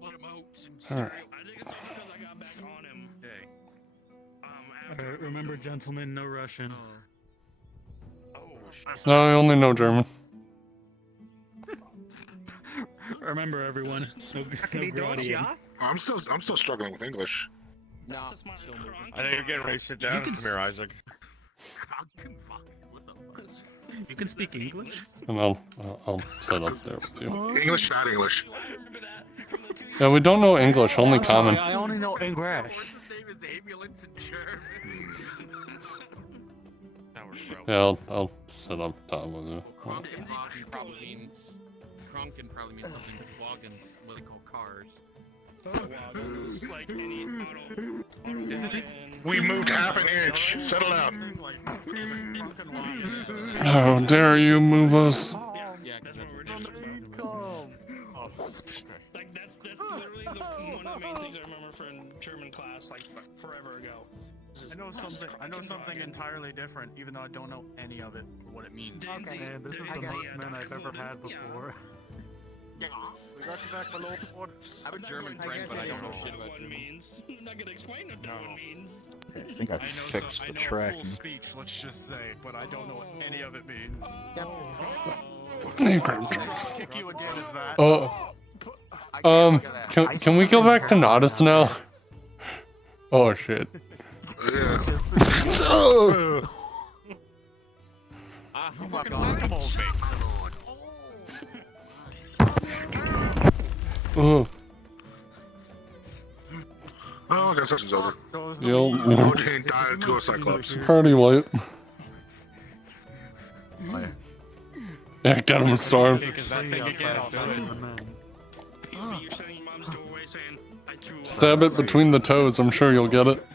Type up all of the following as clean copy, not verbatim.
chocolate him oats and All right. cereal. I think it's also because I got back on him. Okay. Remember, gentlemen, no Russian. No, I only know German. Remember, everyone, no grody. Yeah? I'm still struggling with English. No. That's just my I think you're getting ready to sit down. can Come here, Isaac. You can speak English? And I'll sit up there with you. English, not English. Yeah, we don't know English, only common. I only know English. What's his name is ambulance in German. That works, bro. Yeah, I'll sit up top with you. Krankenwagen probably means something wagons, what they call cars. Like any auto We moved half an inch. Settle down. How dare you move us? Yeah, That's what we're doing. Like that's literally one of the main things I remember from German class, like forever ago. I know something entirely different, even though I don't know any of it or what it means. Okay, Man, this is the most men I've ever had before. We got you back, my little board. I have a German friend, but I don't know shit about what German. means. I'm not gonna explain what that one means. I think I fixed the track. full speech, let's just say, but I don't know what any of it means. You grabbed Try to kick you again, is that? Can we go back to Nodus now? Oh shit. Yeah. Oh. Ah, oh my god, hold me. Oh. Oh, I guess session's over. Yo, OJ died into a cyclops. party light. Oh, yeah. Yeah, get him starved. Because that thing again, I'll do it. You're sitting in your mom's doorway saying, I threw Stab it between the toes. I'm sure you'll get it.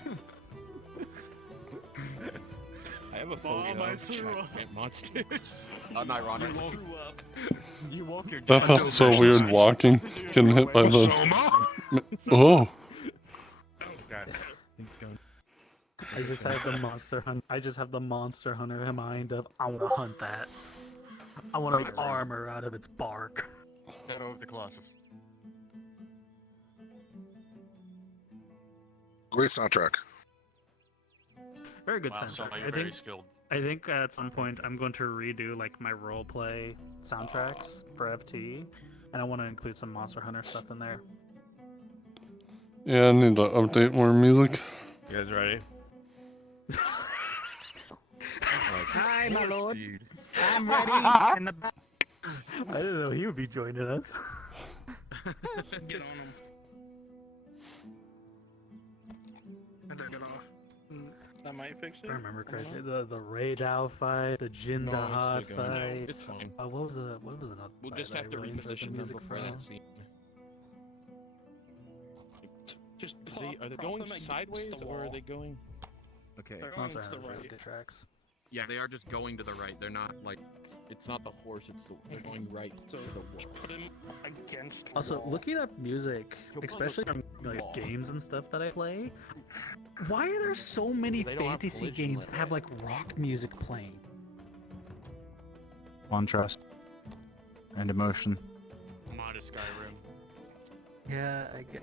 I have a phobia of giant monsters. Unironic. You woke your That felt so weird walking, getting hit by the. Soma? Oh. I just have the monster hunt. I just have the monster hunter in mind of I want to hunt that. I want to make armor out of its bark. Shadow of the Colossus. Great soundtrack. Very good Wow, soundtrack. somebody I very think skilled. at some point I'm going to redo like my roleplay soundtracks for FT, and I want to include some Monster Hunter stuff in there. Yeah, I need to update more music. You guys ready? Hi, my lord. Dude. I'm ready. In the back. I didn't know he would be joining us. Get on him. I took it off. That might fix it. I remember correctly. The Raydao fight, the Jindahad fight. It's fine. What was another? We'll fight just that have to I really enjoyed the reposition them music before from? that scene. Just Are they prop going them against sideways the or are wall. they going? Okay. They're going Monster to the Hunter's really right. good tracks. Yeah, they are just going to the right. They're not like. It's not the horse, it's the. They're going right So to the wall. just put him against the Also, wall. looking up music, Go put especially the from like wall. games and stuff that I play, why are there so many They don't have fantasy collision games that have like rock music playing? Contrast. And emotion. Mod of Skyrim. Yeah, I get.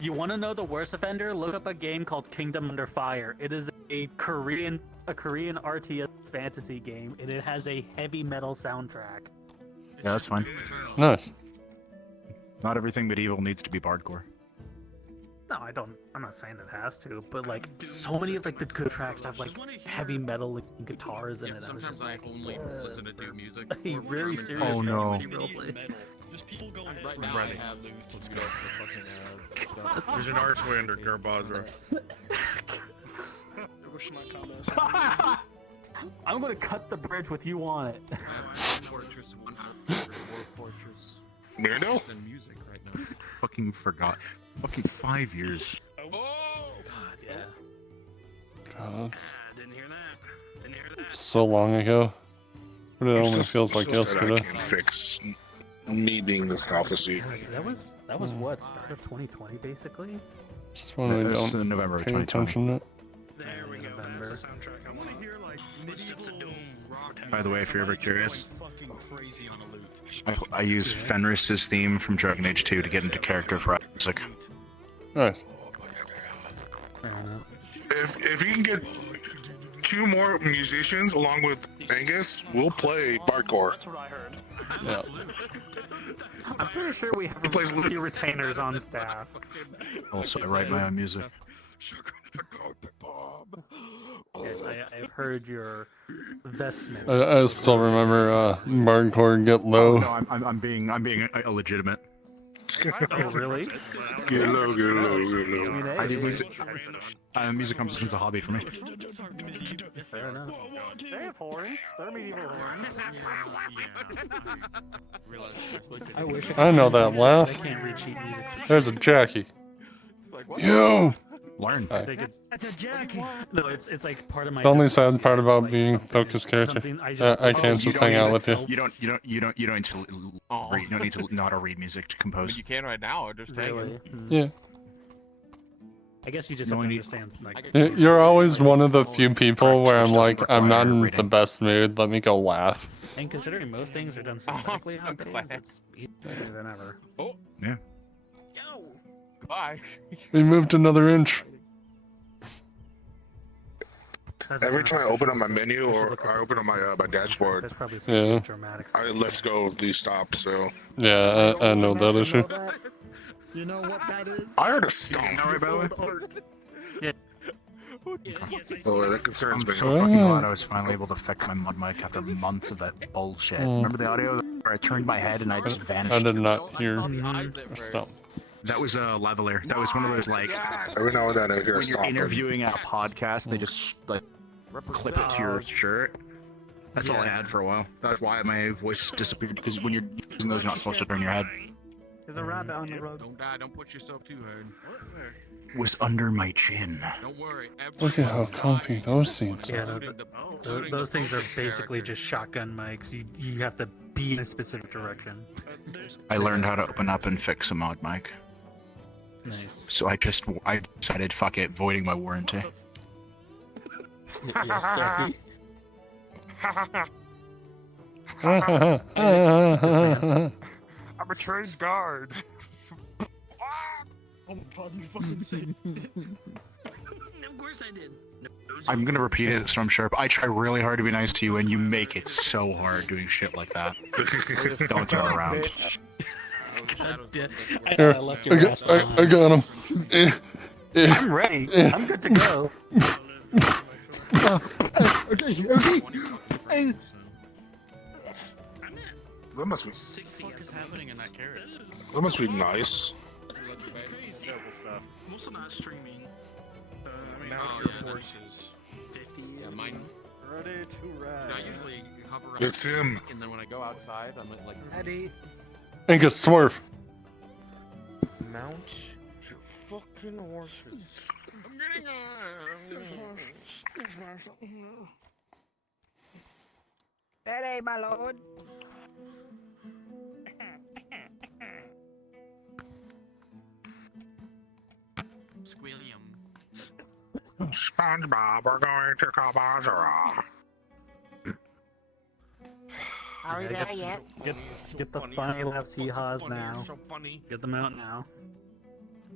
You want to know the worst offender? Look up a game called Kingdom Under Fire. It is a Korean RTS fantasy game, and it has a heavy metal soundtrack. Yeah, that's fine. Nice. Not everything medieval needs to be bardcore. No, I don't. I'm not saying it has to, but like so many of like the good tracks have like heavy metal and guitars in Yeah, it. I was sometimes just I like, only listen to do music. a or very German serious Oh, no. fantasy roleplay. Just people going Right for now, it. I have. Let's go. Fucking, There's an Archwind or Garbazra. I wish my combos. I'm gonna cut the bridge with you on it. I have Fortress 100 War Fortress Mirandel? and music right now. Fucking forgot. Fucking 5 years. Oh, God, yeah. God, didn't hear that. Didn't hear that. so long ago. But it only feels like Still said I yesterday. can't fix me being this alpha seat. God, that was what, start of 2020 basically? Just when we It's don't in November of pay 2020. attention to it. There we go. November. That's the soundtrack I want to hear. Like Medieval Doom. rock. By the way, if you're ever music curious, going fucking crazy on a loot. I use Fenris's theme from Dragon Age 2 to get into character for Isaac. Nice. Fair enough. If you can get 2 more musicians along with Angus, we'll play Bardcore. That's what I heard. Yeah. I'm pretty sure we have He plays a few retainers on staff. Also, I write my own music. Yes, I've heard your vestments. I still remember Bardcore Get Low. No, I'm being illegitimate. Oh, really? Get low, get low, get I low. mean, I hey, do music. Music composition's a hobby for me. fair enough. They have horns. They're medieval horns. I wish I know that laugh. I can't read sheet music for There's a Jackie. You! Learn. I think it's no, it's like part of my. The only disguise sad part is, about like, being something- focused character. something I I can't just hang out with you. You don't need to read. You don't need to know how to read music to But compose. you can right now. Just take Really? it. Yeah. I guess you just No have to need- understand. Like, You're always one of the few people where I'm Doesn't like, I'm not in require the best mood. Let me go laugh. and considering most things are done synthetically I'm nowadays, glad. it's easier than ever. Goodbye. We moved another inch. That's Every not time I open up my official, menu but or look at I this open up my picture. my dashboard, There's probably Yeah. something dramatic. I let's go the stop. So Yeah, I know that issue. You know what that is? I heard a stomp. All right, by the way. Oh, that concerns I'm me. so fucking glad I was finally able to fix my mod mic after months of that bullshit. Remember the audio where I turned my head and I just vanished? I did not hear Mm-hmm. or stop. That was a lavalier. That was one of those like Every now and then I hear a when you're stomp. interviewing at a podcast, they just like clip it to your shirt. That's all I had for a while. That's why my voice disappeared because when you're using those, you're not supposed to turn your head. There's a rabbit on the road. Don't die. Don't push yourself too hard. Was under my chin. Don't worry. Look at how comfy those seats Yeah, are. no, those things are basically just shotgun mics. You have to be in a specific direction. I learned how to open up and fix a mod mic. Nice. So I decided, fuck it, voiding my warranty. Yes, Jackie. Yeah. I'm a trained guard. Oh, you fucking see. Of course I did. I'm gonna repeat it, Storm Sharp. I try really hard to be nice to you, and you make it so hard doing shit like that. Don't turn around. Here, left your ass I got him. I'm ready. I'm good to go. That must be 60 what is happening in that carriage? that must be nice. I'm also not streaming. I mean, Oh, your yeah, that's- horses. 50. Yeah, mine. Ready to I usually hover up. It's him. And then when I go outside, I'm at like Eddie. Angus, swerve. Mount your fucking horses. I'm getting Eddie, my lord. Squilliam. SpongeBob, we're going to Kabazara. Are we there yet? Get the funny laughs he has now. so funny. Get them out now.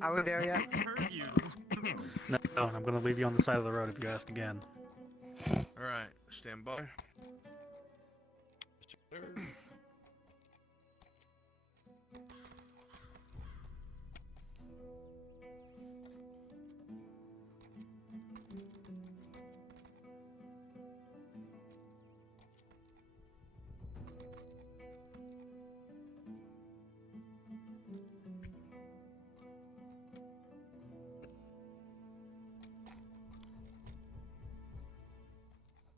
Are we there yet? No, and I'm gonna leave you on the side of the road if you ask again. Alright, stand by.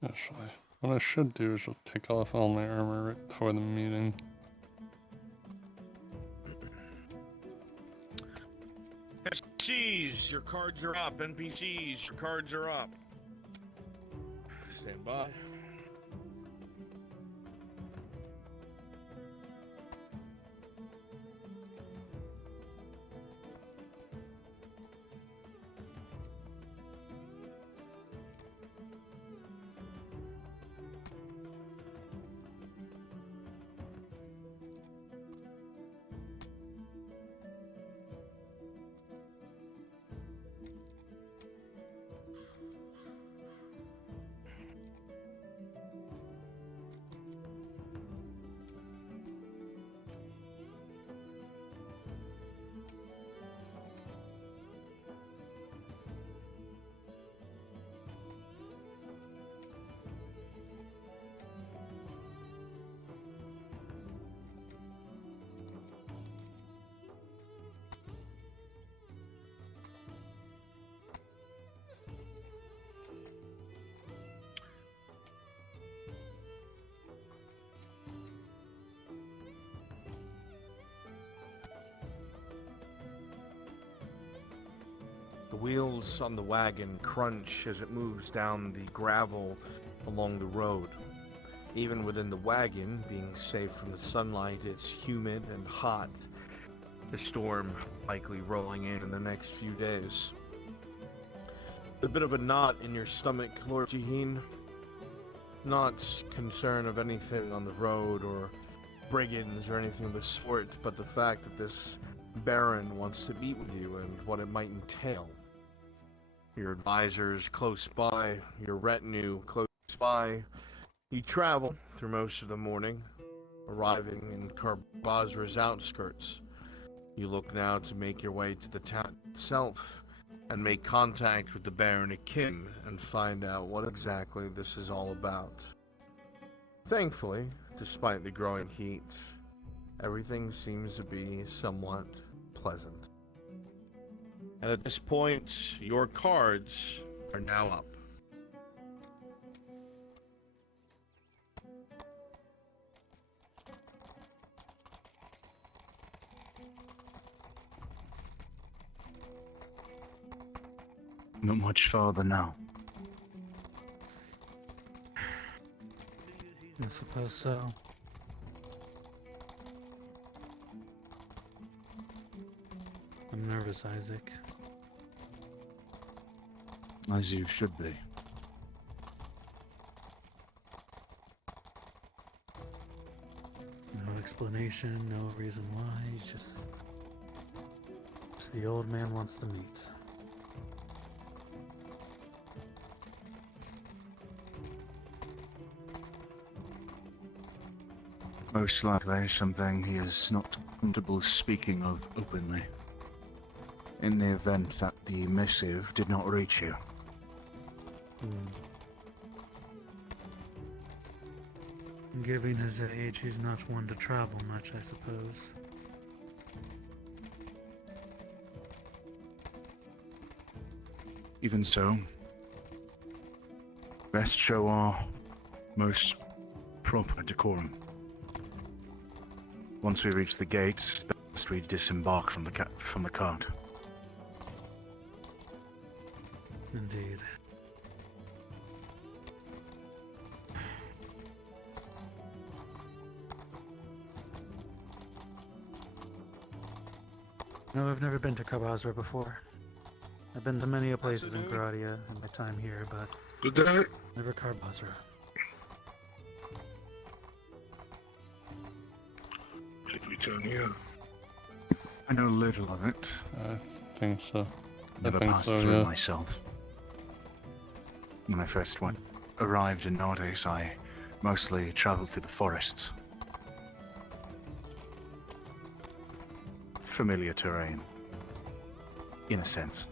Actually, what I should do is just take off all my armor right before the meeting. NPCs, your cards are up. NPCs, your cards are up. Stand by. The wheels on the wagon crunch as it moves down the gravel along the road. Even within the wagon, being safe from the sunlight, it's humid and hot. The storm likely rolling in the next few days. A bit of a knot in your stomach, Lord Jaheen. Not concern of anything on the road or brigands or anything of the sort, but the fact that this Baron wants to meet with you and what it might entail. Your advisors close by, your retinue close by. You travel through most of the morning, arriving in Karbazra's outskirts. You look now to make your way to the town itself and make contact with the Baron Akim and find out what exactly this is all about. Thankfully, despite the growing heat, everything seems to be somewhat pleasant. And at this point, your cards are now up. Not much farther now. I suppose so. I'm nervous, Isaac. As you should be. No explanation, no reason why, just the old man wants to meet. Most likely something he is not comfortable speaking of openly. In the event that the missive did not reach you. Given his age, he's not one to travel much, I suppose. Even so, best show our most proper decorum. Once we reach the gate, it's best we disembark from the cart. Indeed. No, I've never been to Karbazra before. I've been to many places in Gradia in my time here, but Good day. never Karbazra. Did we turn here? I know little of it. I think so. Never I think passed so, through yeah. myself. When I first arrived in Nordis, I mostly traveled through the forests. Familiar terrain, in a sense.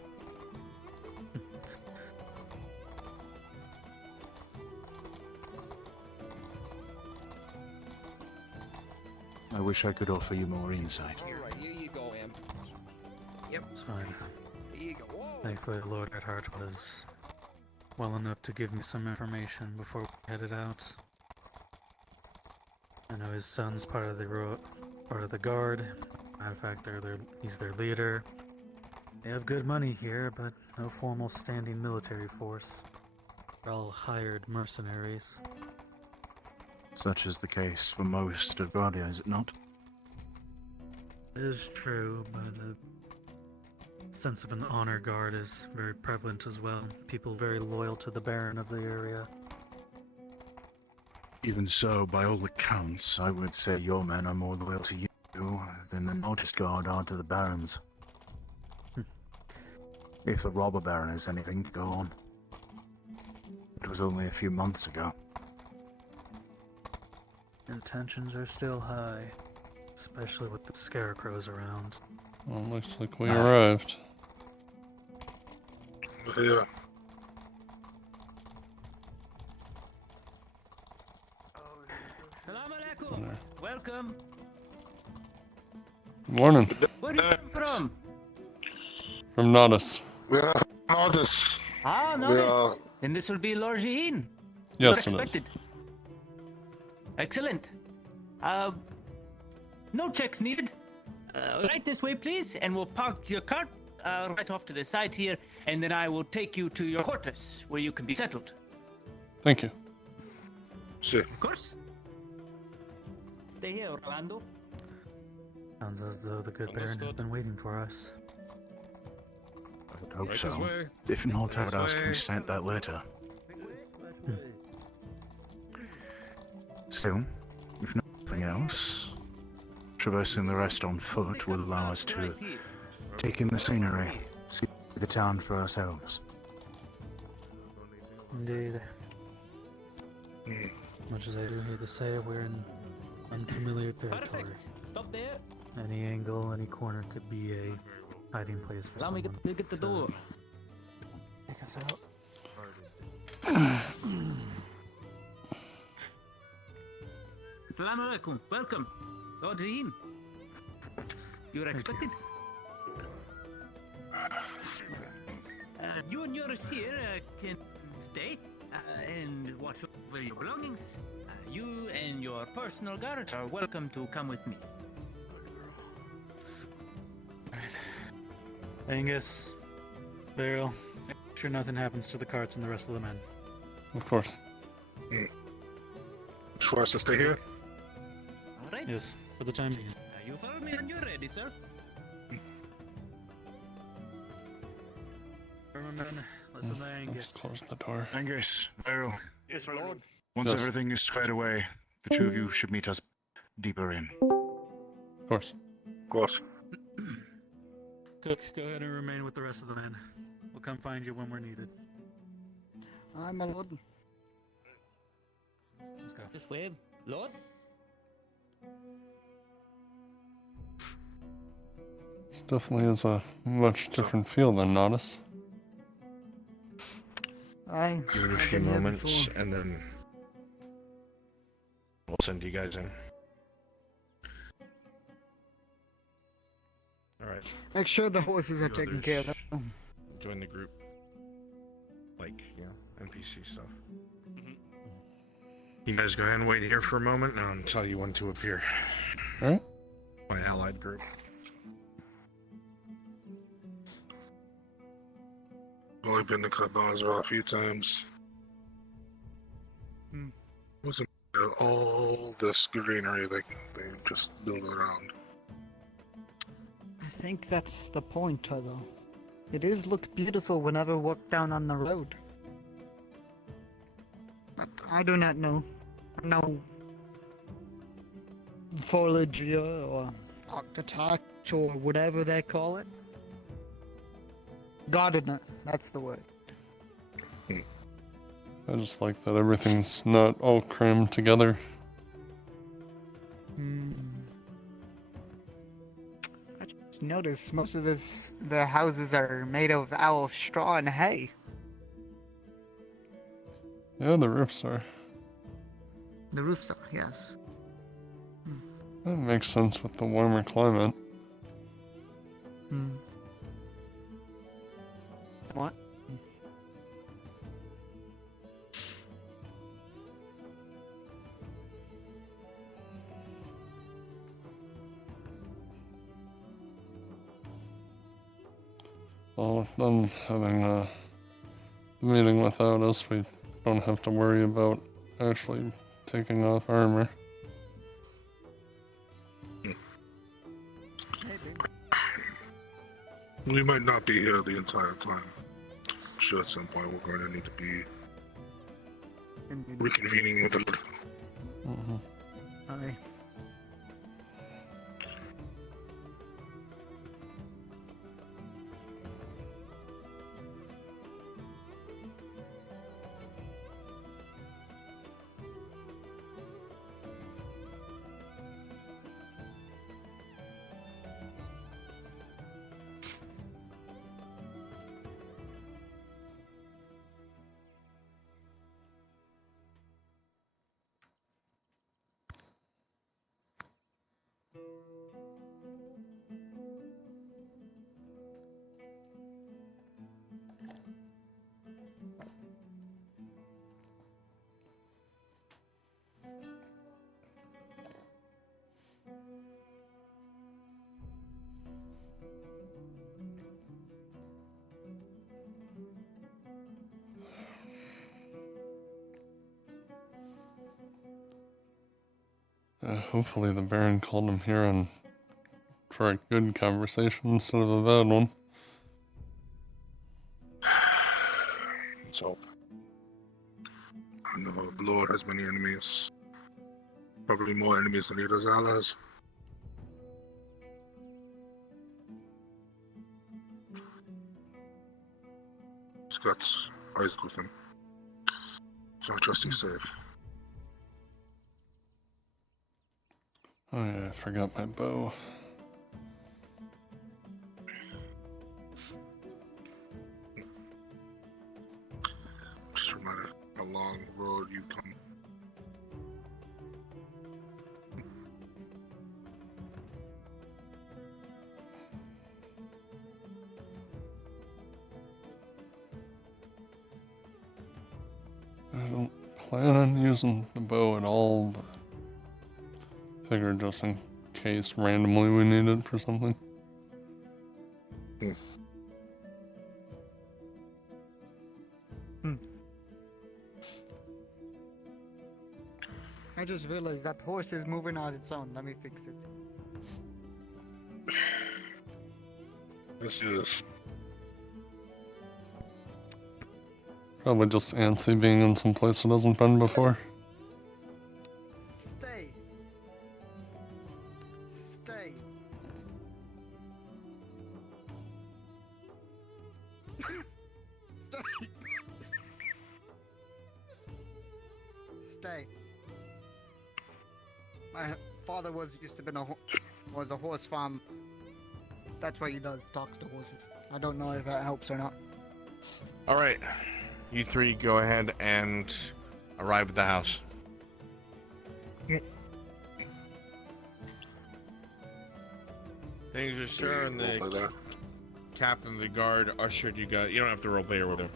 I wish I could offer you more insight. Alright, here you go, Em. Yep. It's fine. Here you go. Whoa. Thankfully, Lord Earhart was well enough to give me some information before we headed out. I know his son's part of the guard. Matter of fact, he's their leader. They have good money here, but no formal standing military force. They're all hired mercenaries. Such is the case for most of Gradia, is it not? It is true, but a sense of an honor guard is very prevalent as well. People very loyal to the Baron of the area. Even so, by all accounts, I would say your men are more loyal to you than the Nordis Guard are to the Barons. If the Robber Baron is anything to go on. It was only a few months ago. Intentions are still high, especially with the scarecrows around. Well, looks like we arrived. Yeah. Salam alaikum. Welcome. Good morning. Where do you come from? From Nodus. We are Nodus. Ah, We no. are. Then this will be Lord Jaheen. Yes, You're it is. expected. Excellent. No checks needed. Right this way, please, and we'll park your cart right off to the side here, and then I will take you to your quarters, where you can be settled. Thank you. Of course. Stay here, Orlando. Sounds as though the good Baron has been waiting for us. I would hope so. If not, I would ask him sent that later. Still, if nothing else, traversing the rest on foot will allow us to take in the scenery, see the town for ourselves. Indeed. Much as I do hate to say it, we're in unfamiliar territory. Stop there. Any angle, any corner could be a hiding place for Allow me someone. to get the door. Take us out. Assalamu alaikum. Welcome, Lord Rahim. You were expected. You and yours here can stay and watch over your belongings. You and your personal guard are welcome to come with me. Angus, Beryl, make sure nothing happens to the carts and the rest of the men. Of course. For us to stay here? All right. Yes, for the time being. You follow me when you're ready, sir. Men, listen to Angus. Close the door. Angus, Beryl. Yes, my lord. Once Yes. everything is squared away, the two of you should meet us deeper in. Of course. Of course. Cook, go ahead and remain with the rest of the men. We'll come find you when we're needed. Aye, my lord. Let's go. This way, Lord. This definitely is a much different feel than Nodus. Aye. Give it a I've few been here moments, before. and then we'll send you guys in. Alright. Make sure the horses are You taken others care of. Join the group. Like, NPC stuff. You guys go ahead and wait here for a moment, and I'll tell you when to appear. Alright. My allied group. Only been to Cabazra a few times. Wasn't all this greenery they just built around. I think that's the point, though. It is look beautiful whenever walk down on the road. But I do not know. No foliage or architect or whatever they call it. Gardener, that's the word. I just like that everything's not all crammed together. I just noticed most of the houses are made of owl straw and hay. Yeah, the roofs are. The roofs are, yes. That makes sense with the warmer climate. What? Well, with them having the meeting without us, we don't have to worry about actually taking off armor. We might not be here the entire time. I'm sure at some point we're going to need to be reconvening with the Lord. Aye. Hopefully the Baron called him here and for a good conversation instead of a bad one. So, I know the Lord has many enemies. Probably more enemies than he does allies. Scott's eyes with him. So I trust he's safe. Oh yeah, I forgot my bow. Just reminded how long road you've come. I don't plan on using the bow at all, but figured just in case randomly we need it for something. I just realized that horse is moving on its own. Let me fix it. Let's do this. Probably just antsy being in some place it hasn't been before. Stay. Stay. Stay. Stay. My father used to been was a horse farm. That's what he does, talks to horses. I don't know if that helps or not. All right, you three go ahead and arrive at the house. Things are sure, and the captain of the guard ushered you guys. You don't have to roleplay or whatever.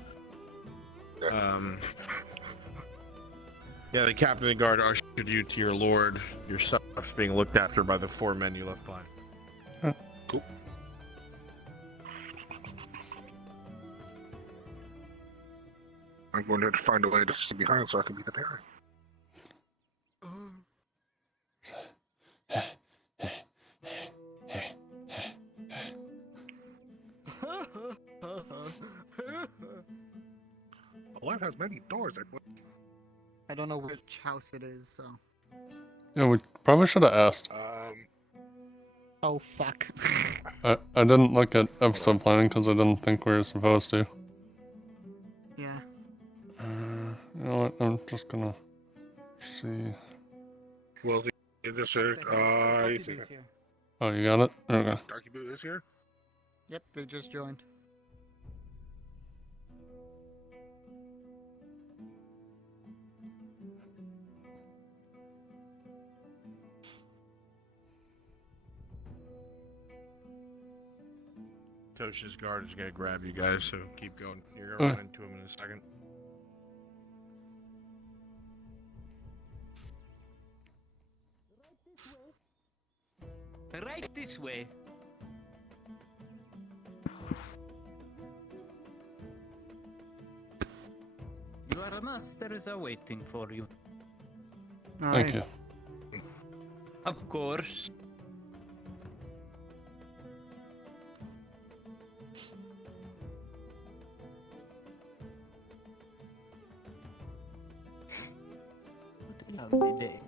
Yeah, the captain of the guard ushered you to your lord. Your stuff's being looked after by the 4 men you left behind. Cool. I'm going to find a way to stay behind so I can be the parent. Life has many doors. I don't know which house it is, so. Yeah, we probably should have asked. Oh fuck. I didn't look at episode planning because I didn't think we were supposed to. Yeah. You know what? I'm just gonna see. Well, the district, I think. Oh, you got it? Okay. Darky Boot is here? Yep, they just joined. Coach's guard is gonna grab you guys, so keep going. You're gonna run into him in a second. Right this way. Your masters are waiting for you. Thank you. Of course. What a lovely day.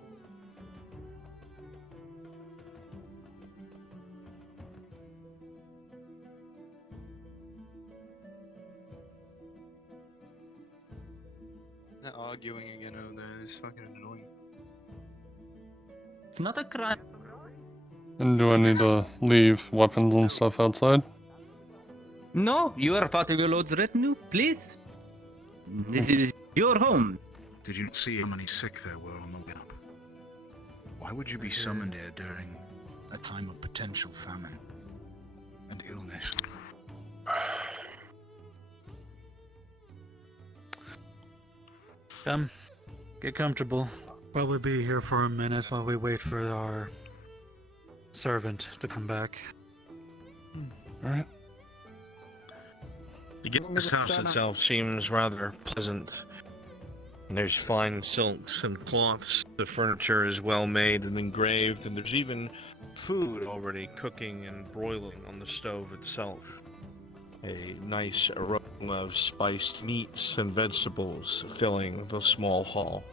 That arguing again over there is fucking annoying. It's not a crime. And do I need to leave weapons and stuff outside? No, you are part of your lord's retinue, please. This is your home. Did you not see how many sick there were on the way up? Why would you be summoned here during a time of potential famine and illness? Come, get comfortable. Probably be here for a minute while we wait for our servant to come back. Alright. The guest house itself seems rather pleasant. And there's fine silks and cloths. The furniture is well made and engraved, and there's even food already cooking and broiling on the stove itself. A nice aroma of spiced meats and vegetables filling the small hall.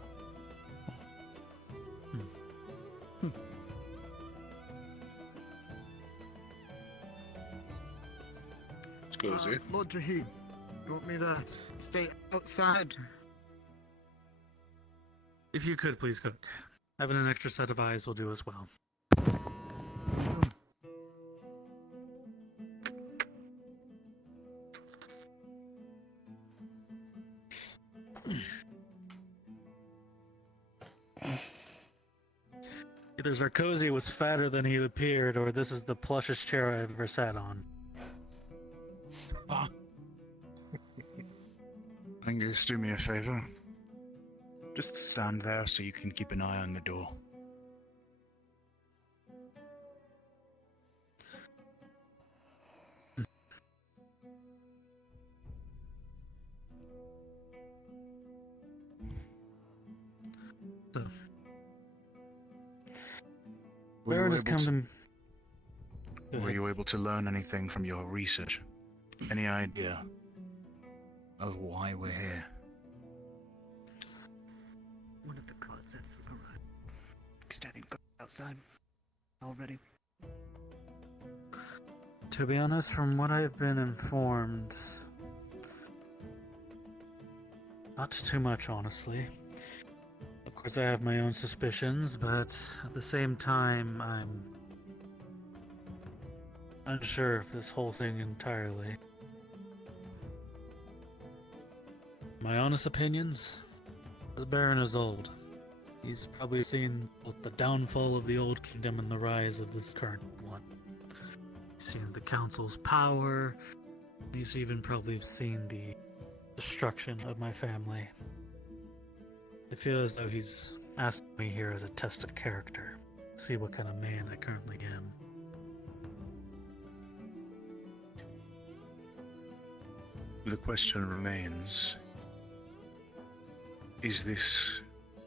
It's cozy. Lord Rahim, you want me to stay outside? If you could, please, cook. Having an extra set of eyes will do as well. Either Zarkozy was fatter than he appeared, or this is the plushest chair I've ever sat on. Angus, do me a favor. Just stand there so you can keep an eye on the door. So, Were you Baron has able come to- to... Were you able to learn anything from your research? Any idea of why we're here? One of the gods have arrived. Standing outside already. To be honest, from what I've been informed, not too much, honestly. Of course, I have my own suspicions, but at the same time, I'm unsure of this whole thing entirely. My honest opinions? This Baron is old. He's probably seen both the downfall of the old kingdom and the rise of this current one. He's seen the council's power. He's even probably seen the destruction of my family. I feel as though he's asked me here as a test of character. See what kind of man I currently am. The question remains, is this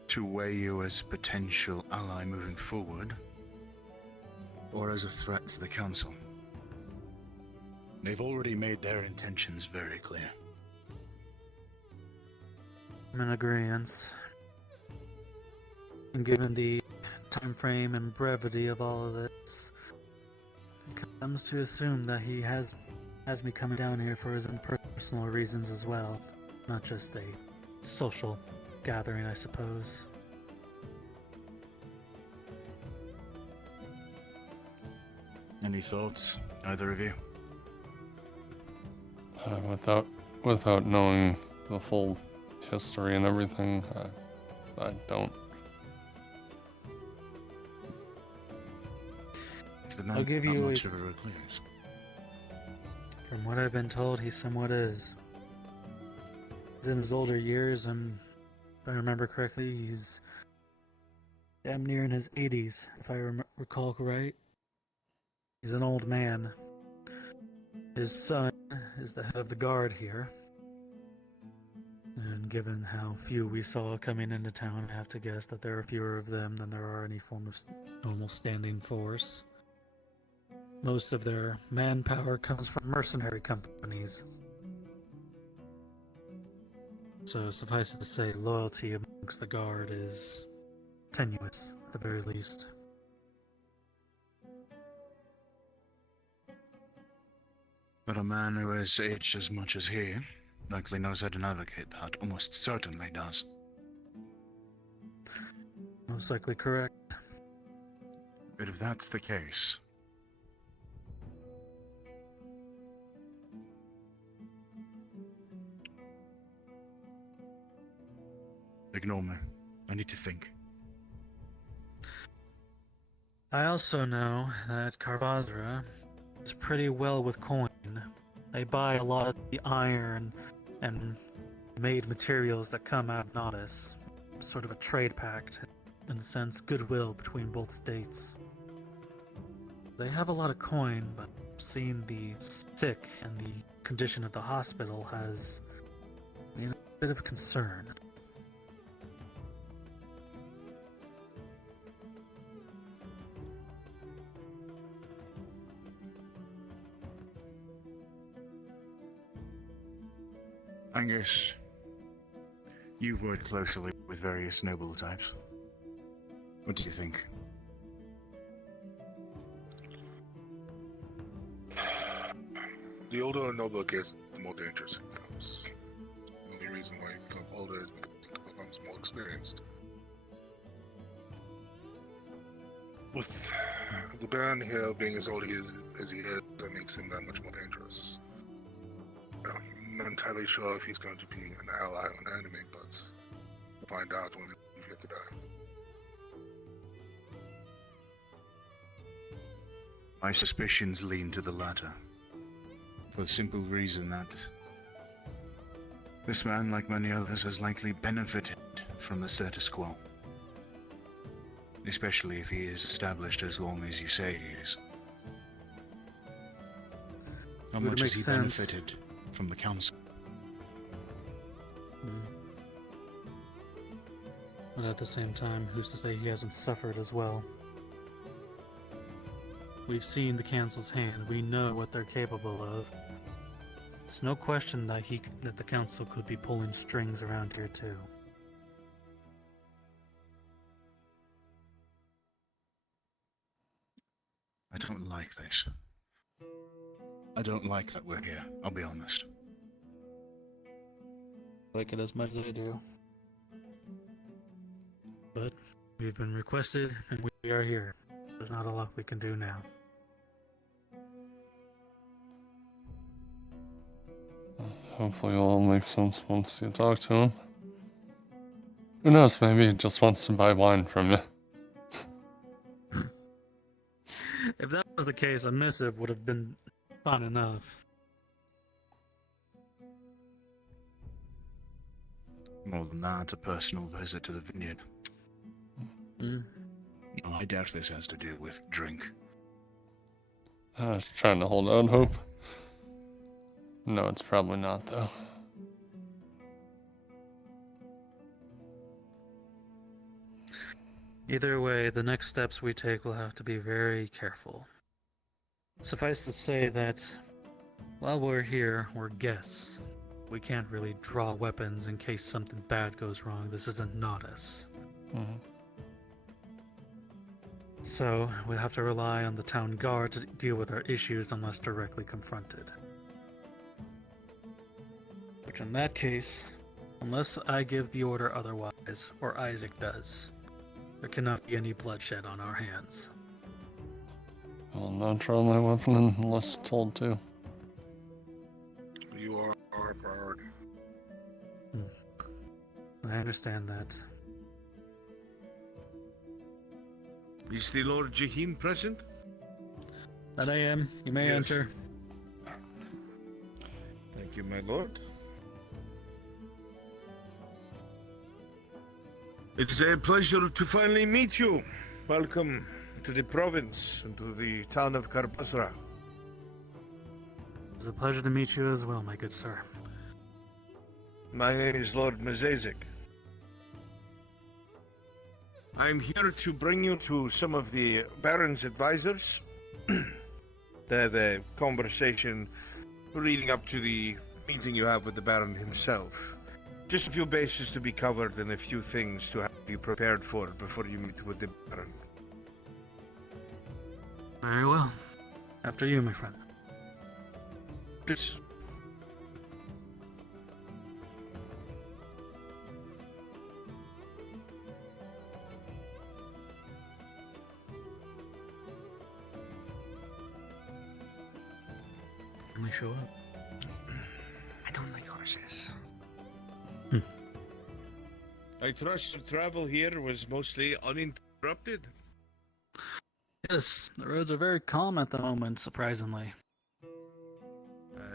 to weigh you as a potential ally moving forward, or as a threat to the council? They've already made their intentions very clear. I'm in agreement. And given the time frame and brevity of all of this, it comes to assume that he has me coming down here for his own personal reasons as well, not just a social gathering, I suppose. Any thoughts, either of you? Without knowing the full history and everything, I don't. I'll give you much of a recluse. From what I've been told, he somewhat is. He's in his older years, and if I remember correctly, he's damn near in his 80s, if I recall right. He's an old man. His son is the head of the guard here. And given how few we saw coming into town, I have to guess that there are fewer of them than there are any form of normal standing force. Most of their manpower comes from mercenary companies. So suffice it to say, loyalty amongst the guard is tenuous, at the very least. But a man who has aged as much as he likely knows how to navigate that, almost certainly does. Most likely correct. But if that's the case, ignore me. I need to think. I also know that Carvazra is pretty well with coin. They buy a lot of the iron and made materials that come out of Nodus. Sort of a trade pact, in a sense, goodwill between both states. They have a lot of coin, but seeing the sick and the condition of the hospital has been a bit of concern. Angus, you've worked closely with various noble types. What do you think? The older a noble gets, the more dangerous it becomes. The only reason why he becomes older is because he becomes more experienced. With the Baron here being as old as he is, that makes him that much more dangerous. I'm not entirely sure if he's going to be an ally or an enemy, but we'll find out when we get to die. My suspicions lean to the latter. For the simple reason that this man, like many others, has likely benefited from the status quo. Especially if he is established as long as you say he is. How Would much has make he sense. benefited from the council? But at the same time, who's to say he hasn't suffered as well? We've seen the council's hand. We know what they're capable of. It's no question that the council could be pulling strings around here too. I don't like this. I don't like that we're here, I'll be honest. Like it as much as I do. But we've been requested and we are here. There's not a lot we can do now. Hopefully it'll all make sense once you talk to him. Who knows, maybe he just wants to buy wine from you. If that was the case, a missive would have been fine enough. More than that, a personal visit to the vineyard. Mm. No, I doubt this has to do with drink. I was trying to hold out hope. No, it's probably not, though. Either way, the next steps we take will have to be very careful. Suffice to say that while we're here, we're guests. We can't really draw weapons in case something bad goes wrong. This isn't Nodus. Mm-hmm. So, we'll have to rely on the town guard to deal with our issues unless directly confronted. Which in that case, unless I give the order otherwise, or Isaac does, there cannot be any bloodshed on our hands. I'll not draw my weapon unless told to. You are our priority. I understand that. Is the Lord Jaheen present? That I am. You may enter. Thank you, my lord. It's a pleasure to finally meet you. Welcome to the province and to the town of Karbasra. It's a pleasure to meet you as well, my good sir. My name is Lord Mazezek. I'm here to bring you to some of the Baron's advisors. The conversation leading up to the meeting you have with the Baron himself. Just a few bases to be covered and a few things to have you prepared for before you meet with the Baron. Very well. After you, my friend. Yes. When they show up. I don't like horses. I trust your travel here was mostly uninterrupted. Yes, the roads are very calm at the moment, surprisingly.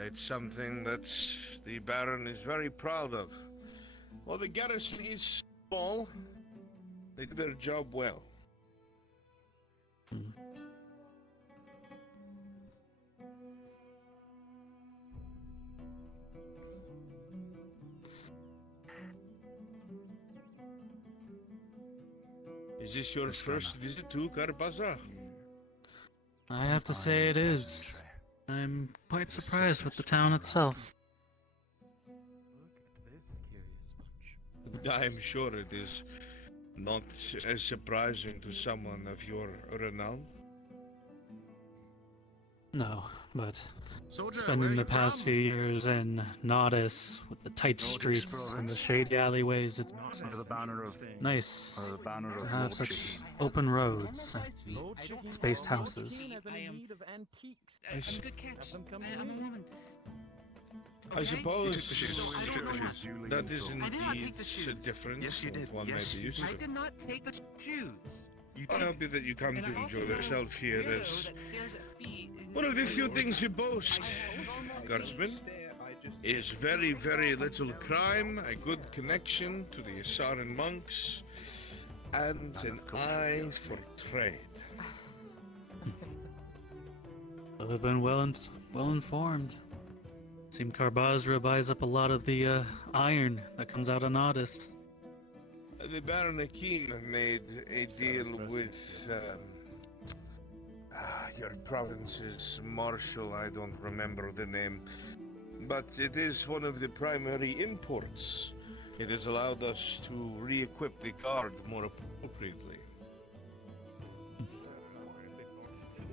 It's something that the Baron is very proud of. While the garrison is small, they do their job well. Is this your first visit to Karbasra? I have to say it is. I'm quite surprised with the town itself. I'm sure it is not as surprising to someone of your renown. No, but Soldier, where spending you the past from? few years in Nodis with the tight streets and the shady alleyways, it's Under the banner of nice under the banner to of have Lord such Chicken. open roads and spaced houses. I suppose I don't know. that is I did not indeed take the shoes. different Yes, you from did. one Yes, may be used I to. did not take the shoes. I hope that you come to enjoy yourself here as one one of the few things you boast, Guardsman, is very, very little crime, a good connection to the Asaran monks, and an eye for trade. I've been well informed. Seem Karbazra buys up a lot of the iron that comes out of Nodis. The Baron Hakim made a deal with your province's marshal. I don't remember the name, but it is one of the primary imports. It has allowed us to re-equip the guard more appropriately.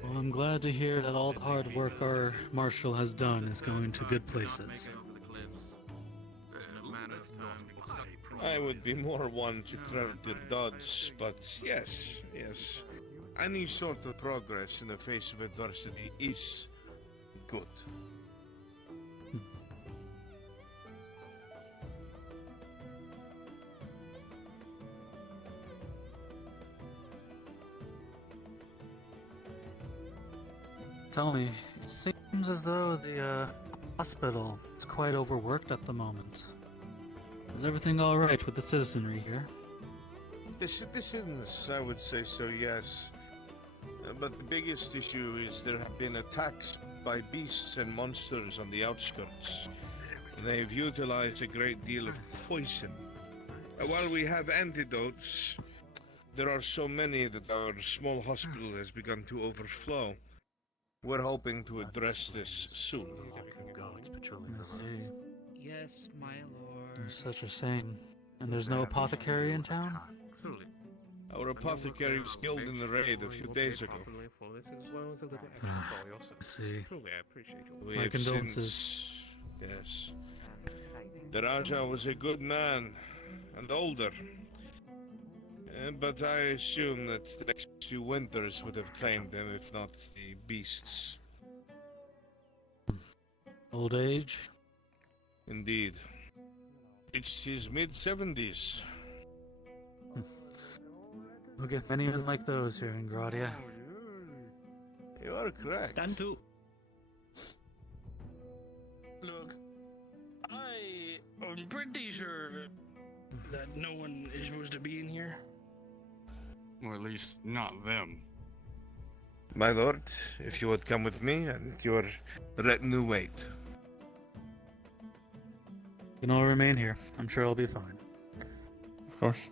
Well, I'm glad to hear that all the hard work our marshal has done is going to good places. I would be more one to credit the dodge, but yes, any sort of progress in the face of adversity is good. Tell me, it seems as though the hospital is quite overworked at the moment. Is everything all right with the citizenry here? The citizens, I would say so, yes. But the biggest issue is there have been attacks by beasts and monsters on the outskirts. They've utilized a great deal of poison. While we have antidotes, there are so many that our small hospital has begun to overflow. We're hoping to address this soon. I see. Yes, my lord. There's such a shame. And there's no apothecary in town? Our apothecary was killed in the raid a few days ago. I see. We My have condolences. Yes. The Raja was a good man, and older. But I assume that the next few winters would have claimed him, if not the beasts. Old age? Indeed. Reached his mid-70s. We'll get many men like those here in Gradia. You are correct. Stand to. Look, I'm pretty sure that no one is supposed to be in here. Or at least not them. My lord, if you would come with me and your retinue wait. You can all remain here. I'm sure I'll be fine. Of course.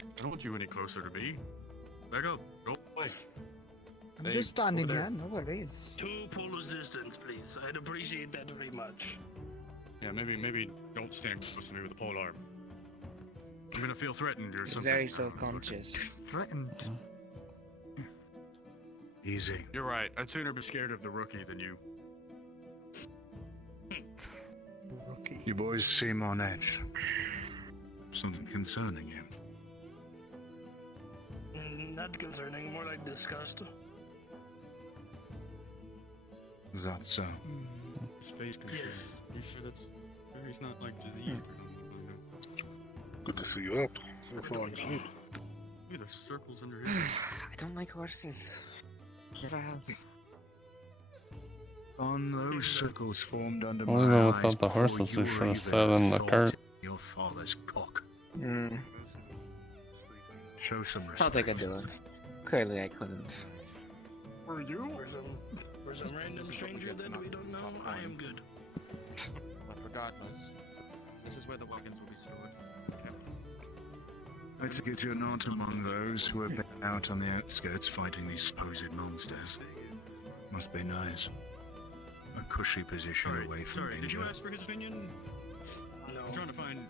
I don't want you any closer to me. Back up. Go away. I'm just standing here, no worries. 2 poles distance, please. I'd appreciate that very much. Yeah, maybe don't stand close to me with a pole arm. I'm gonna feel threatened or He's something. very self-conscious. Threatened. Easy. You're right. I'd sooner be scared of the rookie than you. Rookie. You boys seem on edge. Something concerning you. Not concerning, more like disgust. Is that so? His face concerning. You sure that's he's not like diseased or something? Good to see you up. You're falling asleep. Look at the circles under his I don't like horses. Never have. On those circles formed under Well, my even eyes without the before horses, you we were should have even sat in the thought cart. in your father's cock. Hmm. Show some respect. Thought I could do it. Clearly I couldn't. For you? For some random stranger that we don't know, I am good. But regardless, this is where the wagons will be stored. I take it you're not among those who have been out on the outskirts fighting these supposed monsters. Must be nice. A cushy position away from Sorry, did danger. you ask for his opinion? No. I'm trying to find.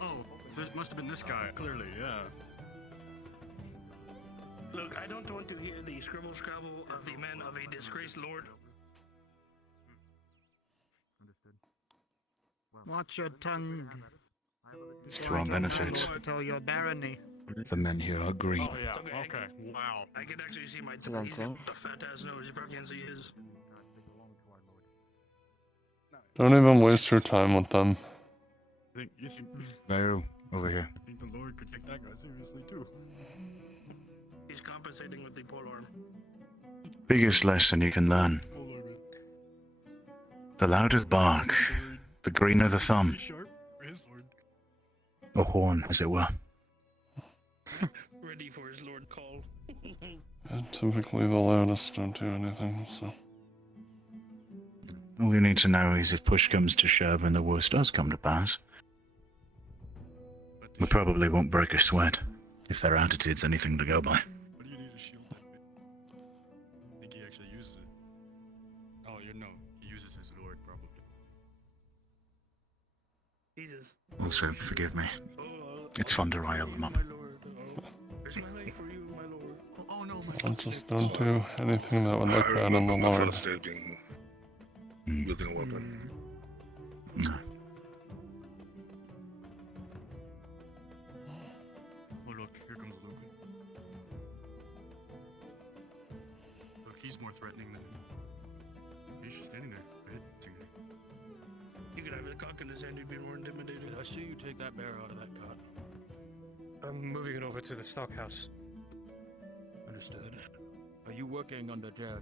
Oh, this must have been this guy. Clearly, yeah. Look, I don't want to hear the scribble scrabble of the men of a disgraced lord. Watch your tongue. It's to our benefit. To your barony. The men here are green. Oh yeah. Okay. Wow. I can actually see my That's what I'm saying. the fat ass nose. You probably can't see his. Don't even waste your time with them. You think No, over here. the Lord could take that guy seriously too? He's compensating with the polearm. Biggest lesson you can learn. The louder the bark, the greener the thumb. Sharp for his Lord. A horn, as it were. Ready for his lord call. Typically the loudest don't do anything, so. All you need to know is if push comes to shove and the worst does come to pass, we probably won't break a sweat, if their attitude's anything to go by. What do you need a shield that big? I think he actually uses it. Oh, you know, he uses his Lord probably. Jesus. Also, forgive me. It's fun to rile them up. Here's my leg for you, my lord. Oh no, I just don't do anything that would look bad in the my Lord. first day being wielding a weapon. No. Oh look, here comes Luke. Look, he's more threatening than he's just standing there. You could have his cock in his hand, you'd be more intimidated. I see you take that bear out of that cot. I'm moving it over to the stockhouse. Understood. Are you working under Jag?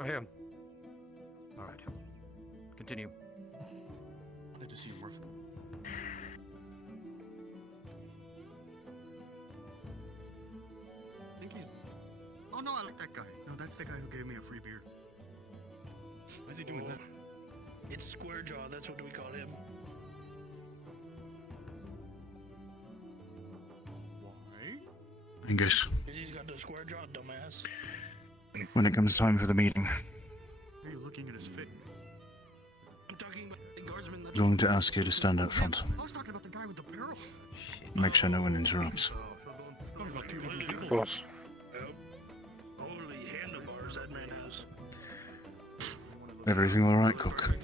I am. All right. Continue. I just see him ruffle. Thank you. Oh no, I like that guy. No, that's the guy who gave me a free beer. Why is he doing that? It's Square Jaw, that's what we call him. Why? Angus, He's got the square jaw, dumbass. when it comes time for the meeting, Are you looking at his face? I'm talking about the guardsman that... I'm going to ask you to stand up front. I was talking about the guy with the barrel. Make sure no one interrupts. Talking about two different people. Boss. Holy handlebars that man has. Everything alright, Cook?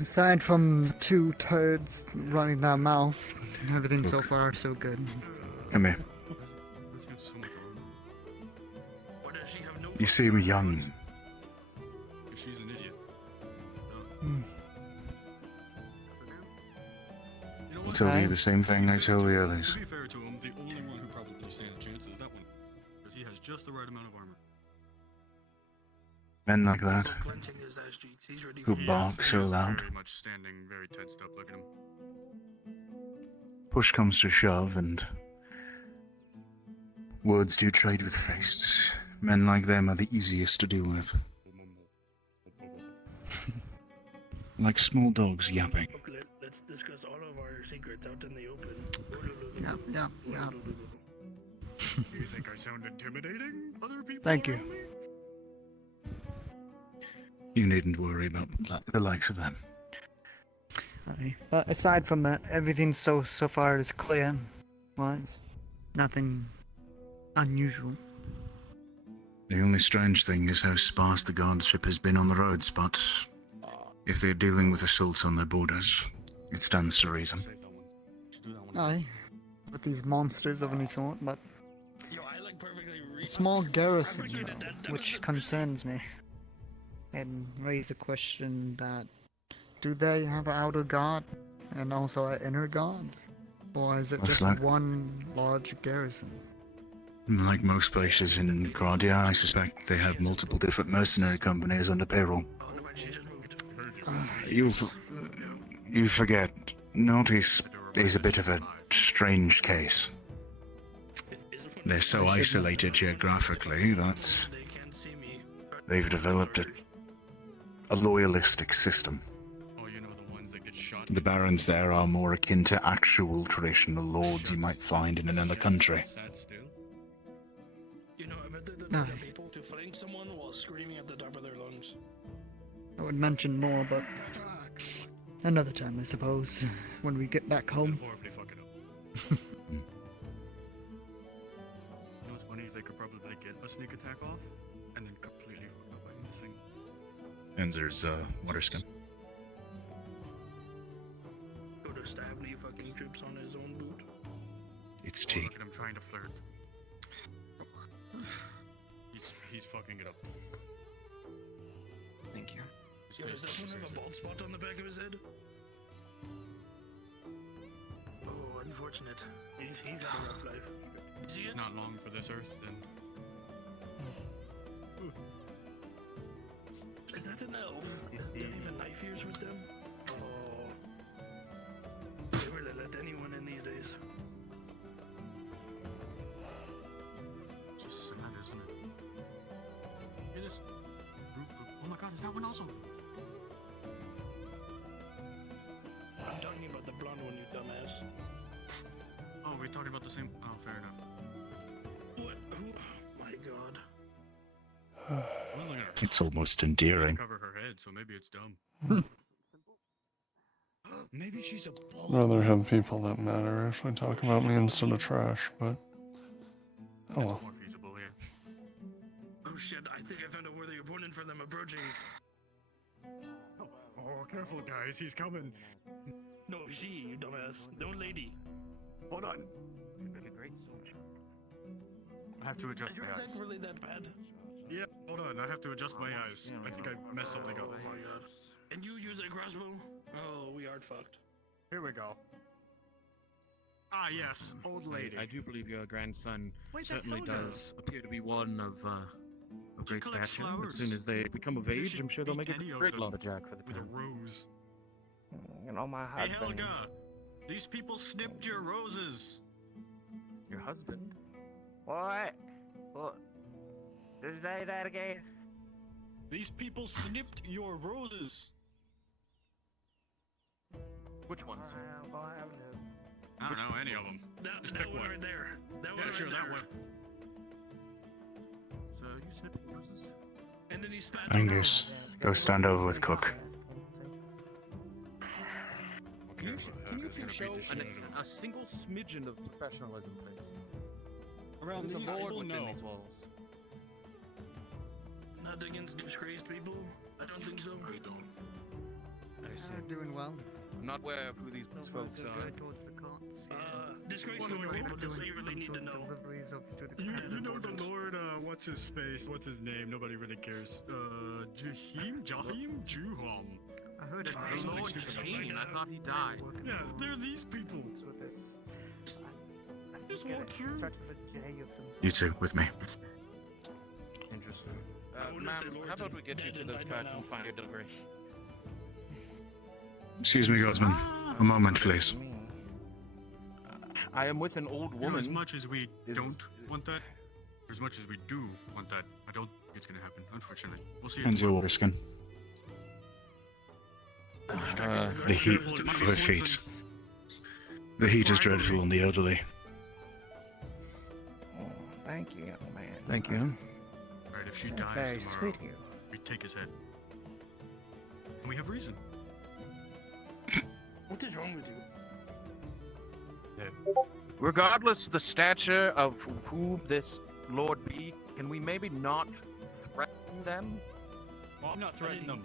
Aside from the two turds running their mouth, everything so far so good. Come here. Let's get so much What does she have no... You seem young. She's an idiot. You know I'll what? tell you the same thing I tell the others. To be fair to him, the only one who probably stands a chance is that one. Because he has just the right amount of armor. Men like that, Clenching his ass cheeks. He's ready who for... bark so loud. Very much standing, very tensed up. Look at him. Push comes to shove, and words do trade with fists. Men like them are the easiest to deal with. Like small dogs yapping. Let's discuss all of our secrets out in the open. Yeah. You think I sound intimidating? Other people? Thank you. around me? You needn't worry about the likes of them. Aye. But aside from that, everything so far is clear. Wise. Nothing unusual. The only strange thing is how sparse the guardship has been on the roads, but if they're dealing with assaults on their borders, it stands to reason. Aye. With these monsters of any sort, but Yo, I like perfectly a small garrison, though, which concerns me. And raise the question that, do they have an outer guard and also an inner guard? Or is it What's just that? one large garrison? Like most places in Gradia, I suspect they have multiple different mercenary companies under payroll. You forget, Northeast is a bit of a strange case. They're so isolated geographically that they've developed a loyalistic system. Oh, you know the ones that get shot. The barons there are more akin to actual traditional lords you might find in another country. Sad still. You know, I bet they're the type of people to flank someone while screaming at the top of their lungs. I would mention more, but another time, I suppose, when we get back home. Horribly fuck it up. You know what's funny is they could probably get a sneak attack off and then completely fuck up by missing. And there's Waterskin. Go to stab any fucking troops on his own boot. It's Oh, tea. look at him trying to flirt. He's fucking it up. Thank you. Yo, does that one have a bald spot on the back of his head? Oh, unfortunate. He's had a rough life. You see it? Not long for this earth, then. Is that an elf? Is there even knife ears with them? Oh. They really let anyone in these days. It's just sad, isn't it? Look at this group of. Oh my god, is that one also? I'm talking about the blonde one, you dumbass. Oh, we're talking about the same. Oh, fair enough. What? Who? Oh my god. Well, look at her. It's almost endearing. Cover her head, so maybe it's dumb. Maybe she's a I'd rather have people that matter actually talk about me instead of trash, but oh well. more feasible, yeah. Oh shit, I think I found a worthy opponent for them approaching. Oh, careful, guys, he's coming. No, she, you dumbass. No lady. Hold on. I have to adjust Is your my accent eyes. really that bad? Yeah, hold on, I have to adjust my eyes. I think I messed something up. Oh my god. And you use a crossbow? Oh, we are fucked. Here we go. Ah, yes, old lady. I do believe your grandson Wait, that's certainly Helga. does appear to be one of great collects stature. As flowers. soon as they become of As if age, she I'm sure they'll make beat a any of great them lumberjack for the with a town. rose. You know, my Hey, husband. Helga! These people snipped your roses. Your husband? What? What? Just say that again. These people snipped your roses. Which ones? I don't know any of them. Just pick That one one. right there. That one Yeah, right sure, that there. one. So you snipping roses? And then he spat. Angus, go stand over with Cook. Can you two show a single smidgen of professionalism, please? Around There's a these board people, within no. these walls. Not against disgraced people? I don't think so. I don't. Doing well. I'm not aware of who these folks are. towards the courts. Disgraced Lord people, that's all you really need to know. You know the Lord, what's his face? What's his name? Nobody really cares. Jahim? Juham. I heard it. Something Lord stupid like Jane, that. I thought he died. Yeah, they're these people. Just walk through. You two, with me. Interesting. I wonder if Ma'am, the Lord's how about we get you dead to and those I don't cars know. and find your delivery? Excuse me, Gosman. A moment, please. I am with an old You know, woman. as much as we is- don't want that, or as much as we do want that, I don't think it's gonna happen, unfortunately. We'll see. And your Waterskin. The heat of her feet. The heat is dreadful on the elderly. Oh, thank you, young man. Thank you. Right, if she That's dies very tomorrow, sweet of you. we take his head. And we have reason. What is wrong with you? Regardless of the stature of who this lord be, can we maybe not threaten them? Well, I'm not threatening them.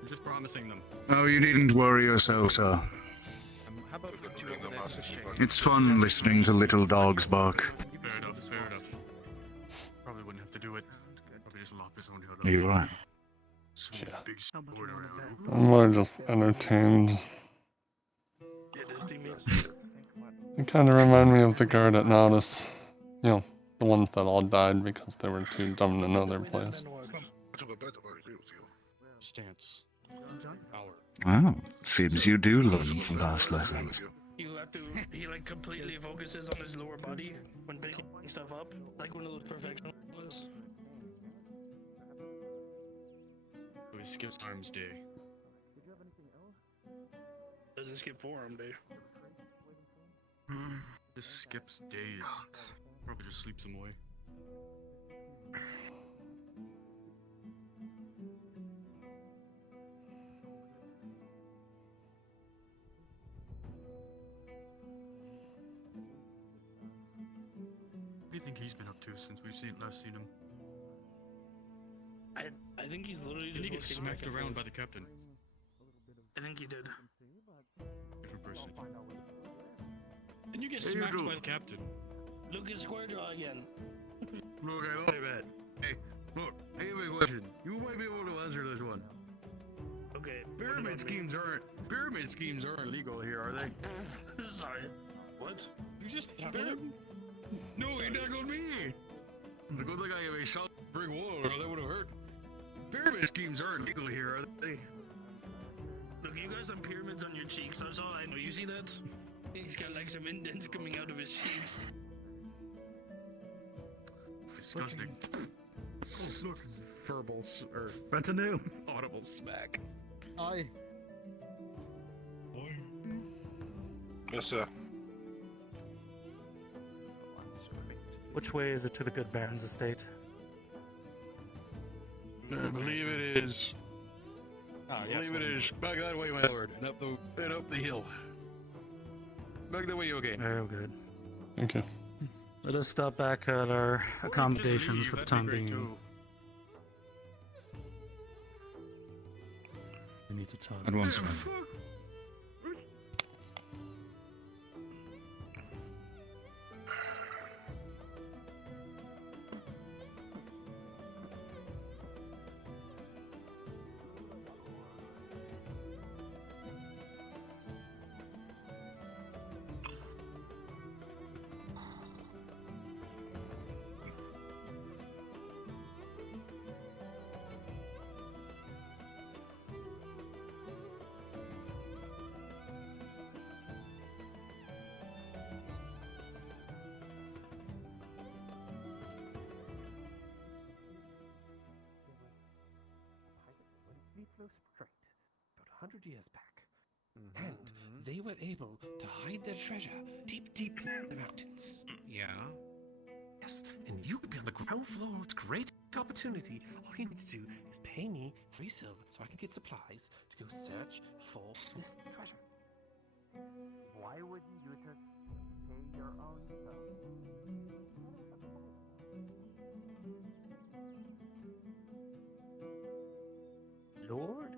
I'm just promising them. Oh, you needn't worry yourself, sir. How about we get you over there to shake? It's fun listening to little dogs bark. Fair enough, fair enough. Probably wouldn't have to do it. Probably just lop his own head off. You're right. Swing a big sword around. I'm more just entertained. It is teammates. You kind of remind me of the guard at Naudis. You know, the ones that all died because they were too dumb to know their place. Much of a bet if I agree with you. Stance. Power. Wow, seems you do learn from past lessons. You have to. He like completely focuses on his lower body when picking stuff up, like one of those perfectionists. So he skips arms day. doesn't skip forum day. Just skips days. Probably just sleeps them away. What do you think he's been up to since we've last seen him? I think he's literally Didn't he get just looking back smacked and around forth. by the captain? I think he did. Different person. Didn't you get Hey, you smacked do. by the captain? Lucas Squarejaw again. Look, I don't bet. Hey, look, I have a question. You might be able to answer this one. Okay. Pyramid schemes aren't legal here, are they? Sorry. What? You just tackled him? No, he tackled me. The good thing I have a solid brick wall, or that would have hurt. Pyramid schemes aren't legal here, are they? Look, you guys have pyramids on your cheeks. That's all I know. You see that? He's got like some indents coming out of his cheeks. Disgusting. Look, verbal or That's a new. audible smack. Aye. Yes, sir. Which way is it to the good Baron's estate? I believe it is. I believe it is back that way, my lord, and up the hill. Back that way, okay? Very good. Okay. Let us stop back at our accommodations for the time being. We need to talk. At once, man. Meatloaf Strait, about 100 years back. And they were able to hide their treasure deep, deep in the mountains. Yeah? Yes, and you could be on the ground floor. It's a great opportunity. All you need to do is pay me 3 silver so I can get supplies to go search for this treasure. Why wouldn't you just pay your own self? Lord?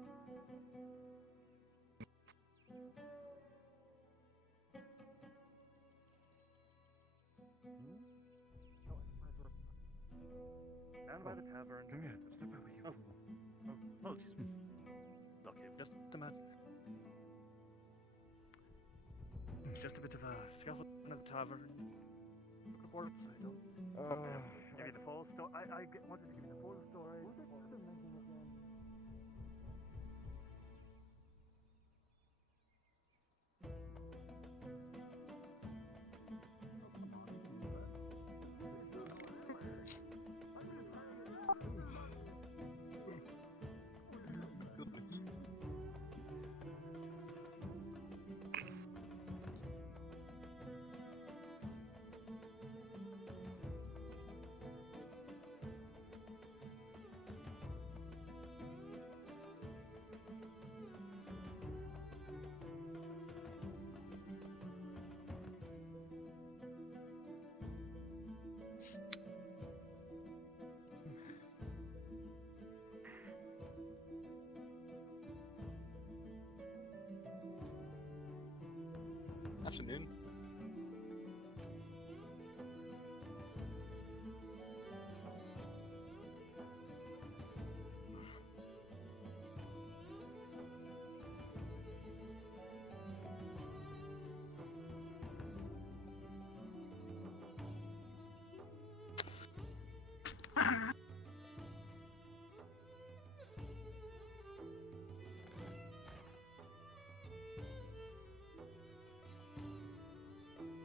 Down by the tavern. Come here. Step over you. Oh, excuse me. Look, just a minute. It's just a bit of a scuffle in the tavern. Look at words, I don't. Give you the full story. I wanted to give you the full story. Afternoon.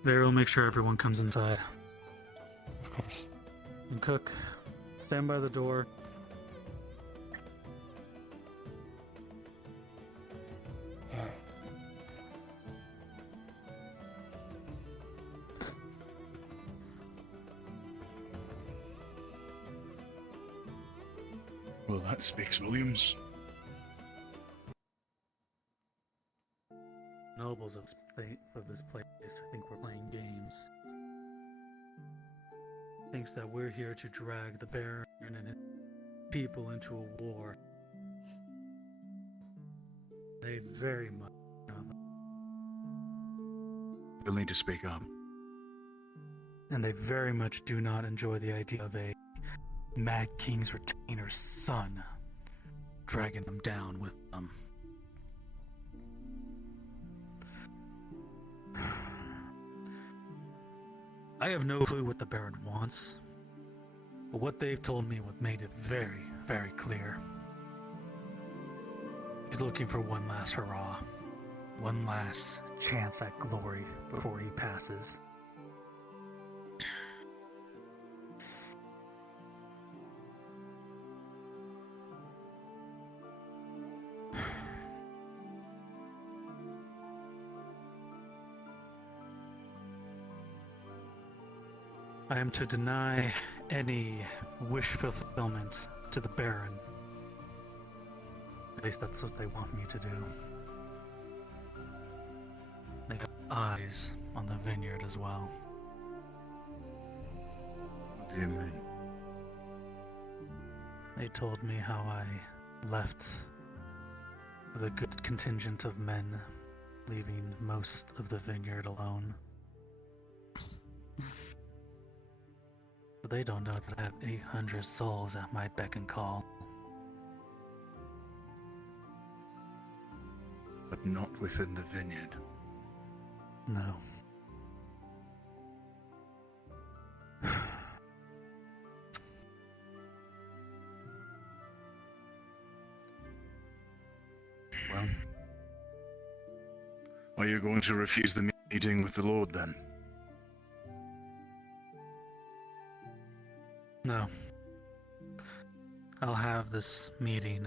There, we'll make sure everyone comes inside. Of course. And Cook, stand by the door. Well, that speaks volumes. Nobles of this place, I think we're playing games. Thinks that we're here to drag the Baron and his people into a war. They very much know that. You'll need to speak up. And they very much do not enjoy the idea of a Mad King's retainer's son dragging them down with them. I have no clue what the Baron wants, but what they've told me was made it very, very clear. He's looking for one last hurrah, one last chance at glory before he passes. I am to deny any wish fulfillment to the Baron. At least that's what they want me to do. They have eyes on the vineyard as well. What do you mean? They told me how I left with a good contingent of men, leaving most of the vineyard alone. But they don't know that I have 800 souls at my beck and call. But not within the vineyard. No. Well, are you going to refuse the meeting with the Lord then? No. I'll have this meeting.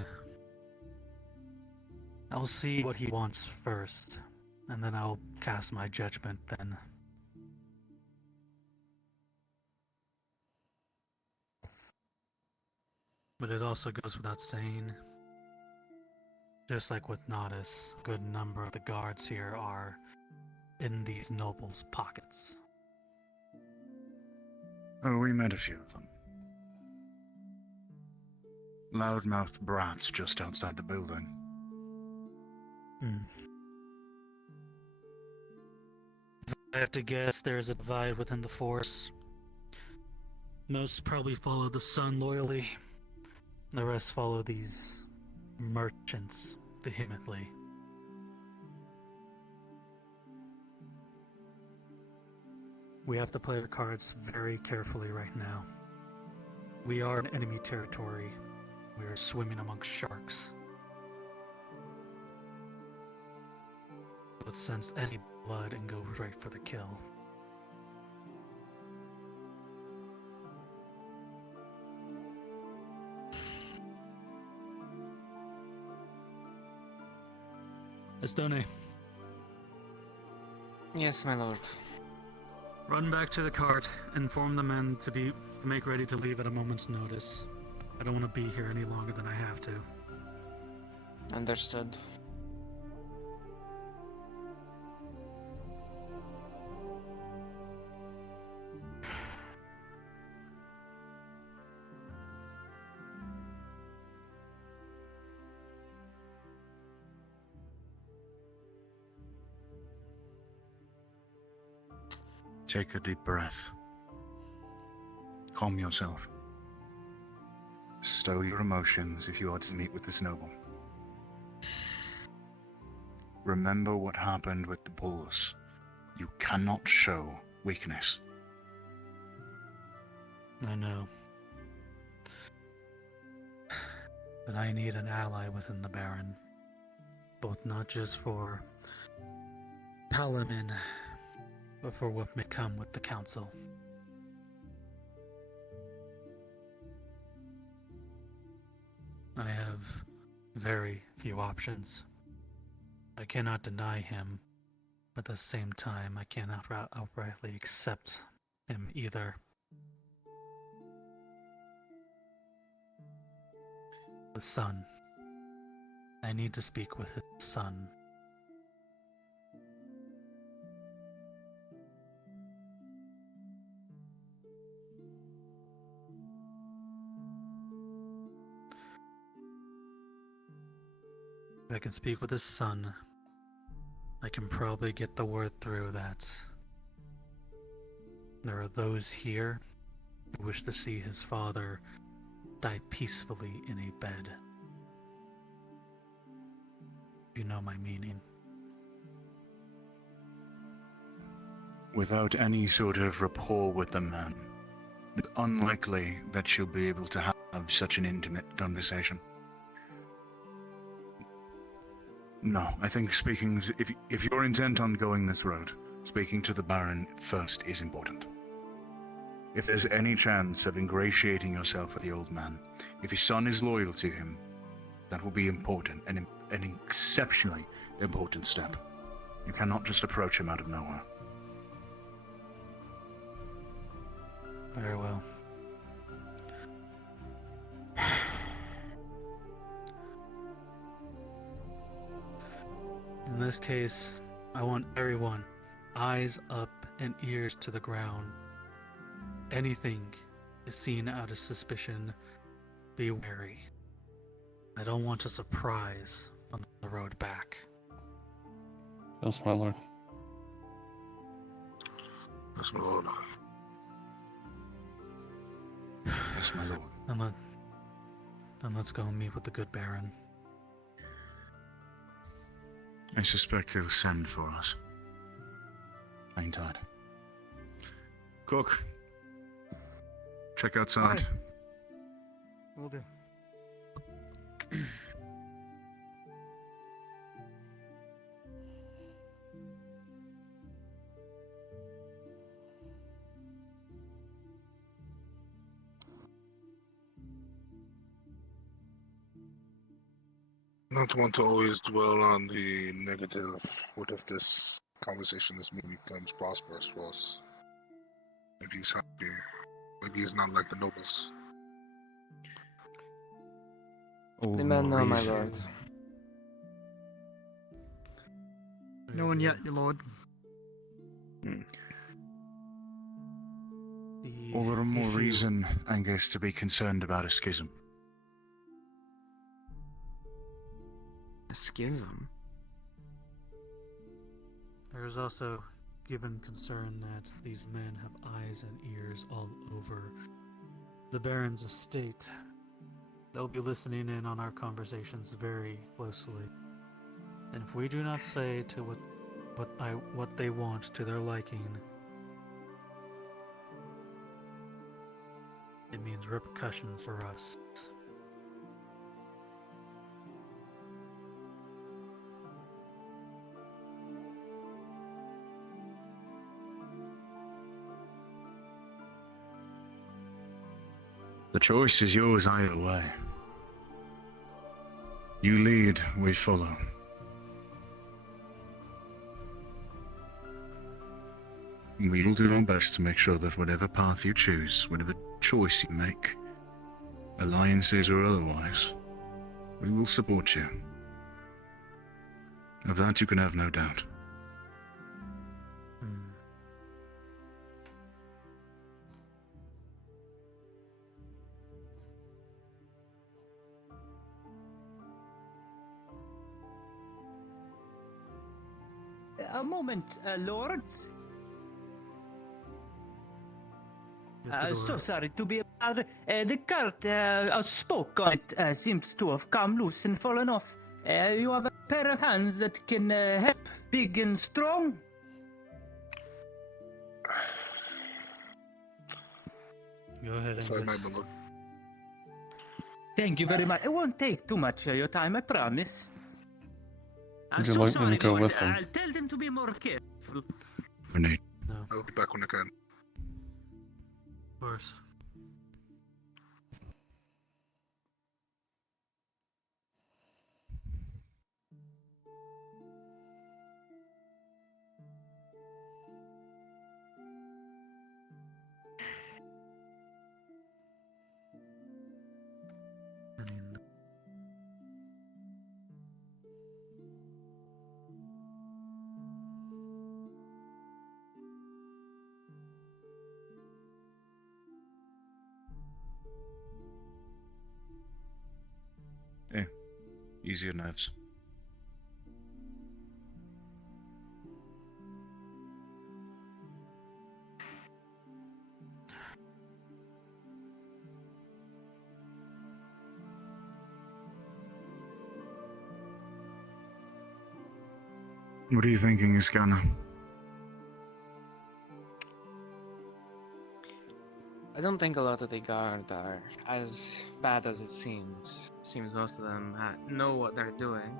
I'll see what he wants first, and then I'll cast my judgment then. But it also goes without saying, just like with Nodus, a good number of the guards here are in these nobles' pockets. Oh, we met a few of them. Loudmouth brats just outside the building. If I have to guess, there's a divide within the force. Most probably follow the sun loyally. The rest follow these merchants vehemently. We have to play our cards very carefully right now. We are in enemy territory. We are swimming amongst sharks. Let's sense any blood and go right for the kill. Estone. Yes, my lord. Run back to the cart, inform the men to make ready to leave at a moment's notice. I don't want to be here any longer than I have to. Understood. Take a deep breath. Calm yourself. Stow your emotions if you are to meet with this noble. Remember what happened with the bulls. You cannot show weakness. I know. But I need an ally within the Baron. Both not just for Palamin, but for what may come with the Council. I have very few options. I cannot deny him, but at the same time I cannot outrightly accept him either. The son. I need to speak with his son. If I can speak with his son, I can probably get the word through that there are those here who wish to see his father die peacefully in a bed. You know my meaning. Without any sort of rapport with the man, it's unlikely that you'll be able to have such an intimate conversation. No, I think speaking, if you're intent on going this road, speaking to the Baron first is important. If there's any chance of ingratiating yourself with the old man, if his son is loyal to him, that will be important, an exceptionally important step. You cannot just approach him out of nowhere. Very well. In this case, I want everyone, eyes up and ears to the ground. Anything is seen out of suspicion, be wary. I don't want a surprise on the road back. Yes, my lord. Yes, my lord. Yes, my lord. Then let's go and meet with the good Baron. I suspect he'll send for us. Hang tight. Cook, check outside. Aye. Will do. Not want to always dwell on the negative. What if this conversation, this meeting becomes prosperous for us? Maybe he's happy. Maybe he's not like the nobles. All The the man, more no, my reason. lord. No one yet, your lord. All the more issue- reason, Angus, to be concerned about a schism. A schism? There is also given concern that these men have eyes and ears all over the Baron's estate. They'll be listening in on our conversations very closely. And if we do not say to what they want to their liking, it means repercussions for us. The choice is yours either way. You lead, we follow. We'll do our best to make sure that whatever path you choose, whatever choice you make, alliances or otherwise, we will support you. Of that you can have no doubt. A moment, lords. So sorry to be a bother. The cart I spoke on it seems to have come loose and fallen off. You have a pair of hands that can help, big and strong. Go ahead, If I Angus. may, my lord. Thank you very much. It won't take too much of your time, I promise. Would you like me to go with him? I'll tell them to be more careful. Renee. I'll be back when I can. Of course. Ease your nerves. What are you thinking, Iskana? I don't think a lot of the guard are as bad as it seems. Seems most of them know what they're doing.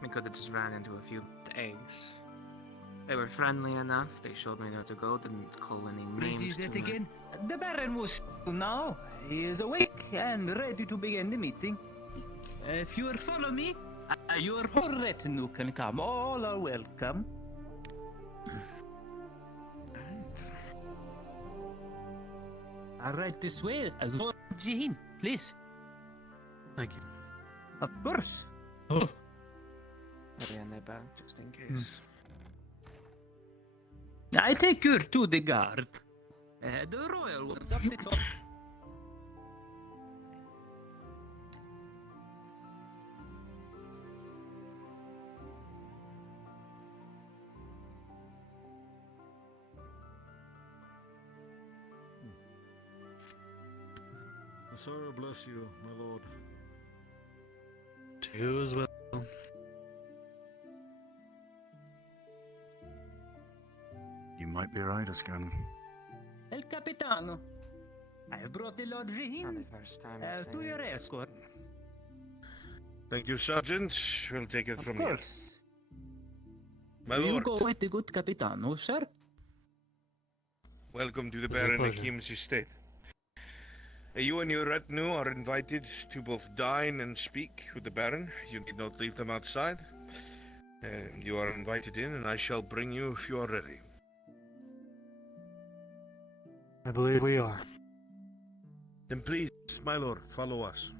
We could have just ran into a few eggs. They were friendly enough. They showed me where to go. Didn't call any names to me. again? The Baron was now. He is awake and ready to begin the meeting. If you will follow me, your whole retinue can come. All are welcome. All right, this way. I'll go. Jihin, please. Thank you. Of course. Maybe in their back, just in case. I take you to the guard. The royal ones up the top. Asara bless you, my lord. To you as well. You might be right, Iskana. El Capitano. I have brought the Lord Jihin First time to your escort. Thank you, Sergeant. We'll take it Of from course. here. My You lord, go with the good Capitano, sir. welcome to the It's a Baron pleasure. Akim's estate. You and your retinue are invited to both dine and speak with the Baron. You need not leave them outside. You are invited in, and I shall bring you if you are ready. I believe we are. Then please, my lord, follow us.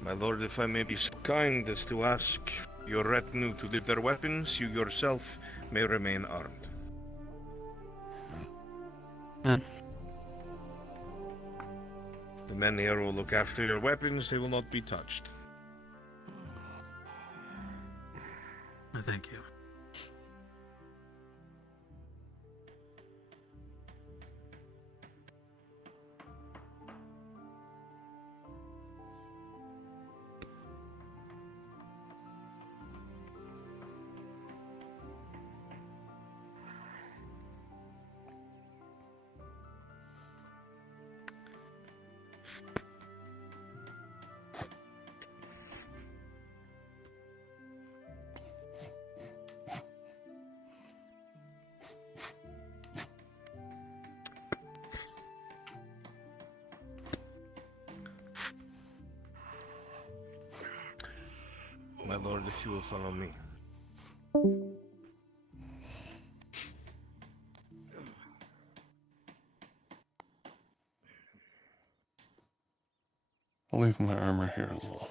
My lord, if I may be so kind as to ask your retinue to leave their weapons, you yourself may remain armed. The men here will look after your weapons, they will not be touched. Thank you. My lord, if you will follow me. I'll leave my armor here as well.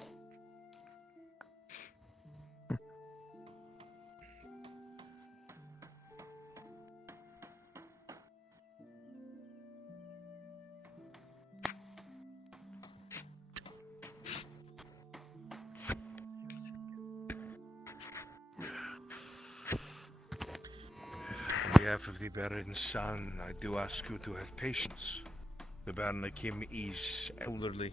On behalf of the Baron's son, I do ask you to have patience. The Baron Akim is elderly.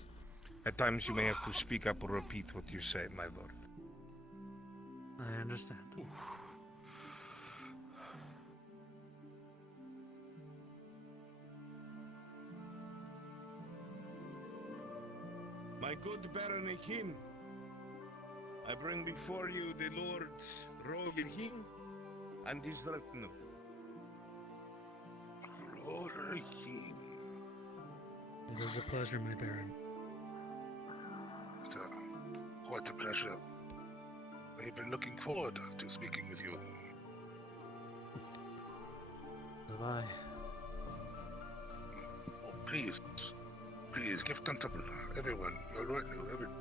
At times you may have to speak up or repeat what you say, my lord. I understand. My good Baron Akin, I bring before you the Lord Rohirrim and his retinue. Lord Akin. It is a pleasure, my Baron. It's quite a pleasure. I've been looking forward to speaking with you. Goodbye. Oh, please, give Canterbury, everyone, your retinue, everyone.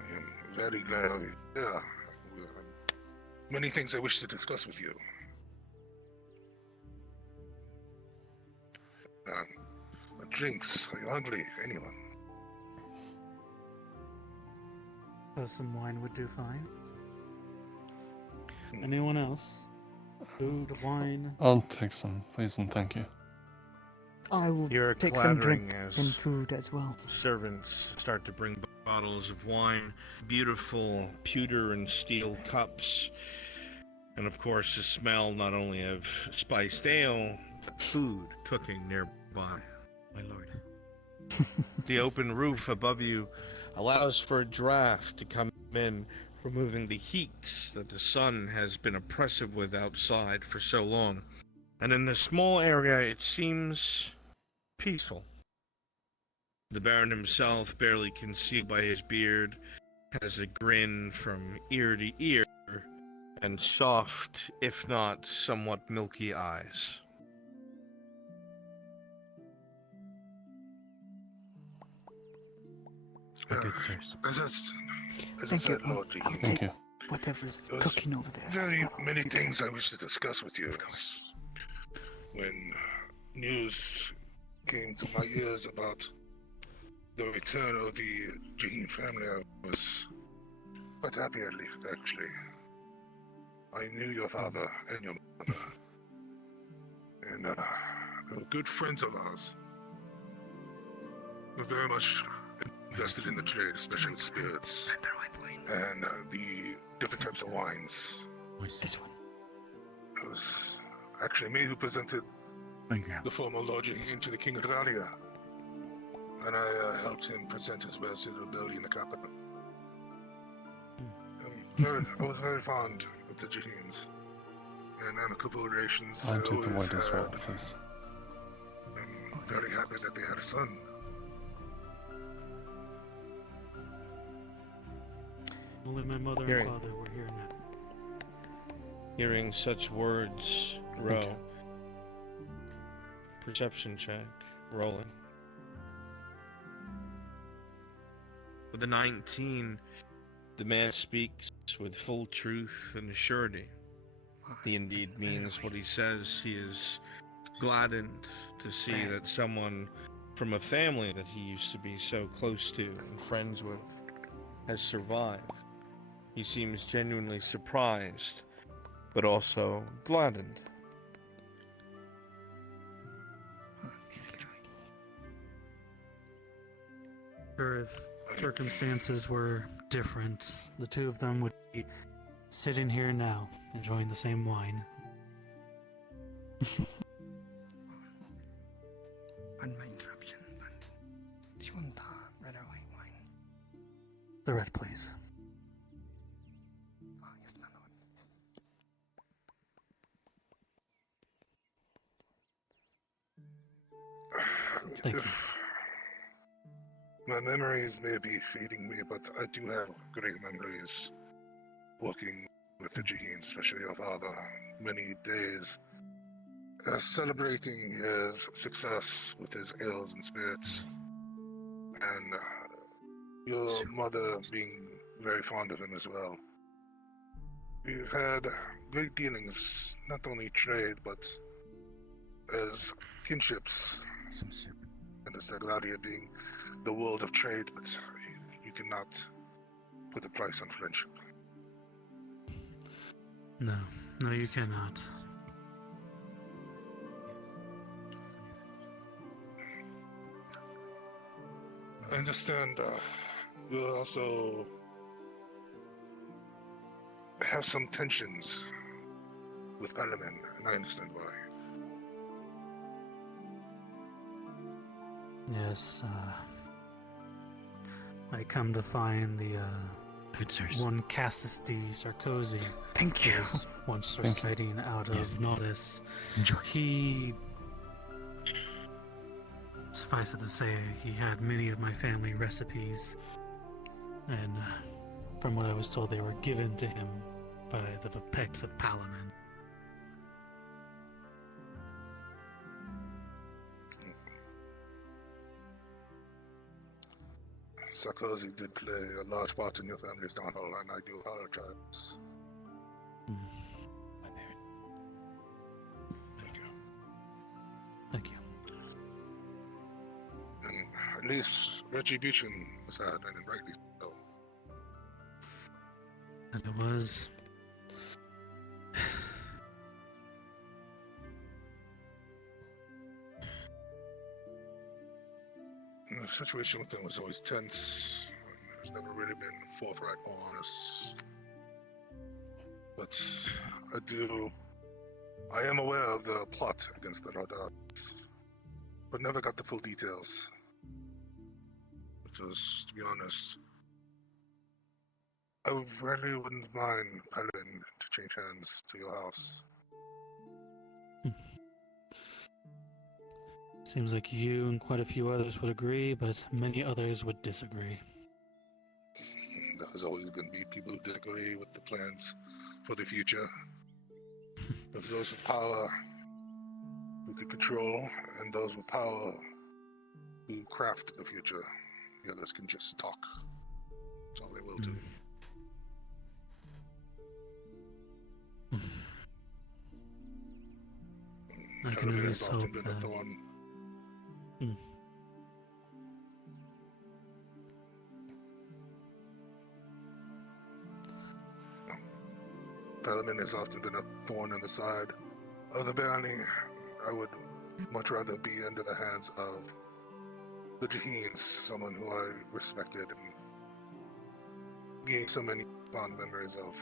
I am very glad. Yeah, many things I wish to discuss with you. Drinks, are you hungry? Anyone? Some wine would do fine. Anyone else? Food, wine? I'll take some, please and thank you. I will You're take some clattering drink as and food as well. servants start to bring bottles of wine, beautiful pewter and steel cups, and of course the smell not only of spiced ale, but food cooking nearby. My lord. The open roof above you allows for a draft to come in, removing the heat that the sun has been oppressive with outside for so long. And in this small area, it seems peaceful. The Baron himself, barely concealed by his beard, has a grin from ear to ear, and soft, if not somewhat milky eyes. As I Thank said, you. Lord I'll Jean, take whatever's cooking over there. very many things I wish to discuss with you. When news came to my ears about the return of the Jaheen family, I was quite happy, actually. I knew your father and your mother, and they were good friends of ours. We're very much invested in the trade, especially with spirits and the different types of wines. This one. It was actually me who presented the former Lord Jaheen to the King of Ralia, and I helped him present his wares to the nobility in the capital. I was very fond of the Jaheens, and amicable relations I'll I take the always wine as well, had. please. I'm very happy that they had a son. Only my mother Hearing- and father were here now. Hearing such words, Ro. Perception check, rolling. With a 19, the man speaks with full truth and surety. He indeed means what he says. He is gladdened to see that someone from a family that he used to be so close to and friends with has survived. He seems genuinely surprised, but also gladdened. Sure, if circumstances were different, the two of them would be sitting here now, enjoying the same wine. Pardon my interruption. Do you want red or white wine? The red, please. Oh, yes, my lord. Thank you. My memories may be fading me, but I do have great memories working with the Jaheen, especially your father. Many days celebrating his success with his ales and spirits, and your mother being very fond of him as well. We've had great dealings, not only trade, but as kinships. And the Sagradia being the world of trade, but you cannot put a price on friendship. No, you cannot. I understand. We're also have some tensions with Palamin, and I understand why. Yes, I come to find the one Castus D. Sarkozy. Thank you. Was once Thank you. residing out of Nodis. Enjoy. He, suffice it to say, he had many of my family recipes, and from what I was told, they were given to him by the Vepex of Palamin. Sarkozy did play a large part in your family's downfall, and I do apologize. Thank you. Thank you. And at least retribution was had, and rightly so. And it was. The situation with them was always tense. There's never really been forthright or honest. But I am aware of the plot against the Radas, but never got the full details. Because, to be honest, I really wouldn't mind Paladin to change hands to your house. Seems like you and quite a few others would agree, but many others would disagree. There's always going to be people who disagree with the plans for the future. There's those with power who can control, and those with power who craft the future. The others can just talk. That's all they will do. I can at least hope been a that. thorn. Palamin has often been a thorn in the side of the barony. I would much rather be under the hands of the Jahins, someone who I respected and gained so many fond memories of.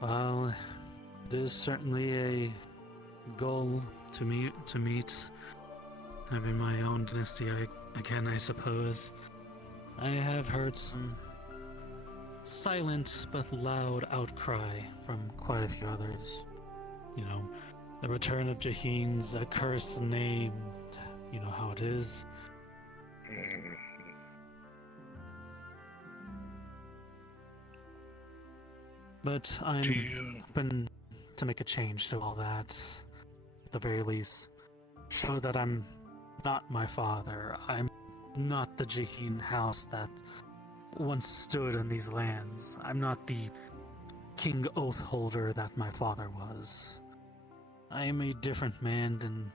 Well, it is certainly a goal to meet. Having my own dynasty again, I suppose. I have heard some silent but loud outcry from quite a few others. You know, the return of Jaheen's a cursed name. You know how it is. But I'm open to make a change to all that, at the very least. Show that I'm not my father. I'm not the Jaheen house that once stood in these lands. I'm not the king oath holder that my father was. I am a different man, and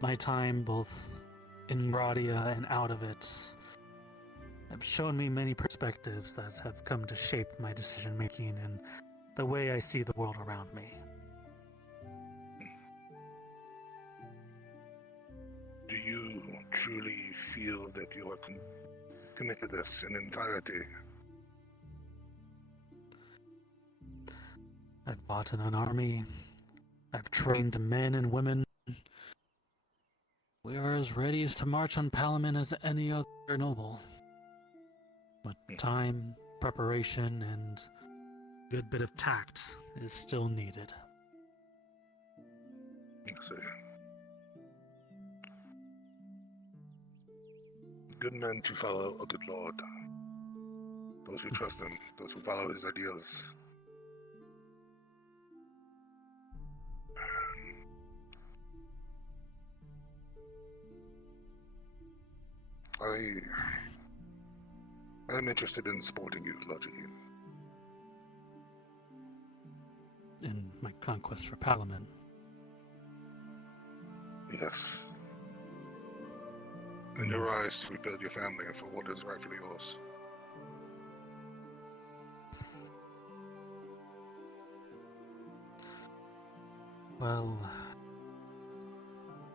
my time both in Radia and out of it have shown me many perspectives that have come to shape my decision making and the way I see the world around me. Do you truly feel that you are committed to this in entirety? I've fought in an army. I've trained men and women. We are as ready to march on Palamin as any other noble. But time, preparation, and a good bit of tact is still needed. I see. Good men to follow a good lord. Those who trust him, those who follow his ideals. I am interested in supporting you, Lord Jaheen. In my conquest for Palamin. Yes. In your rise to rebuild your family and for what is rightfully yours. Well,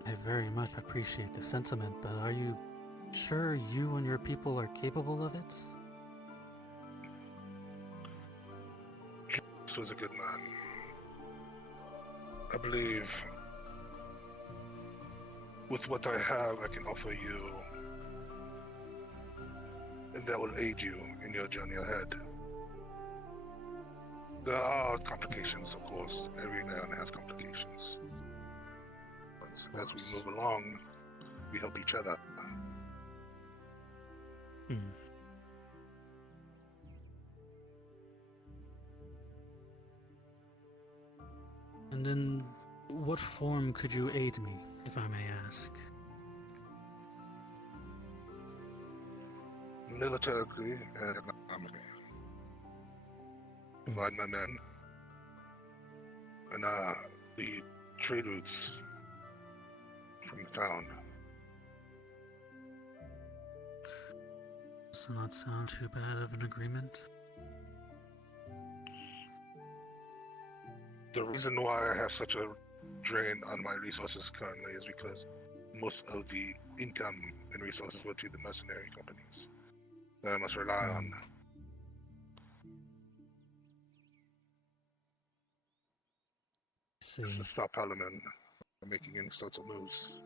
I very much appreciate the sentiment, but are you sure you and your people are capable of it? This was a good man. I believe with what I have, I can offer you, and that will aid you in your journey ahead. There are complications, of course. Every land has complications. But as we move along, we help each other. And in what form could you aid me, if I may ask? Militarily and economically. Provide my men and the trade routes from the town. Does not sound too bad of an agreement. The reason why I have such a drain on my resources currently is because most of the income and resources go to the mercenary companies that I must rely on. Just to stop Parliament from making any sorts of moves.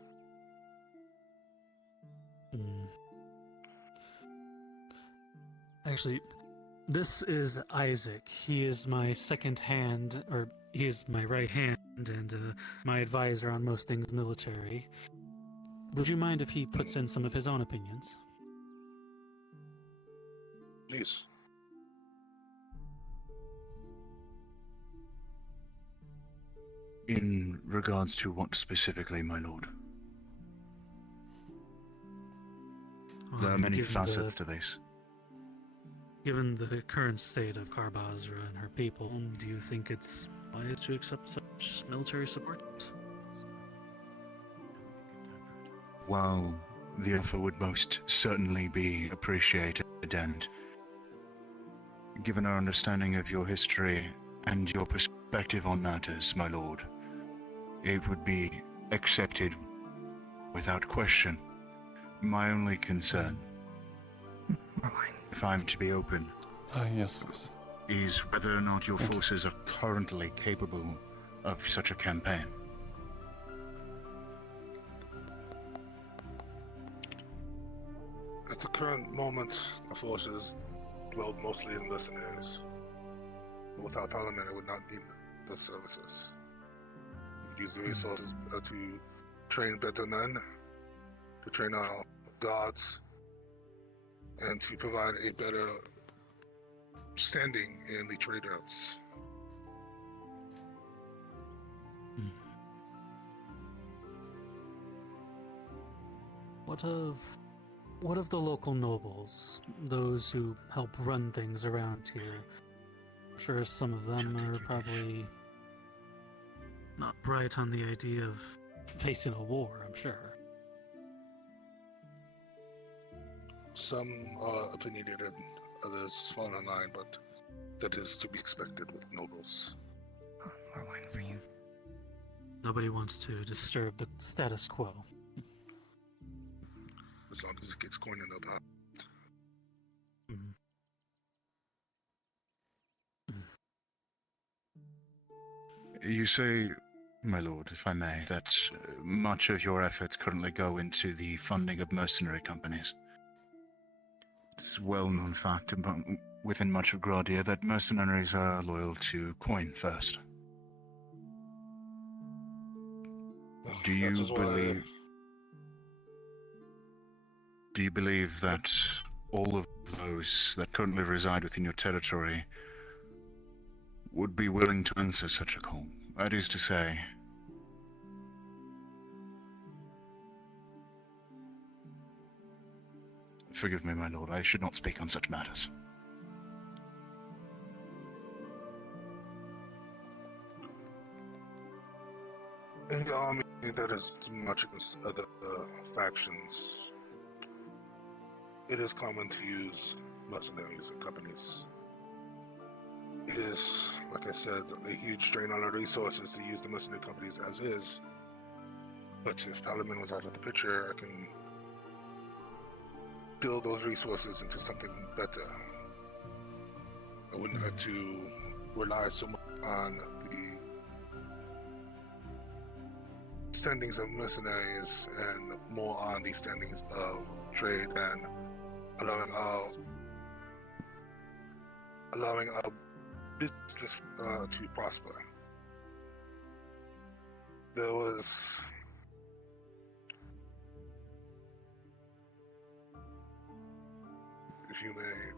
Actually, this is Isaac. He is my second hand, or he is my right hand and my advisor on most things military. Would you mind if he puts in some of his own opinions? Please. In regards to what specifically, my lord? Well, There I are mean, many given facets the- to this. Given the current state of Karbazra and her people, do you think it's wise to accept such military support? While the offer would most certainly be appreciated, and given our understanding of your history and your perspective on matters, my lord, it would be accepted without question. My only concern, if I'm to be open, yes, please, is whether or not your forces are currently capable of such a campaign. At the current moment, the forces dwell mostly in mercenaries. But without Parliament, it would not need the services. We could use the resources to train better men, to train our guards, and to provide a better standing in the trade routes. What of the local nobles, those who help run things around here? I'm sure some of them are probably not bright on the idea of facing a war, I'm sure. Some are opinionated, others fall in line, but that is to be expected with nobles. More wine for you. Nobody wants to disturb the status quo. As long as it gets coin in their pot. You say, my lord, if I may, that much of your efforts currently go into the funding of mercenary companies. It's a well-known fact within much of Gradia that mercenaries are loyal to coin first. Do you believe... Do you believe that all of those that currently reside within your territory would be willing to answer such a call? That is to say, forgive me, my lord, I should not speak on such matters. In the army, there is much against other factions. It is common to use mercenaries and companies. It is, like I said, a huge strain on our resources to use the mercenary companies as is. But if Paladin was out of the picture, I can build those resources into something better. I wouldn't have to rely so much on the standings of mercenaries and more on the standings of trade and allowing our business to prosper. There was if you may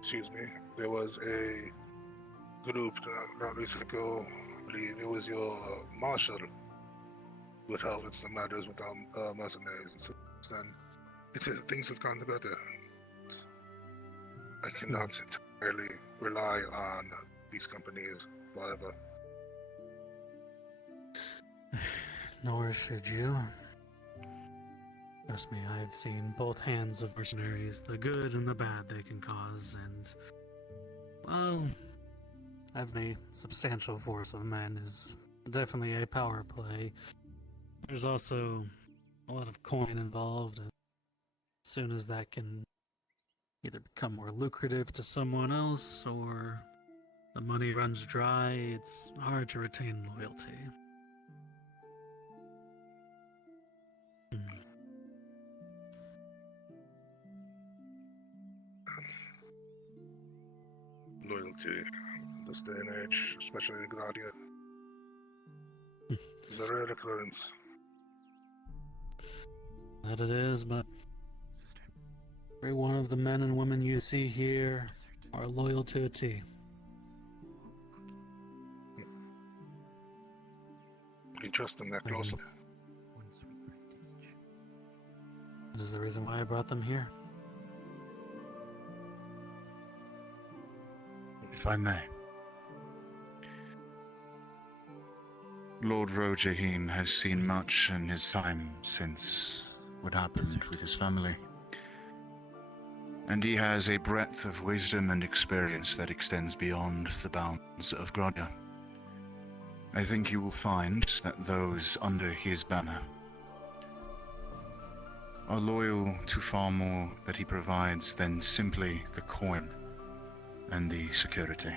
excuse me, there was a group not recently ago, I believe it was your marshal, would help with some matters with our mercenaries. And since then, things have gone better. I cannot entirely rely on these companies forever. Nor should you. Trust me, I've seen both hands of mercenaries, the good and the bad they can cause, and, well, having a substantial force of men is definitely a power play. There's also a lot of coin involved, and as soon as that can either become more lucrative to someone else, or the money runs dry, it's hard to retain loyalty. Loyalty in this day and age, especially in Gladia, is a rare occurrence. That it is, but every one of the men and women you see here are loyal to a T. You trust them that closely? That is the reason why I brought them here. If I may. Lord Rojaheen has seen much in his time since what happened with his family. And he has a breadth of wisdom and experience that extends beyond the bounds of Gradia. I think you will find that those under his banner are loyal to far more that he provides than simply the coin and the security.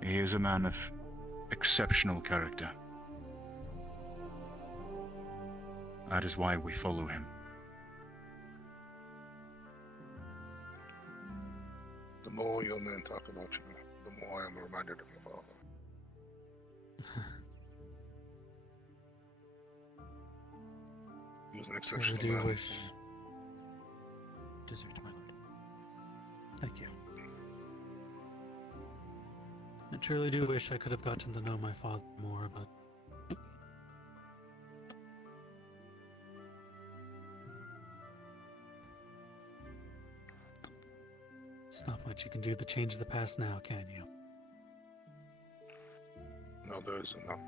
He is a man of exceptional character. That is why we follow him. The more your men talk about you, the more I am reminded of your father. He was an exceptional I really do man. wish. Dessert, my lord. Thank you. I truly do wish I could have gotten to know my father more, but it's not much you can do to change the past now, can you? No, there is not.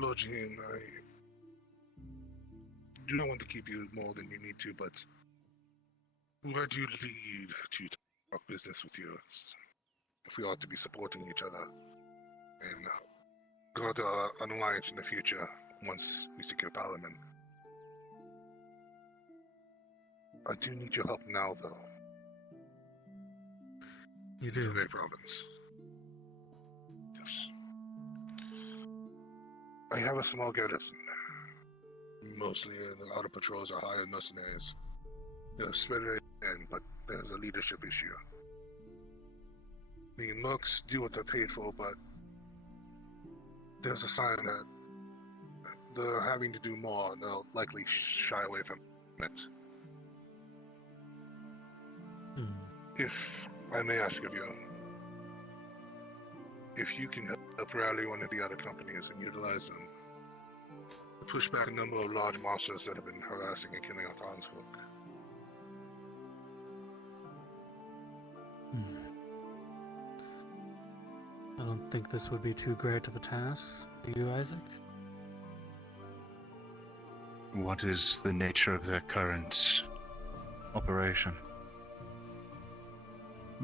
Lord Jean, I do not want to keep you more than you need to, but where do you lead to talk business with you? If we ought to be supporting each other and go to an alliance in the future once we secure Parliament. I do need your help now, though. You do? Very province. Yes. I have a small garrison. Mostly the outer patrols are hired mercenaries. They're spread right in, but there's a leadership issue. The mercs do what they're paid for, but there's a sign that they're having to do more, and they'll likely shy away from it. If I may ask of you, if you can help rally one of the other companies and utilize them to push back a number of large monsters that have been harassing and killing our townsfolk. I don't think this would be too great of a task. Do you, Isaac? What is the nature of their current operation?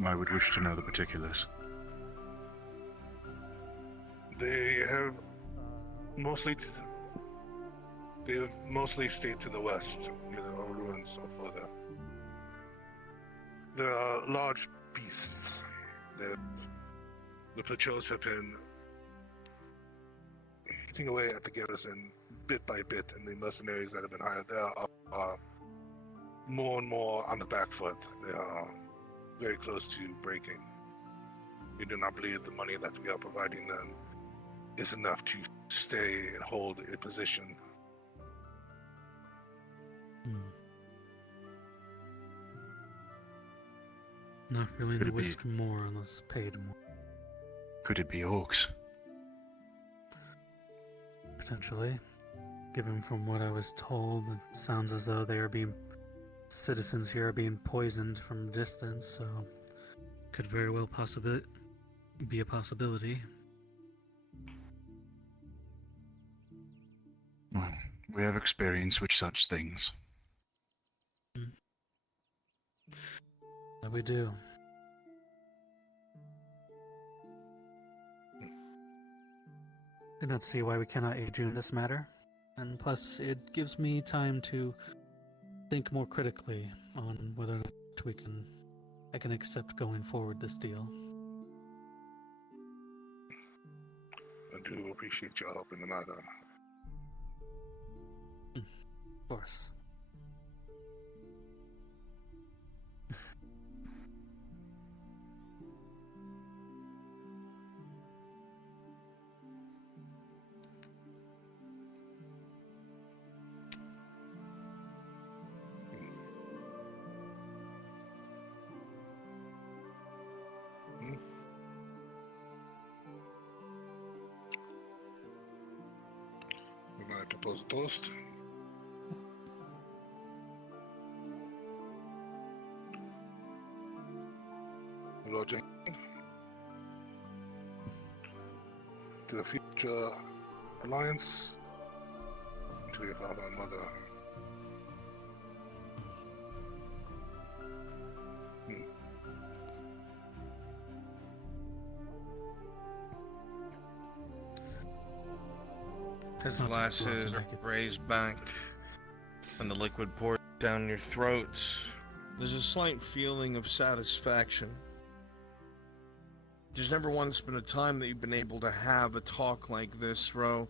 I would wish to know the particulars. They have mostly stayed to the west, near the ruins or further. There are large beasts. The patrols have been eating away at the garrison bit by bit, and the mercenaries that have been hired there are more and more on the back foot. They are very close to breaking. We do not believe the money that we are providing them is enough to stay and hold a position. Not really Could the it be- wish for more unless paid more. Could it be orcs? Potentially. Given from what I was told, it sounds as though citizens here are being poisoned from a distance, so could very well be a possibility. Well, we have experience with such things. That we do. I do not see why we cannot aid you in this matter, and plus it gives me time to think more critically on whether or not I can accept going forward this deal. I do appreciate your help in the matter. Of course. We might propose a toast. Lord Jane, to the future alliance, to your father and mother. His not too close to glasses are make it. raised back, and the liquid pours down your throat. There's a slight feeling of satisfaction. There's never once been a time that you've been able to have a talk like this, Ro.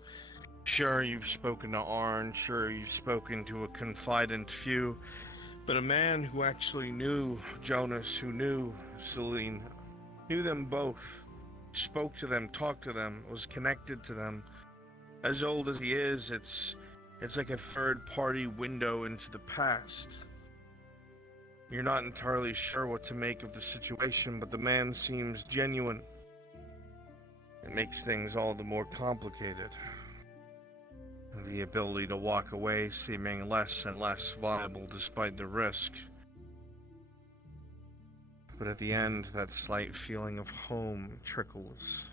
Sure, you've spoken to Arn, sure, you've spoken to a confidant few, but a man who actually knew Jonas, who knew Celine, knew them both, spoke to them, talked to them, was connected to them. As old as he is, it's like a third-party window into the past. You're not entirely sure what to make of the situation, but the man seems genuine. It makes things all the more complicated. The ability to walk away seeming less and less viable despite the risk. But at the end, that slight feeling of home trickles.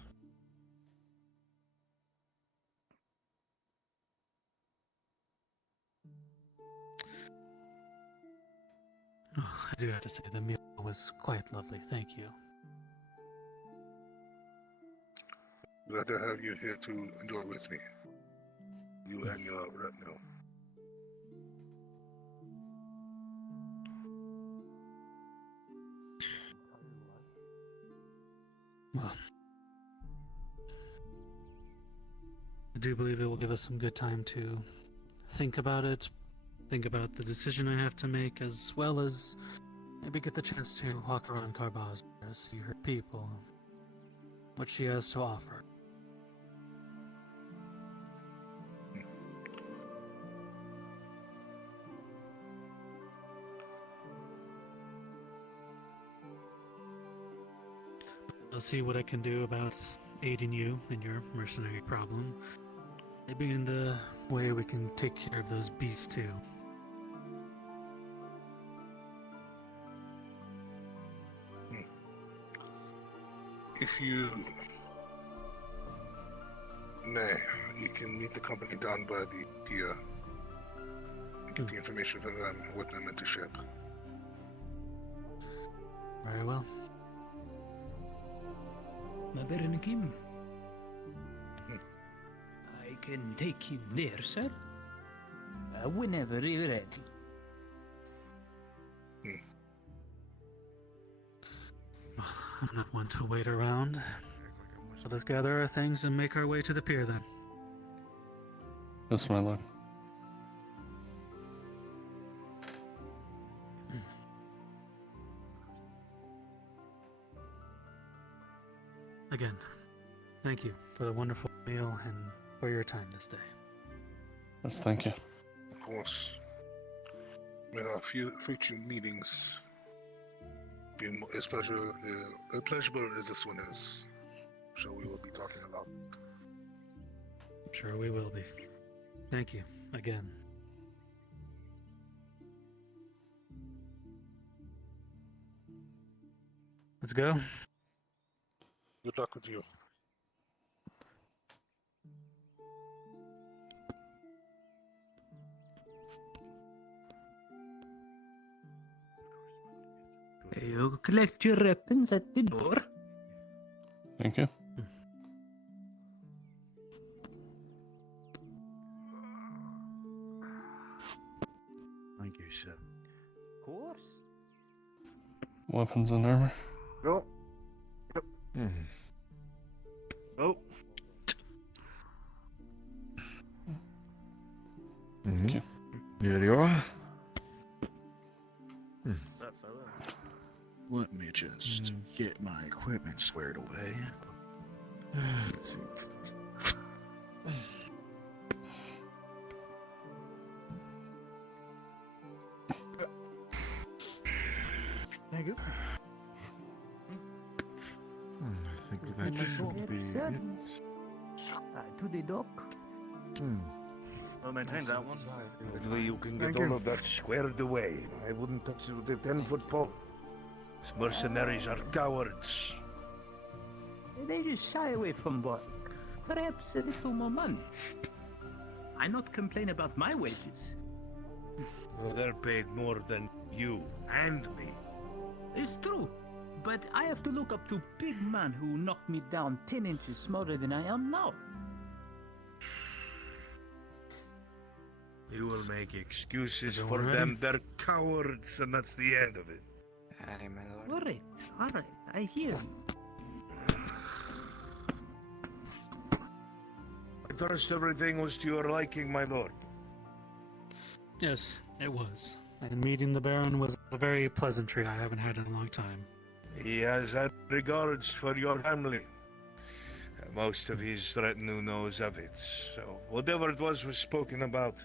Oh, I do have to say, the meal was quite lovely, thank you. Glad to have you here to enjoy with me. You and your retinue. Well, I do believe it will give us some good time to think about it, think about the decision I have to make, as well as maybe get the chance to walk around Carbaz, see her people, what she has to offer. I'll see what I can do about aiding you in your mercenary problem. Maybe in the way we can take care of those beasts too. If you may, you can meet the company down by the pier and get the information from them, what them into ship. Very well. Ma Baron Kim, can take him there, sir. Whenever you're ready. I'm not one to wait around. So let's gather our things and make our way to the pier then. Yes, my lord. Again, thank you for the wonderful meal and for your time this day. Yes, thank you. Of course. With our future meetings being as pleasurable as this one is, so we will be talking a lot. I'm sure we will be. Thank you again. Let's go. Good luck with you. You collect your weapons at the door. Thank you. Thank you, sir. Of course. Weapons and armor. Go. Oh. Thank you. Here you are. Let me just get my equipment squared away. Let's see. Thank you. I think that should be it. To the dock. I'll maintain that one. Hopefully you can get Thank all you. of that squared away. I wouldn't touch it with a 10-foot pole. These mercenaries are cowards. They just shy away from work. Perhaps a little more money. I not complain about my wages. Well, they're paid more than you and me. It's true, but I have to look up to big man who knocked me down 10 inches smaller than I am now. You will make excuses So for already? them. They're cowards, and that's the end of it. Aye, my lord. All right, I hear you. I trust everything was to your liking, my lord. Yes, it was. And meeting the Baron was a very pleasant treat I haven't had in a long time. He has had regards for your family. Most of his retinue knows of it, so whatever it was spoken about,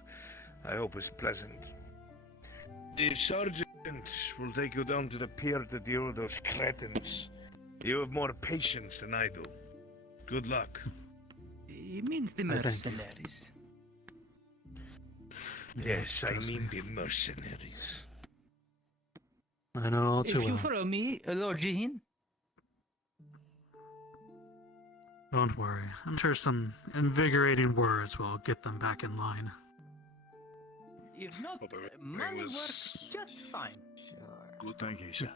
I hope is pleasant. The sergeant will take you down to the pier to deal with those cretins. You have more patience than I do. Good luck. It means the I thank you. mercenaries. Yes, I trust mean me. the mercenaries. I know all too If you well. follow me, Lord Jean. Don't worry. I'm sure some invigorating words will get them back in line. If not, Hope everything money was works just fine. Good. Thank you, sir.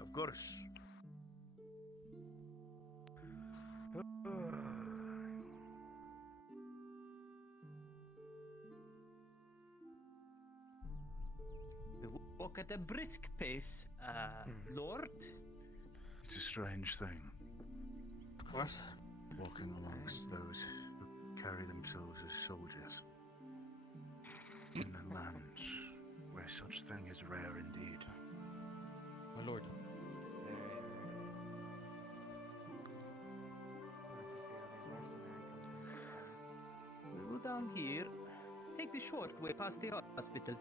Of course. You walk at a brisk pace, Lord. It's a strange thing, Of course. walking amongst those who carry themselves as soldiers in a land where such thing is rare indeed. My lord. We go down here. Take the short way past the hospital.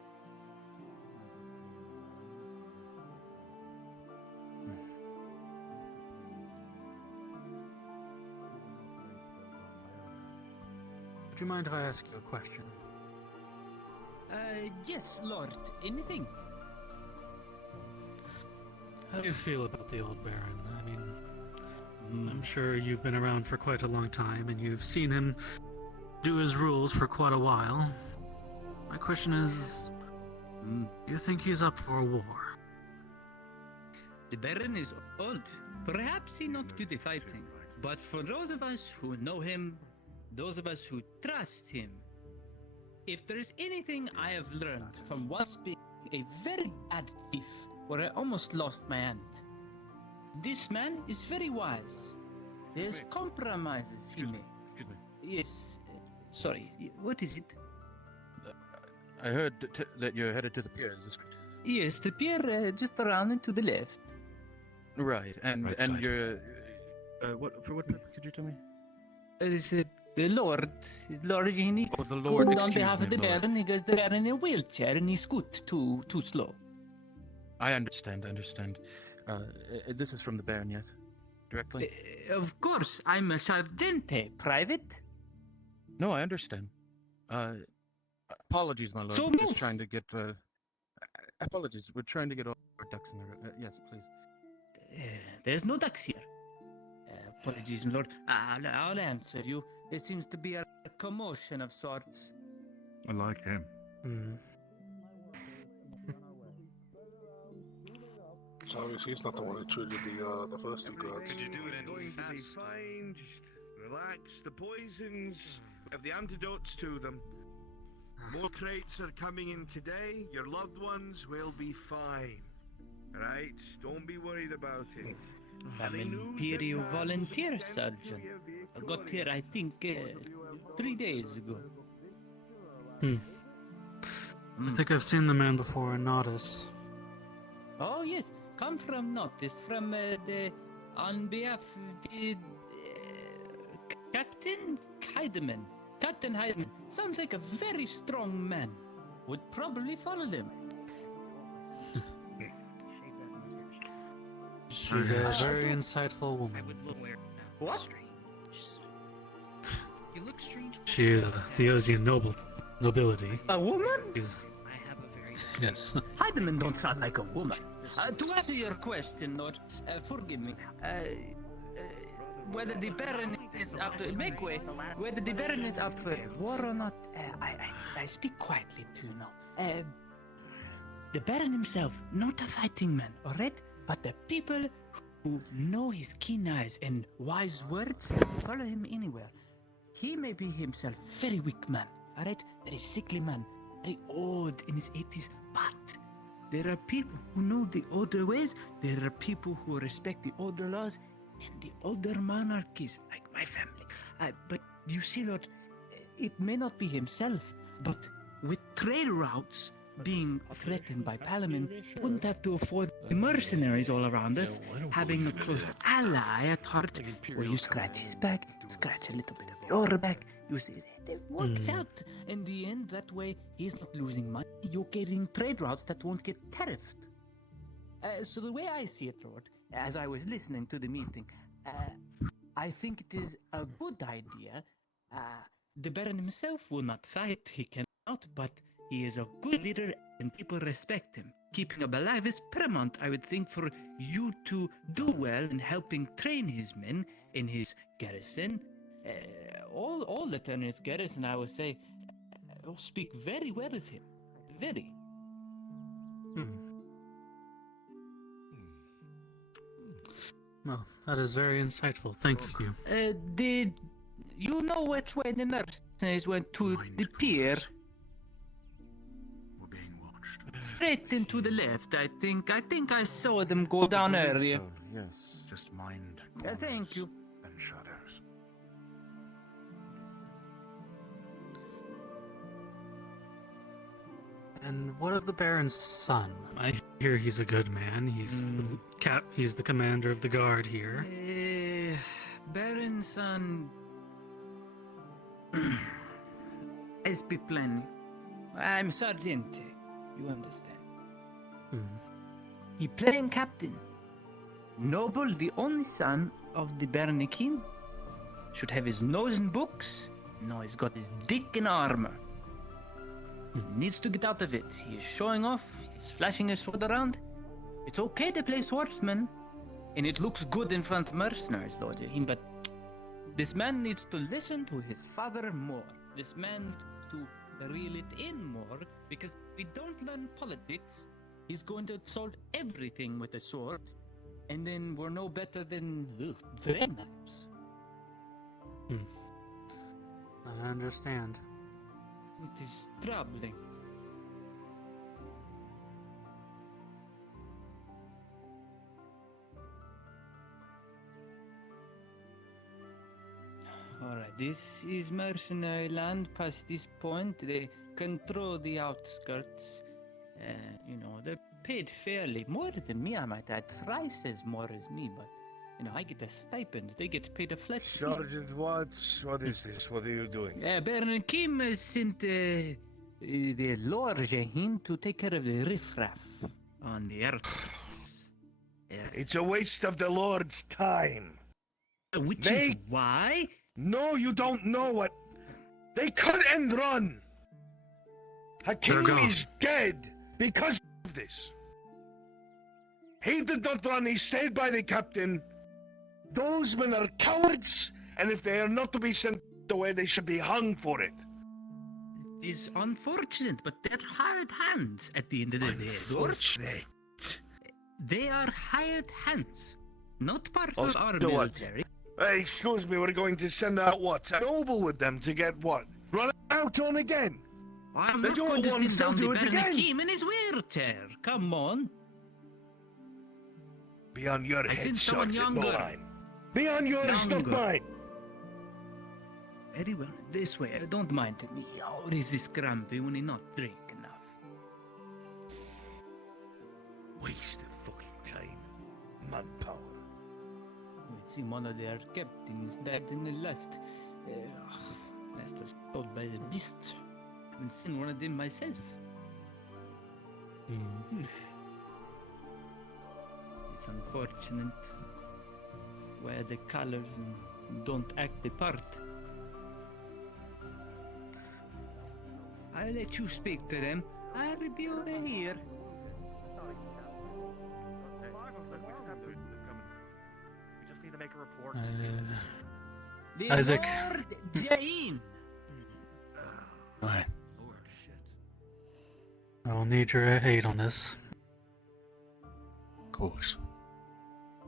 Would you mind if I ask you a question? Yes, Lord. Anything? How do you feel about the old Baron? I mean, I'm sure you've been around for quite a long time and you've seen him do his rules for quite a while. My question is, do you think he's up for a war? The Baron is old. Perhaps he not good at fighting. But for those of us who know him, those of us who trust him. If there is anything I have learned from once being a very bad thief, where I almost lost my hand, this man is very wise. There's compromises he made. Excuse me. Yes. Sorry. What is it? I heard that you're headed to the pier. Is this correct? Yes, the pier just around and to the left. Right, and Right and side. you're what purpose could you tell me? It's the Lord. Lord, he needs Oh, the Lord, on excuse behalf me, of the Lord. Baron because the Baron in a wheelchair and he scoots too slow. I understand. This is from the Baron, yes? Directly? Of course, I'm a Sardente, private. No, I understand. Apologies, my lord. So We're move. just trying to get. Apologies. We're trying to get all our ducks in a row. Yes, please. There's no ducks here. Apologies, my lord. I'll answer you. There seems to be a commotion of sorts. I like him. So obviously he's not the one who triggered the first two guards. Going to be fine. Just relax. The poisons, we have the antidotes to them. More crates are coming in today. Your loved ones will be fine. Right? Don't be worried about it. I'm an Imperial volunteer sergeant. I got here, I think, 3 days ago. I think I've seen the man before in Nodus. Oh yes, come from Notice, from on behalf of the Captain Heidemann. Captain Heidemann sounds like a very strong man. Would probably follow them. She's a very insightful woman. What? You look strange. She is of Theosian nobility. A woman? She's, I have a very yes. Heidemann don't sound like a woman. To answer your question, Lord, forgive me. Whether the Baron is up to make way, whether the Baron is up for war or not, I speak quietly to you now. The Baron himself, not a fighting man, alright? But the people who know his keen eyes and wise words follow him anywhere. He may be himself very weak man, alright? Very sickly man, very old in his 80s, but there are people who know the older ways, there are people who respect the older laws and the older monarchies, like my family. But you see, Lord, it may not be himself, but with trade routes being threatened by Palamon, wouldn't have to afford the mercenaries all around us, having a close ally at heart, where you scratch his back, scratch a little bit of your back, you see, it works out. In the end, that way, he's not losing money, you're getting trade routes that won't get tariffed. So the way I see it, Lord, as I was listening to the meeting, I think it is a good idea. The Baron himself will not fight, he cannot, but he is a good leader and people respect him. Keeping him alive is paramount, I would think, for you to do well in helping train his men in his garrison. All the in his garrison, I would say, speak very well of him. Very. Well, that is very insightful. Thank you. Did you know which way the mercenaries went to the pier? We're being watched. Straight into the left, I think. I think I saw them go down earlier. Yes. Just mind. Thank you. And shadows. And what of the Baron's son? I hear he's a good man. He's he's the commander of the guard here. Baron's son. I speak plainly. I'm Sergeante. You understand? He playing captain. Noble, the only son of the Baronekin, should have his nose in books. No, he's got his dick in armor. He needs to get out of it. He is showing off. He's flashing his sword around. It's okay to play swordsman, and it looks good in front of mercenaries, Lord Jahim, but this man needs to listen to his father more. This man needs to reel it in more, because if we don't learn politics, he's going to solve everything with a sword, and then we're no better than knives. I understand. It is troubling. Alright, this is mercenary land past this point. They control the outskirts. They're paid fairly. More than me, I might add. Thrice as more as me, but, I get a stipend. They get paid a flat fee. Sergeant Watts, what is this? What are you doing? Baron Kim has sent the Lord Jahim to take care of the riffraff on the outskirts. It's a waste of the Lord's time. Which is why? No, you don't know what. They cut and run. Hakim is dead because of this. He did not run, he stayed by the captain. Those men are cowards, and if they are not to be sent away, they should be hung for it. It is unfortunate, but they're hired hands at the end of the day. Unfortunate? They are hired hands, not part of our military. Hey, excuse me, we're going to send out what? A noble with them to get what? Run out on again? I'm They not don't going to want send to down do the it Baron again. Hakim in his wheelchair. Come on. Be on your I head, sent someone Sergeant, no younger. mine. Be on yours, not Younger. mine. Very well. This way. Don't mind me. Always this grumpy when he not drink enough. Waste of fucking time. Manpower. It seems one of their captains died in the last was told by the beast. I haven't seen one of them myself. It's unfortunate. Wear the colors and don't act the part. I'll let you speak to them. I'll be over here. We just need to make a report. The Isaac. Lord Jain. Aye. Lord, shit. I'll need your aid on this. Of course.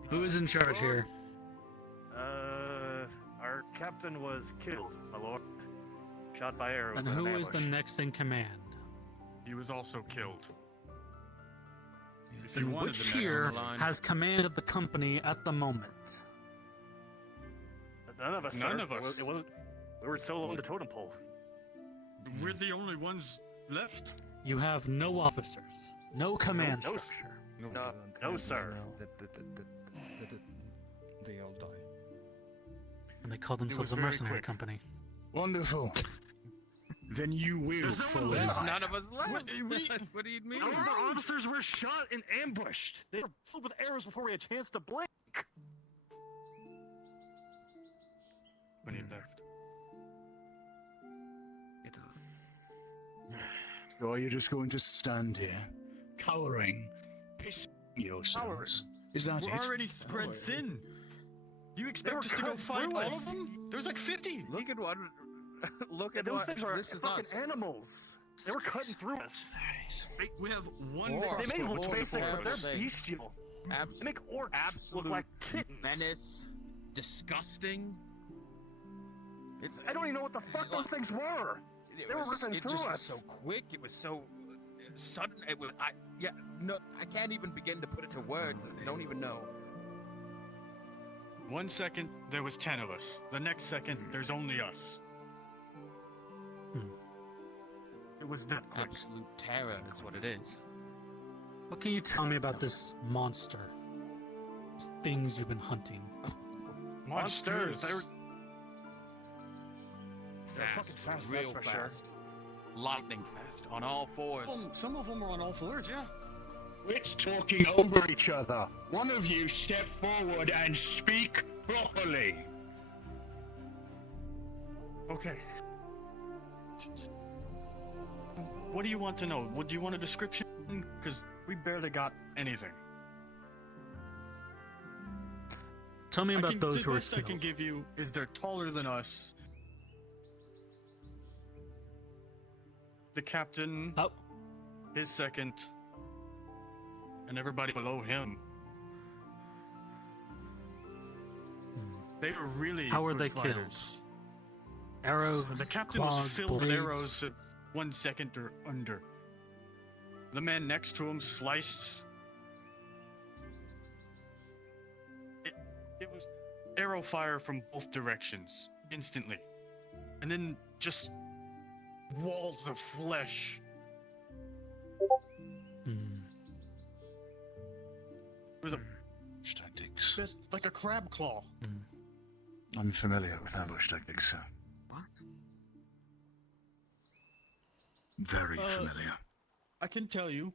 Who is in charge here? Our captain was killed, my lord. Shot by arrows. And in an who is the ambush. next in command? He was also killed. If you And wanted which the next on here the line- has command of the company at the moment? None of us. None sir. of us. It wasn't. We were solo on the totem pole. We're the only ones left. You have no officers, no command no, structure. No, sir. They all die. And they call themselves a very mercenary quick. company. Wonderful. Then you will There's no fall one in left. line. None of us left. What do you mean? All the officers were shot and ambushed. They were filled with arrows before we had a chance to blink. When he left. So are you just going to stand here, cowering, pissing yourselves? Is that We're it? already spread thin. You They were expect us to go cutting find through all us. of them? There's like 50. Look at what. Look at Those what. things are This is fucking us. animals. They were cutting through us. We have one Four. crossbow They may look between the basic, four but of they're us. bestial. They make orcs Absolute look like kittens. menace. Disgusting. It's. I don't even know what the fuck those things were. They were ripping it through just us. was so quick. It was so sudden. It was. I can't even begin to put it to words. I don't even know. 1 second, there was 10 of us. The next second, there's only us. It was that quick. Absolute terror is what it is. What can you tell me about this monster? These things you've been hunting. Monsters. They're Fast, fucking fast, real that's for fast. sure. Lightning fast on all fours. Some of them are on all fours, yeah. Quit talking over each other. One of you step forward and speak properly. Okay. What do you want to know? What do you want a description? Because we barely got anything. Tell me about those the who are best I can killed. give you is they're taller than us. The captain, his second, and everybody below him. They were really How were good they killed? fighters. Arrow. The captain claws, was filled with blades. arrows at 1 second or under. The man next to him sliced. It was arrow fire from both directions, instantly. And then just walls of flesh. With a tactics. just like a crab claw. I'm familiar with ambush tactics, sir. What? Very familiar. I can tell you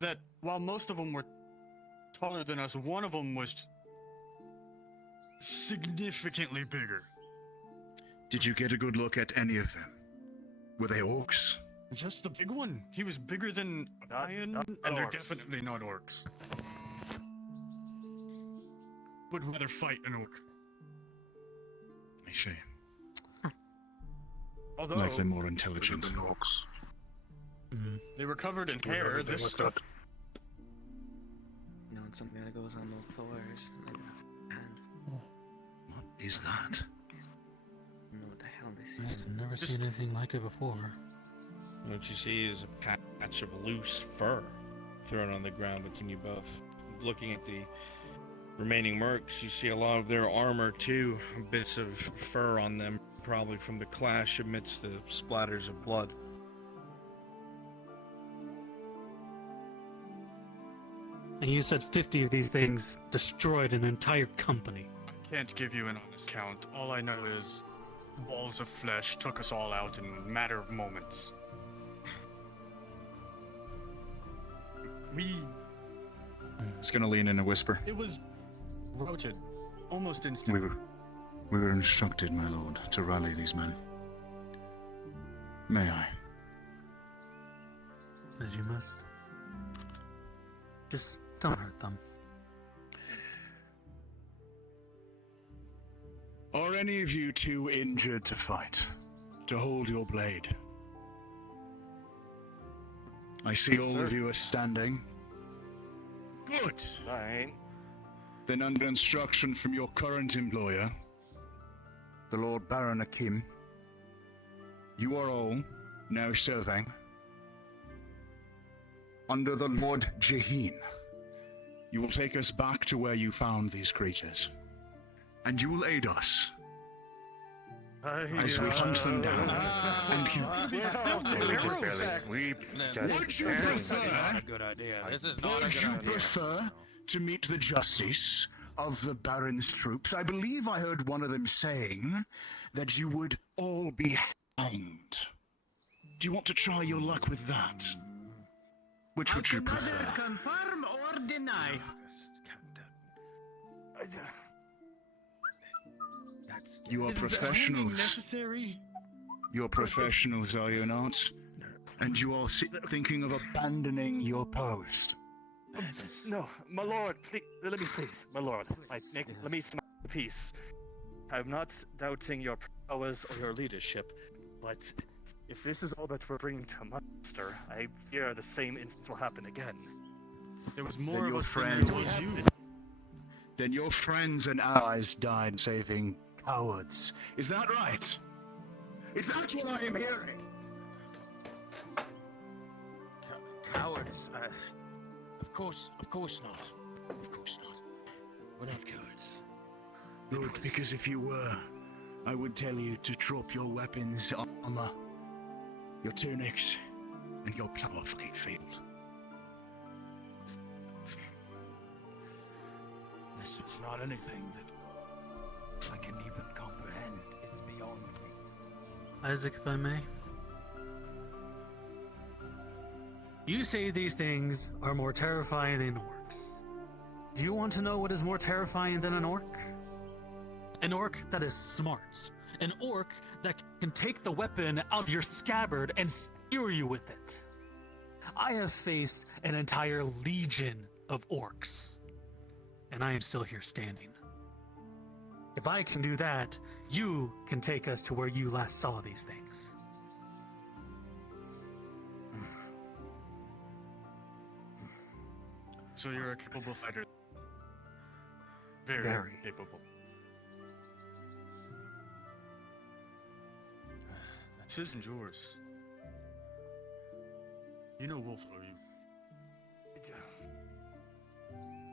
that while most of them were taller than us, one of them was significantly bigger. Did you get a good look at any of them? Were they orcs? Just the big one. He was bigger than Iron, and they're definitely not orcs. Would rather fight an orc. I see. Although Likely more intelligent than orcs. they were covered in hair, this stuff. You know, it's something that goes on those Thors. Like a handful. What is that? I don't know what the hell this is. I've never seen anything like it before. What you see is a patch of loose fur thrown on the ground between you both. Looking at the remaining mercs, you see a lot of their armor too, bits of fur on them, probably from the clash amidst the splatters of blood. And you said 50 of these things destroyed an entire company. I can't give you an honest count. All I know is walls of flesh took us all out in a matter of moments. He's gonna lean in and whisper. It was routed almost instantly. We were instructed, my lord, to rally these men. May I? As you must. Just don't hurt them. Are any of you too injured to fight? To hold your blade? I see all of you are standing. Good. Fine. Then under instruction from your current employer, the Lord Baron Akim, you are all now serving under the Lord Jaheen. You will take us back to where you found these creatures, and you will aid us as we hunt them down and kill them. Would you prefer? Good idea. Would you prefer to meet the justice of the Baron's troops? I believe I heard one of them saying that you would all be hanged. Do you want to try your luck with that? Which would you prefer? Confirm or deny? You are Is the hanging professionals. necessary? You're professionals, are you not? And you all thinking of abandoning your post. No, my lord, please, let me please, my lord. Let me speak peace. I'm not doubting your prowess or your leadership, but if this is all that we're bringing to Munster, I fear the same instance will happen again. There was Then more of your us than there friends, was you. then your friends and allies died saving cowards. Is that right? Is that what I am hearing? Cowards? Of course not. Of course not. We're not cowards. Good, because if you were, I would tell you to drop your weapons, armor, your tunics, and your plow off field. This is not anything that I can even comprehend. It's beyond me. Isaac, if I may. You say these things are more terrifying than orcs. Do you want to know what is more terrifying than an orc? An orc that is smart. An orc that can take the weapon out of your scabbard and skewer you with it. I have faced an entire legion of orcs, and I am still here standing. If I can do that, you can take us to where you last saw these things. So you're a capable fighter. Very Very. capable. This isn't yours. You know Wolflore, you.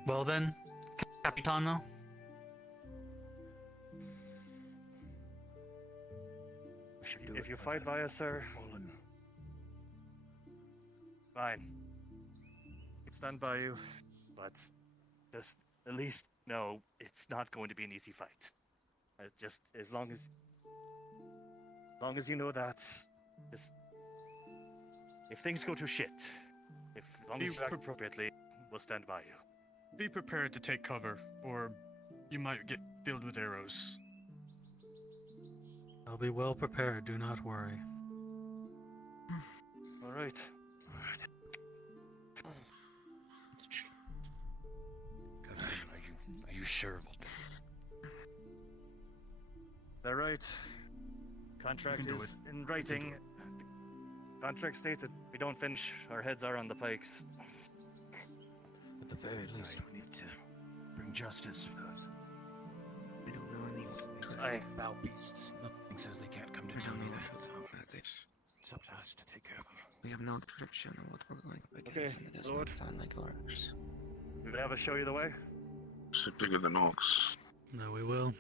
Well then, Capitano. If you fight by us, sir, fine. Stand by you, but just at least know it's not going to be an easy fight. Just as long as you know that, just if things go to shit, as long as you act appropriately, we'll stand by you. Be prepared to take cover, or you might get filled with arrows. I'll be well prepared, do not worry. All right. Are you sure about this? They're right. Contract is in writing. Contract states that if we don't finish, our heads are on the pikes. At the very least, we need to bring justice to those. We don't know any Foul beasts. Nothing says they can't come to town. It's up to us to take care of them. We have no description of what we're going up Okay, against, and it does Lord. not sound like orders. We would have us show you the way. Is it bigger than orcs? No, we will.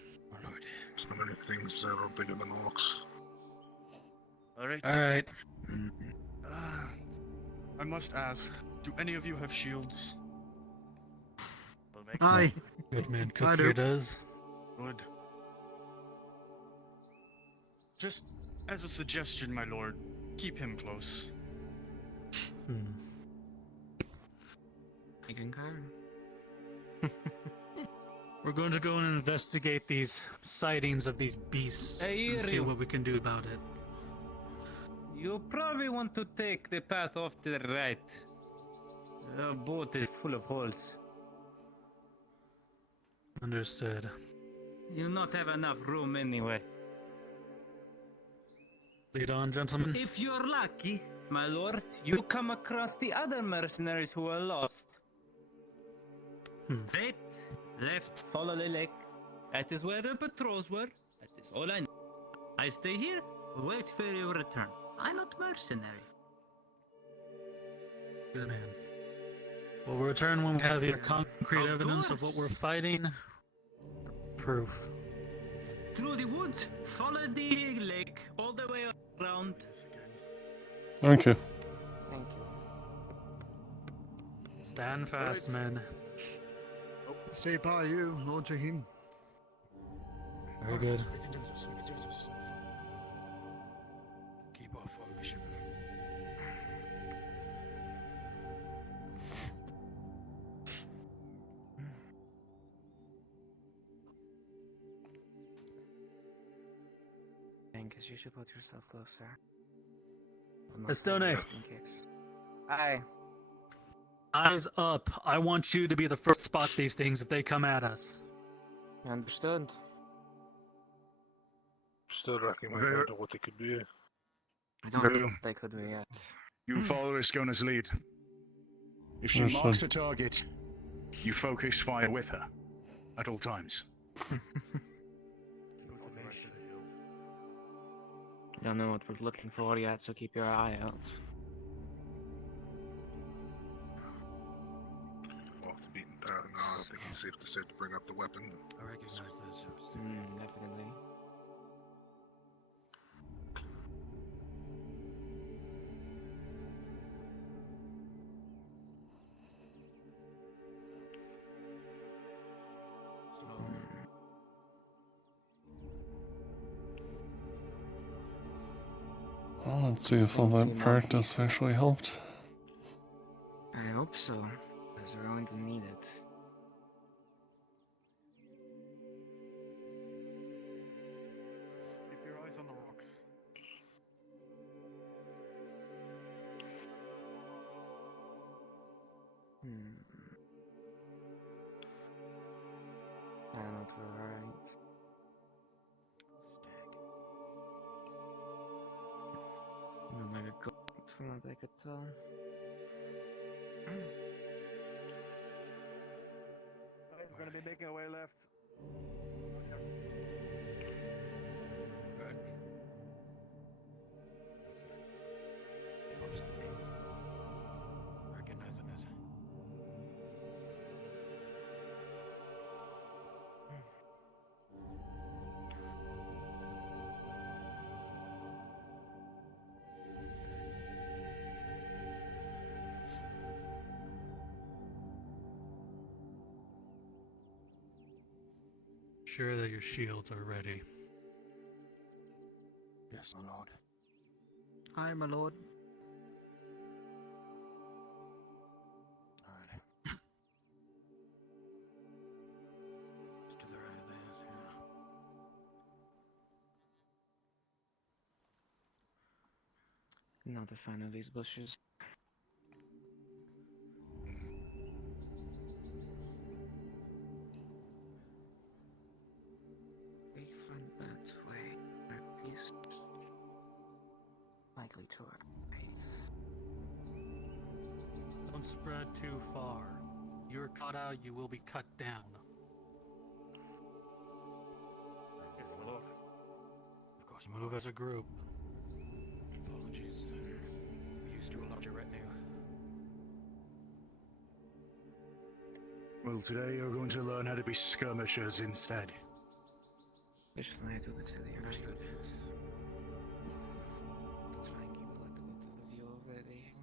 So many things that are bigger than orcs. All right. All right. I must ask, do any of you have shields? Aye. Good man I Cook do. here does. Good. Just as a suggestion, my lord, keep him close. I concur. We're going to go and investigate these sightings of these beasts Hey, and see Iryu. what we can do about it. You probably want to take the path off to the right. The boat is full of holes. Understood. You'll not have enough room anyway. Lead on, gentlemen. If you're lucky, my lord, you come across the other mercenaries who are lost. Straight, left, follow the lake. That is where the patrols were. That is all I know. I stay here, wait for your return. I'm not mercenary. Good man. We'll return when we have your concrete evidence of what we're fighting. Proof. Through the woods, follow the lake, all the way around. Thank you. Thank you. Stand fast, men. Stay by you, Lord Jahim. Very good. We can do this, we can do this. Keep off our mission. Angus, you should put yourself closer. Estone. Just in case. Aye. Eyes up. I want you to be the first to spot these things if they come at us. Understood. Still racking my head at what they could be. I don't Very- think they could be yet. You follow Iskona's lead. If she Understood. marks a target, you focus fire with her at all times. Don't know what we're looking for yet, so keep your eye out. Off the beaten path now, I think it's safe to say to bring up the weapon. I recognize this. Definitely. Well, let's see if all that practice actually helped. I hope so, because we're going to need it. Keep your eyes on the rocks. I don't know if we're alright. Like a goat from what I could tell. We're gonna be making our way left. sure that your shields are ready. Yes, my lord. Aye, my lord. Alright. Just to the right of this, yeah. Not a fan of these bushes. Big front that way. Beasts likely to arrive. Don't spread too far. You're caught out, you will be cut down. Yes, my lord. Of course, move as a group. Apologies. We're used to a larger retinue. Well, today you're going to learn how to be skirmishers instead. Wyślę to do the understood. Try and keep a little bit of the view of everything.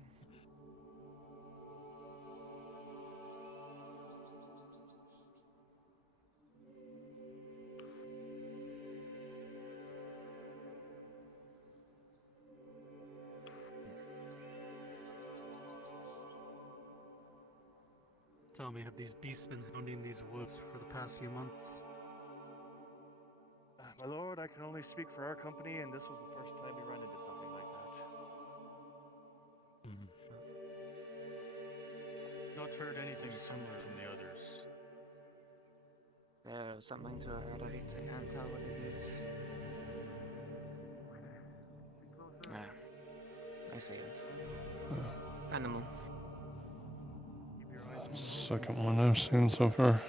Tell me, have these beasts been hounding these woods for the past few months? My lord, I can only speak for our company, and this was the first time we ran into something like that. Not heard anything similar from the others. There's something to it. I can't tell what it is. I see it. Animal. Second one I've seen so far.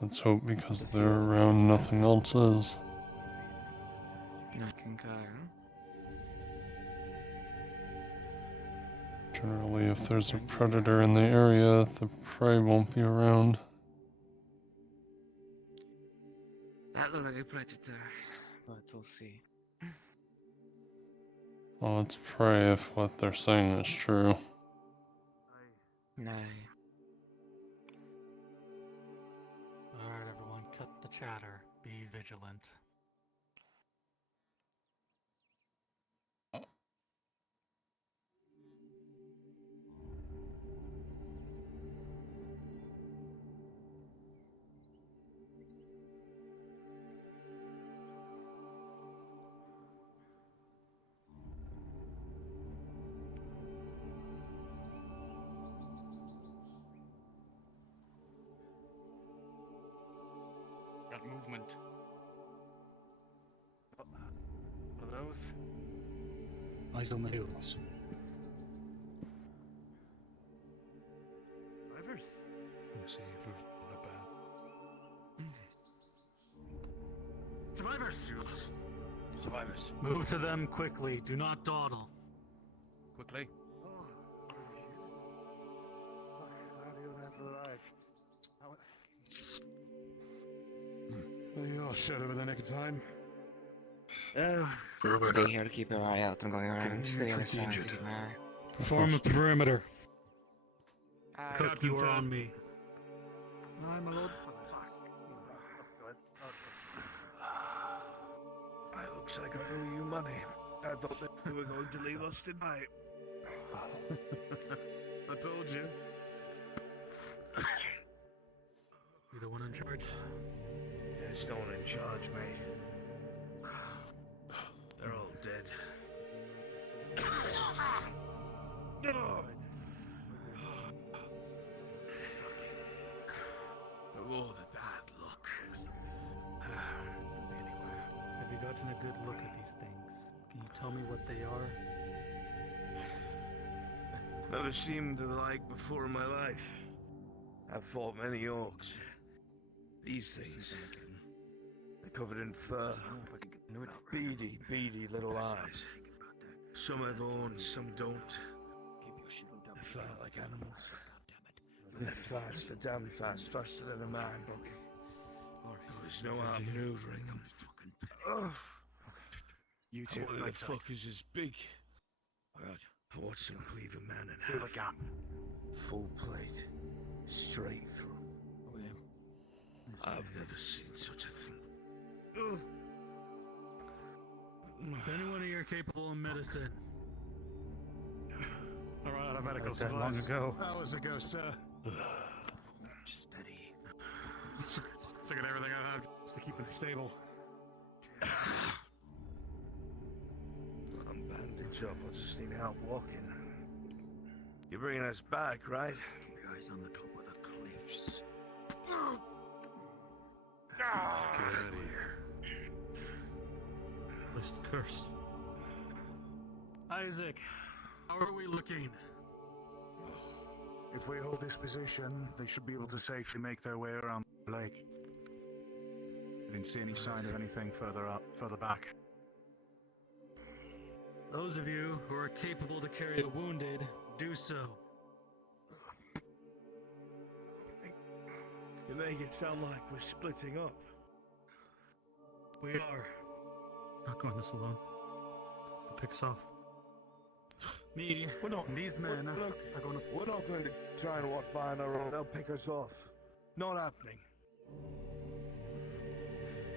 Let's hope because they're around, nothing else is. I concur. Generally, if there's a predator in the area, the prey won't be around. That looks like a predator, but we'll see. Well, it's prey if what they're saying is true. Nay. Alright, everyone, cut the chatter. Be vigilant. Got movement. What are those? Eyes on the hills. Survivors? You see, Survivors! Survivors. Move to them quickly. Do not dawdle. Quickly. How do you have arrived? You'll shut up in the nick of time. Stay here to keep your eye out. I'm going around to the other side to keep my eye. Perform a perimeter. Cook, Captain you are said- on me. Aye, my lord. It looks like I owe you money. I thought that you were going to leave us tonight. I told you. You the one in charge? There's no one in charge, mate. They're all dead. No! Oh, the bad luck. Have you gotten a good look at these things? Can you tell me what they are? Never seen the like before in my life. I've fought many orcs. These things. They're covered in fur. Beady little eyes. Some have horns, some don't. They fly like animals. And they're fast, they're damn fast, faster than a man. There's no harm maneuvering them. Oh. You two, One of the fuckers is big. I watched him cleave a man in half. Full plate. Straight through. I've never seen such a thing. Is anyone here capable of medicine? I ran out of medical That long supplies ago. hours ago, sir. Steady. Stick at everything I have just to keep it stable. I'm bandaged up. I just need help walking. You're bringing us back, right? Keep your eyes on the top of the cliffs. Let's get out of here. List cursed. Isaac, how are we looking? If we hold this position, they should be able to safely make their way around the lake. I didn't see any sign of anything further back. Those of you who are capable to carry the wounded, do so. You make it sound like we're splitting up. We are. Not going this alone. The pick's off. Me and these men are going to... We're not going to try and walk by on our own. They'll pick us off. Not happening.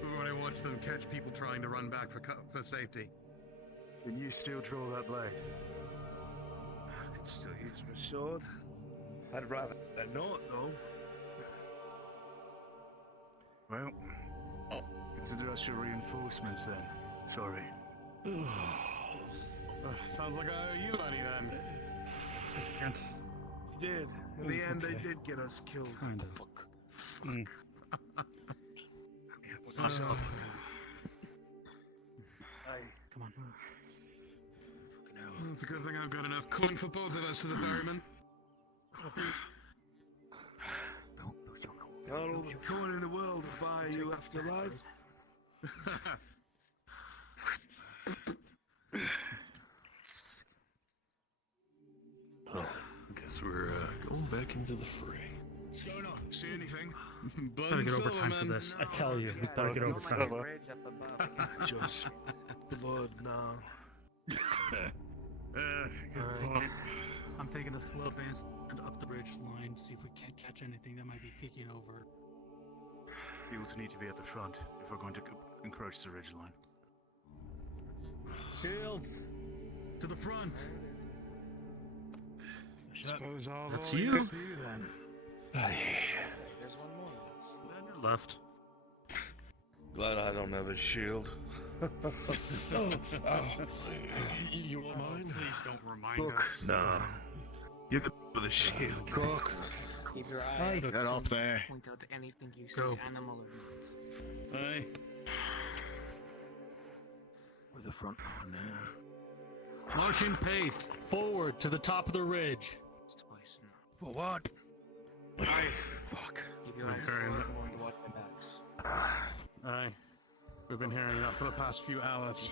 We've already watched them catch people trying to run back for safety. Can you still draw that blade? I could still use my sword. I'd rather not, though. Well, consider us your reinforcements then. Sorry. Sounds like I owe you money then. You did. In the end, they did get us killed. Kind of. Come on. It's a good thing I've got enough coin for both of us to the ferryman. Not all the coin in the world to buy you afterlife. Oh, guess we're going back into the fray. What's going on? See anything? Gotta get overtime for this. I tell you, we gotta get overtime. Just blood now. Alright. I'm taking a slow advance up the ridge line, see if we can't catch anything that might be peeking over. Fuels need to be at the front if we're going to encroach the ridgeline. Shields! To the front! That's you. There's one more. Left. Glad I don't have a shield. You won't mind? Please don't remind Cook. us. No. You could with a shield. Cook. Keep your Hey. eye. Get up there. Point out anything you see, Go. animal or not. Hey. We're the front one now. Marching pace, forward to the top of the ridge. It's twice now. For what? Fuck. Keep your eyes forward and watch your backs. Aye. We've been hearing that for the past few hours.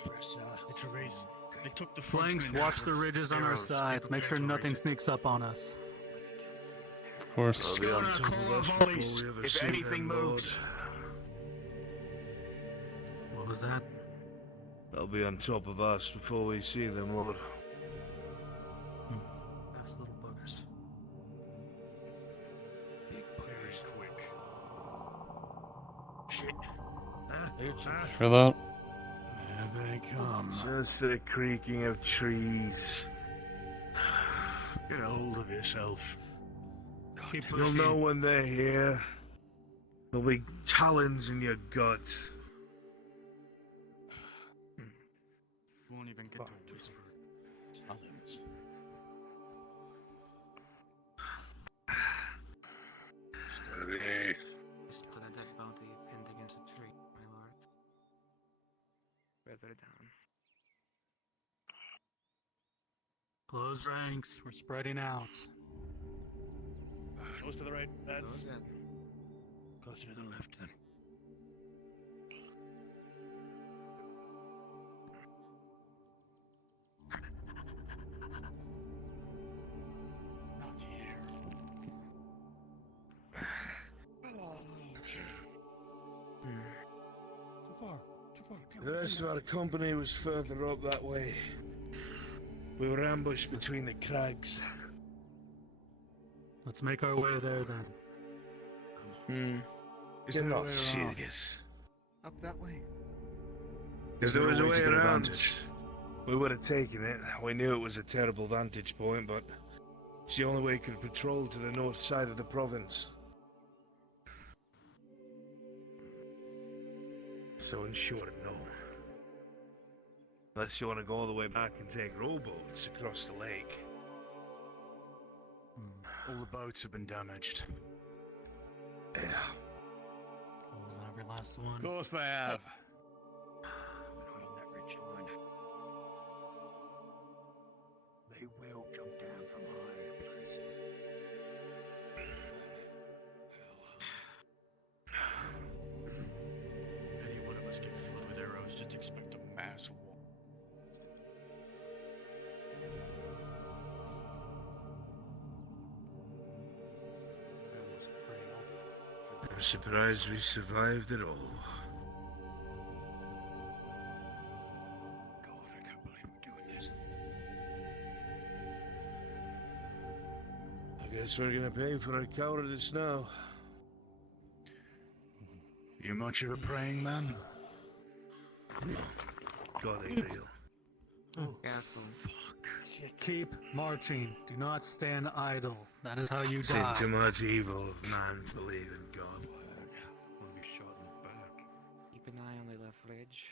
It's a race. They took the Flanks, watch the ridges on our sides. Make sure nothing sneaks up on us. Of course. If anything moves, What was that? they'll be on top of us before we see them, Lord. Fast little buggers. Big buggers. Quick. Shit. Hear that? There they come. Just the creaking of trees. Get a hold of yourself. Keep You'll pushing. know when they're here. There'll be talons in your gut. You won't even get to whisper. Talons. Steady. Listen to that dead body pinned against a tree, my lord. Further down. Close ranks. We're spreading out. Close to the right. That's. Close in. Closer to the left then. Not here. Too far. Too far. The rest of our company was further up that way. We were ambushed between the crags. Let's make our way there then. Is You're there a not way around? serious. Up that way. If there was a way to get around, advantage? we would have taken it. We knew it was a terrible vantage point, but it's the only way we could patrol to the north side of the province. So in short, no. Unless you want to go all the way back and take rowboats across the lake. All the boats have been damaged. Yeah. Close on every last one. Of course they have. They will jump down from higher places. Any one of us get flooded with arrows, just expect a mass war. I'm surprised we survived it all. God, I can't believe we're doing this. I guess we're gonna pay for our cowardice now. You much of a praying man? No. God ain't real. Careful. Keep marching. Do not stand idle. That is how you Seen die. too much evil of man believe in God. We'll be shot in the back. Keep an eye on the left ridge.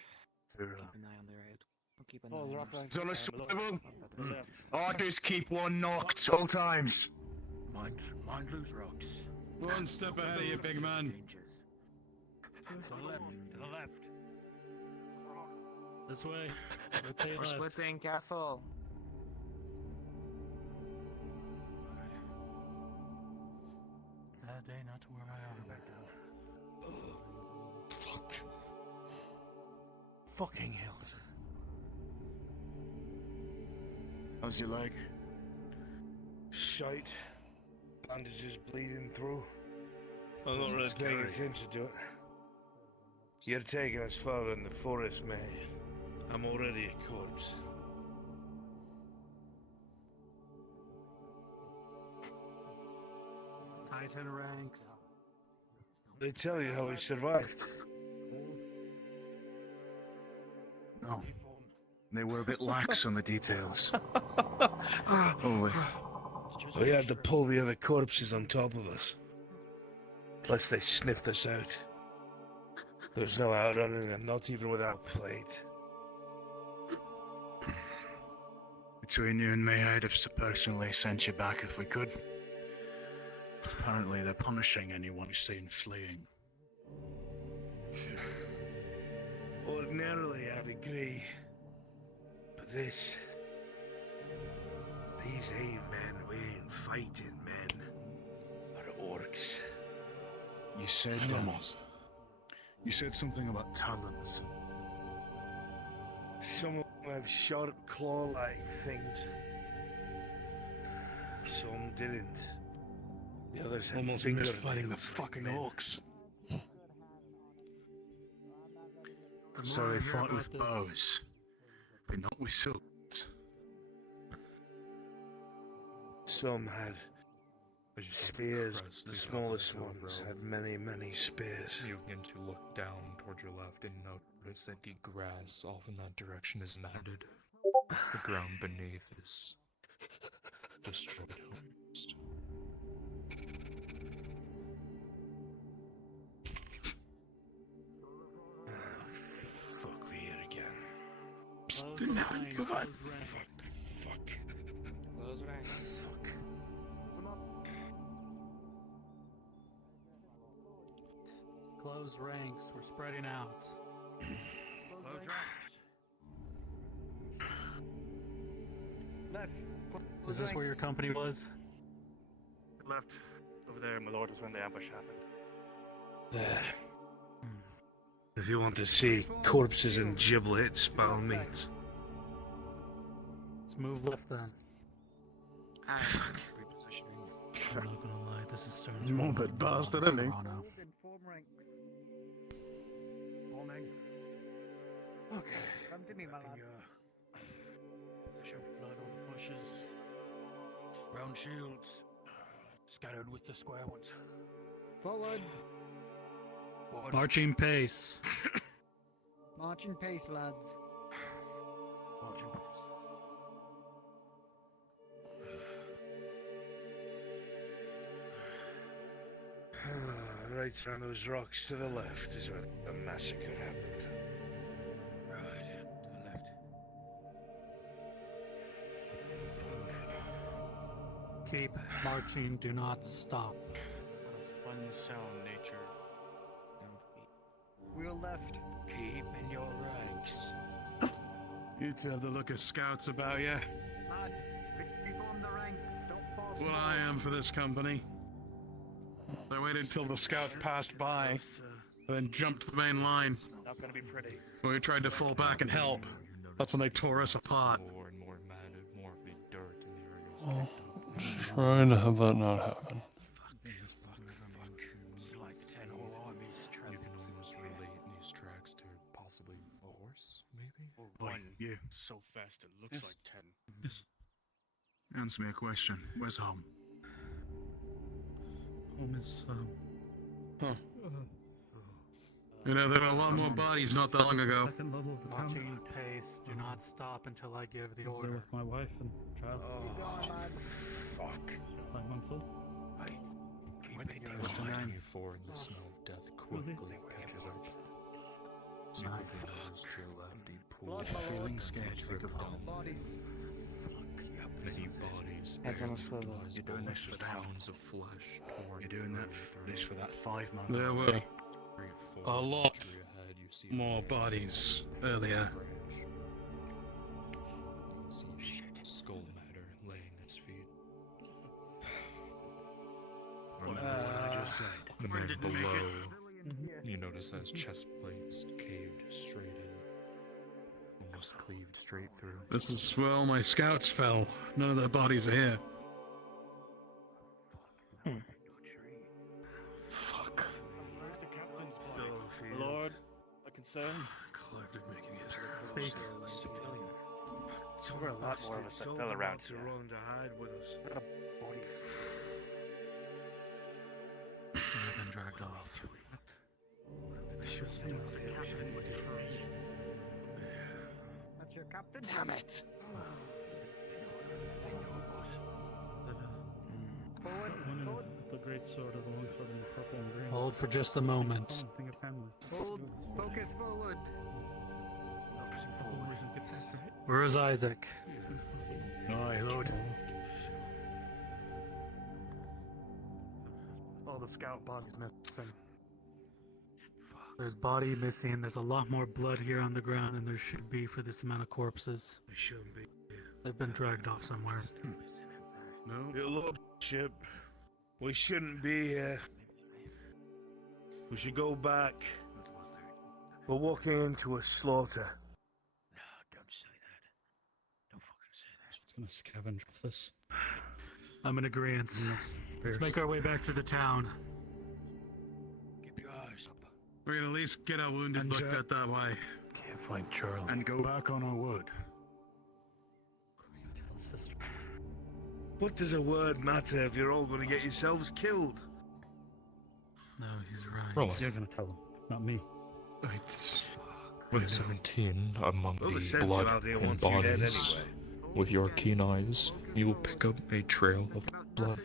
Keep Keep an eye on the right. I'll keep an Oh, eye the on rock the line. It's on a swivel. Left. Orders keep one knocked all times. Mind loose rocks. One step ahead of you, big man. To the left. To the left. This way. Rotate We're left. splitting, careful. That day, not to where my arm back down. Fuck. Fucking hells. How's your leg? Shite. Bandages bleeding through. I'm not really paying attention to it. You're taking us far in the forest, man. I'm already a corpse. Titan ranks. They tell you how we survived. No. They were a bit lax on the details. We had to pull the other corpses on top of us. Plus they sniffed us out. There's no outrunning them, not even without plate. Between you and me, I'd have personally sent you back if we could. But apparently they're punishing anyone who's seen fleeing. Ordinarily, I'd agree. But these ain't men, we ain't fighting men. Or orcs. You said you said something about talons. Some of them have sharp claw-like things. Some didn't. The others had Almost missed fighting the fingernails fucking like men. orcs. The So more I they hear fought about with this- bows, but not with swords. Some had spears. The smallest ones had many, many spears. You begin to look down toward your left and notice that the grass off in that direction is matted. The ground beneath is destroyed almost. Fuck, we're here again. Close Didn't happen. ranks, Come on. close ranks. Fuck. Close ranks. Fuck. Close ranks. We're spreading out. Close ranks. Left. Is this where your company was? Left. Over there, my lord, was when the ambush happened. There. If you want to see corpses and giblets, by all means. Let's move left then. Repositioning. I'm not gonna lie, this is starting You want that bastard, isn't he? Toronto. Forming. Okay. Come to me, my lad. Show blood on the bushes. Brown shields. Scattered with the square ones. Forward. Marching pace. Marching pace, lads. Marching pace. Right around those rocks to the left is where the massacre happened. Right, to the left. Keep marching, do not stop. What a fun sound, nature. We're left. Keep in your ranks. You two have the look of scouts about you. Lad, reform the ranks. Don't fall. That's what I am for this company. I waited until the scouts passed by, and then jumped the main line. Not gonna be pretty. When we tried to fall back and help, that's when they tore us apart. More and more matted, more of the dirt in the area. Oh, trying to have that not happen. You can almost relate these tracks to possibly a horse, maybe? Or Boy, one you. so fast it looks Yes. like 10. Yes. Answer me a question. Where's home? Home is, Huh. You know, there were a lot more bodies not that long ago. second level of the marching pace. Do not stop until I give the order. With my wife and child. Fuck. 5 months old. What's a 94 and the smell of death quickly catches up. You quickly notice to your left a pool of Feeling scared, drip down. Bodies. Many bodies Heads on a buried, swivel. visible, You're doing this for just the hound. pounds of flesh torn You're doing that, through. this for that 5 month. There were a lot Tree ahead, you see more bodies earlier. branch. You see skull matter laying at his feet. And then below, you notice as chest plates caved straight in, almost cleaved straight through. This is where all my scouts fell. None of their bodies are here. Fuck. My lord, a concern? Collected making his Speak. There were a lot more of us that fell around here. Willing to hide with us. Bodies. They've been dragged off. That's your captain. Damn it! Forward. The great sword of the long sword in the purple and green. Hold for just a moment. Thing of family. Hold. Focus forward. Where is Isaac? Aye, Lord. All the scout bodies missing. There's body missing. There's a lot more blood here on the ground than there should be for this amount of corpses. We shouldn't be. They've been dragged off somewhere. No. Your lordship, we shouldn't be here. We should go back. We're walking into a slaughter. Just gonna scavenge off this. I'm in agreement. Let's make our way back to the town. Keep your eyes up. We can at least get our wounded looked at that way. Can't find Charlie. And go back on our word. Sister. What does a word matter if you're all going to get yourselves killed? No, he's right. Relax. You're gonna tell him, not me. With 17 among Well, they the sent you blood out here and once you're dead bodies, anyway. with your keen eyes, you will pick up a trail of blood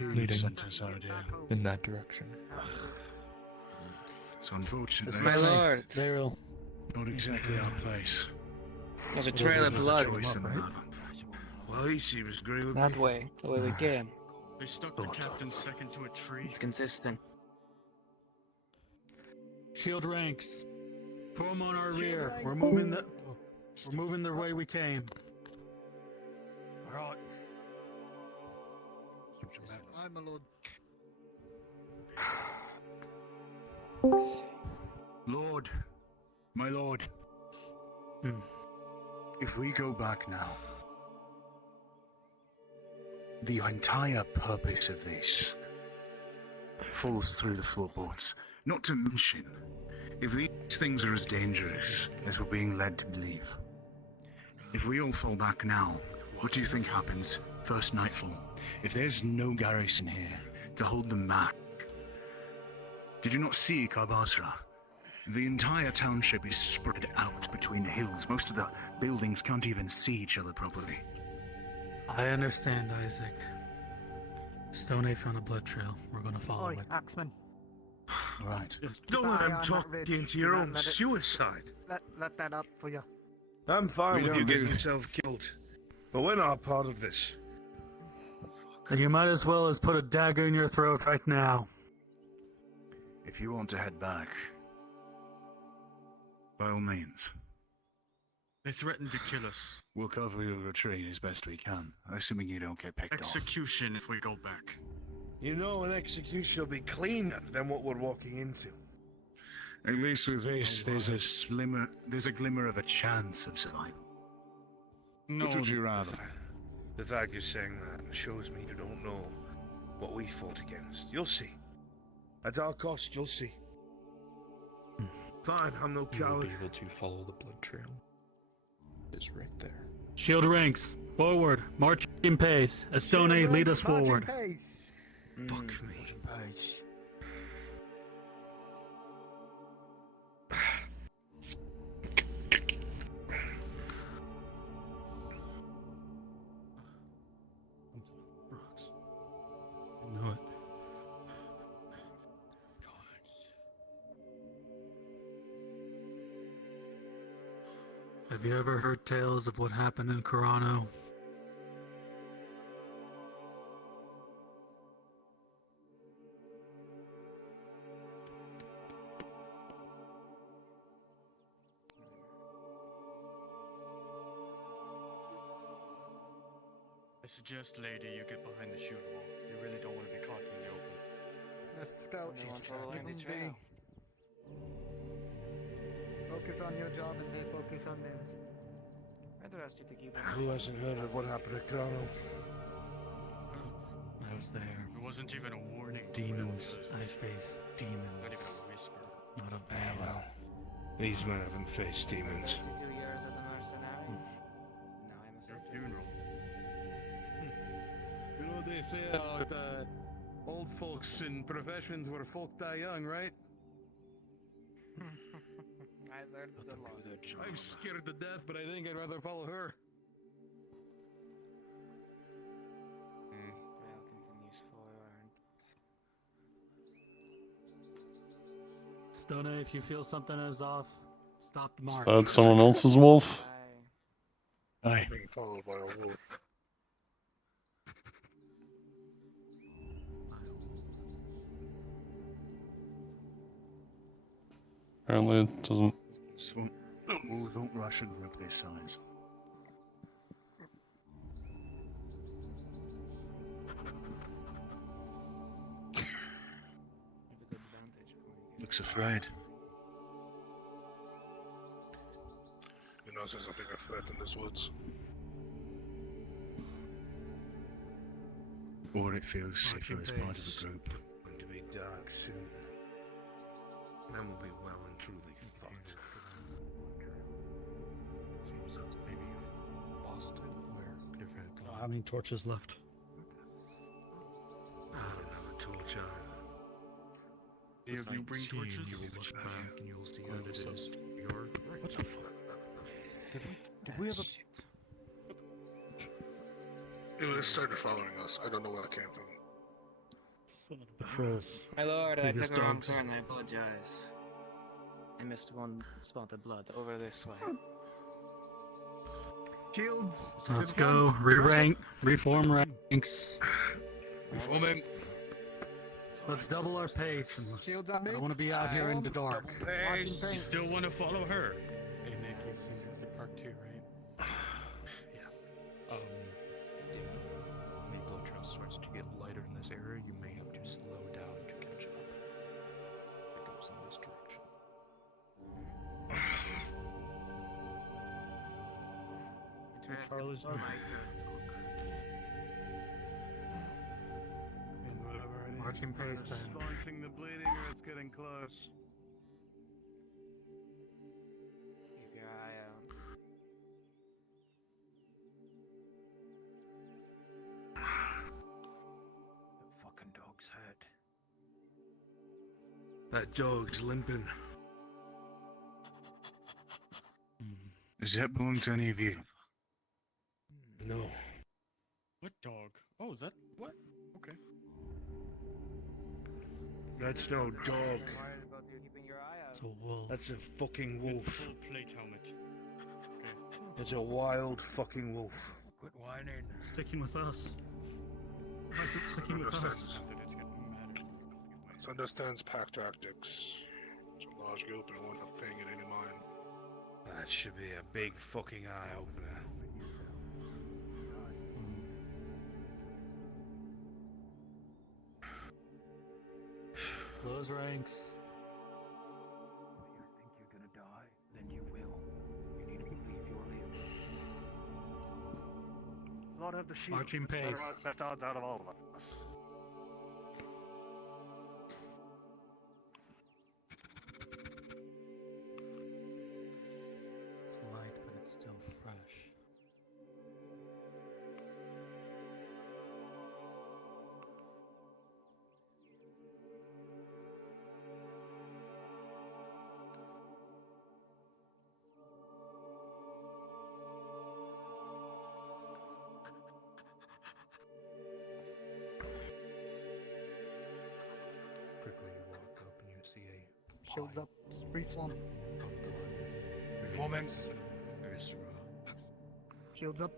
leading in that direction. It's unfortunate. My lord. Daryl. Not exactly our place. There's a trail of blood. Choice in the matter. Well, he seems to agree with That me. way, the way we came. They stuck the captain's second to a tree. It's consistent. Shield ranks. Form on our rear. We're moving the way we came. We're out. Aye, my lord. Lord, my lord. If we go back now, the entire purpose of this falls through the floorboards. Not to mention, if these things are as dangerous as we're being led to believe, if we all fall back now, what do you think happens first nightfall? If there's no garrison here to hold them back, Did you not see Karbasra? The entire township is spread out between the hills. Most of the buildings can't even see each other properly. I understand, Isaac. Stone A found a blood trail. We're gonna follow Oi, it. Axeman. Right. Don't let him talk Rid. you into your Let- own let it- suicide. Let that up for you. I'm fine We with you don't getting do- yourself killed, but we're not part of this. Then you might as well as put a dagger in your throat right now. If you want to head back, by all means. They threatened to kill us. We'll cover your retreat as best we can, assuming you don't get picked off. Execution if we go back. You know, an execution will be cleaner than what we're walking into. At least with this, there's a glimmer of a chance of survival. No, Which would you rather? The fact you're saying that shows me you don't know what we fought against. You'll see. At our cost, you'll see. Fine, I'm no You will coward. be able to follow the blood trail. It's right there. Shield ranks. Forward. March in pace. Estone, lead us forward. Fuck me. I know it. Have you ever heard tales of what happened in Carano? I suggest, lady, you get behind the shooting wall. You really don't want to be caught in the open. The scouts, Everyone's leave following the them trail. be. Focus on your job and they focus on theirs. Who hasn't heard of what happened at Chrono? I was there. It wasn't even a warning. Demons. I faced Not even demons. a whisper. Not a Ah, man. well. These men haven't faced demons. 2 years as a mercenary. Now I'm a Your soldier. funeral. You know what they say about old folks in professions where folk die young, right? I learned the law. I'm scared to death, but I think I'd rather follow her. Trail continues forward. Stone, if you feel something is off, stop the Is march. that someone else's wolf? Aye. Being followed by a wolf. Apparently it doesn't. Don't rush a group this size. Looks afraid. He knows there's a bigger threat in this woods. Or it feels safer Marching as part of pace. the group. Going to be dark soon. Then we'll be well and truly fucked. How many torches left? I don't have a torch either. Any of you bring torches? You will look back and you will see that it is your right. What the fuck? Did we have a... It just started following us. I don't know where it came from. Patrols. My lord, I Previous took a wrong dogs. turn. I apologize. I missed one spot of blood over this way. Shields. So let's to the go. front. Re-rank. Reform ranks. Reforming. Let's double our pace. Shields on I me. don't want to be out here in the dark. Marching You pace. still want to follow her? Hey Nick, you've seen this in part 2, right? Yeah. When the blood trail starts to get lighter in this area, you may have to slow down to catch up. It goes in this direction. Charlie's marching pace then. Staunching the bleeding or it's getting close. Keep your eye out. The fucking dog's hurt. That dog's limping. Does that belong to any of you? No. What dog? Oh, is that what? Okay. That's no dog. It's a wolf. That's a fucking wolf. Full plate helmet. Okay. It's a wild fucking wolf. Quit whining. Sticking with us. Why is it sticking with us? It understands pack tactics. It's a large group and won't have paying it any mind. That should be a big fucking eye opener. Close ranks. You think you're gonna die? Then you will. You need to believe you'll live. Lord of the Shield. Marching pace. Best odds out of all of us. It's light, but it's still fresh. Quickly you walk up and you see a Shields up. Reform. Reforming. Shields up.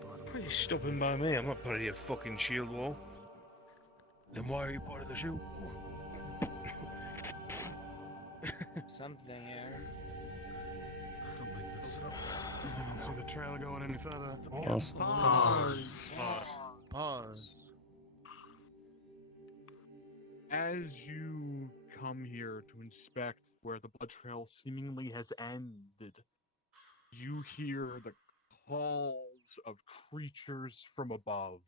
Why are you stopping by me? I'm not part of your fucking shield wall. Then why are you part of the shoe? Something here. Don't like this. I don't see the trail going any further. Pause. Pause. As you come here to inspect where the blood trail seemingly has ended, you hear the calls of creatures from above.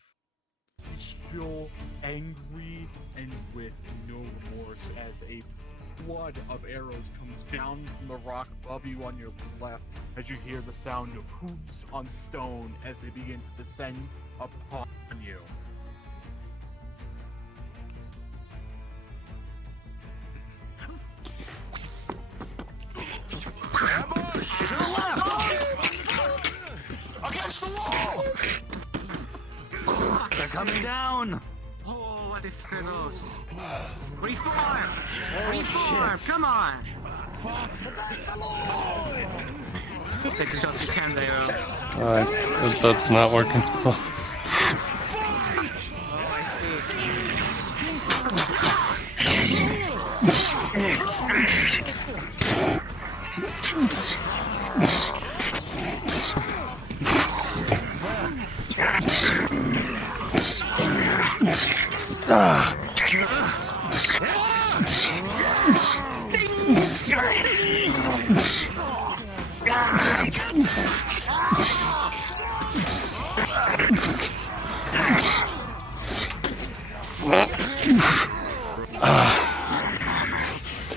Still angry and with no remorse as a flood of arrows comes down from the rock above you on your left as you hear the sound of hooves on stone as they begin to descend upon you. To the left! Against the wall! They're coming down! Oh, what is those? Reform! Reform! Come on! Take the shots you can there. Alright, that's not working, so.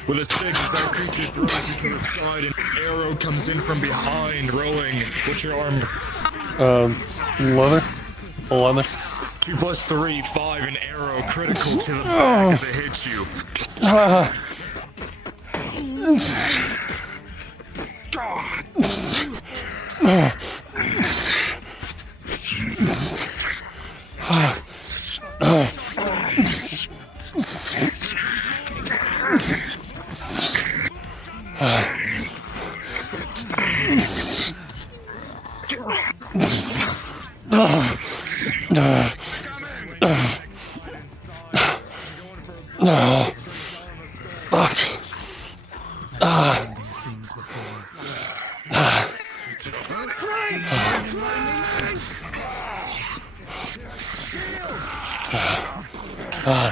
With a stick, as that creature throws you to the side, an arrow comes in from behind, rolling. What's your armor? Leather? Leather? 2 plus 3, 5, an arrow critical to the back as it hits you. These things before.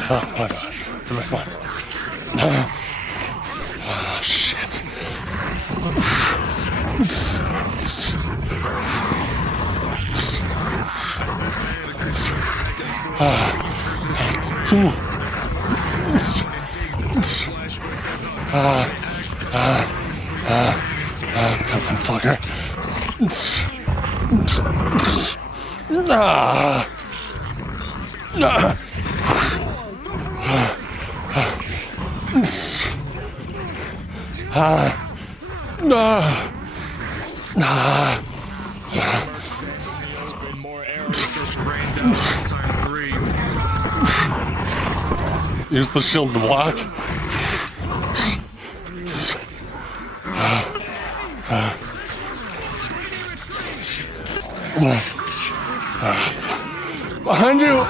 Fuck, what? Oh, shit. Come on, fucker. Use the shield to block. Behind you!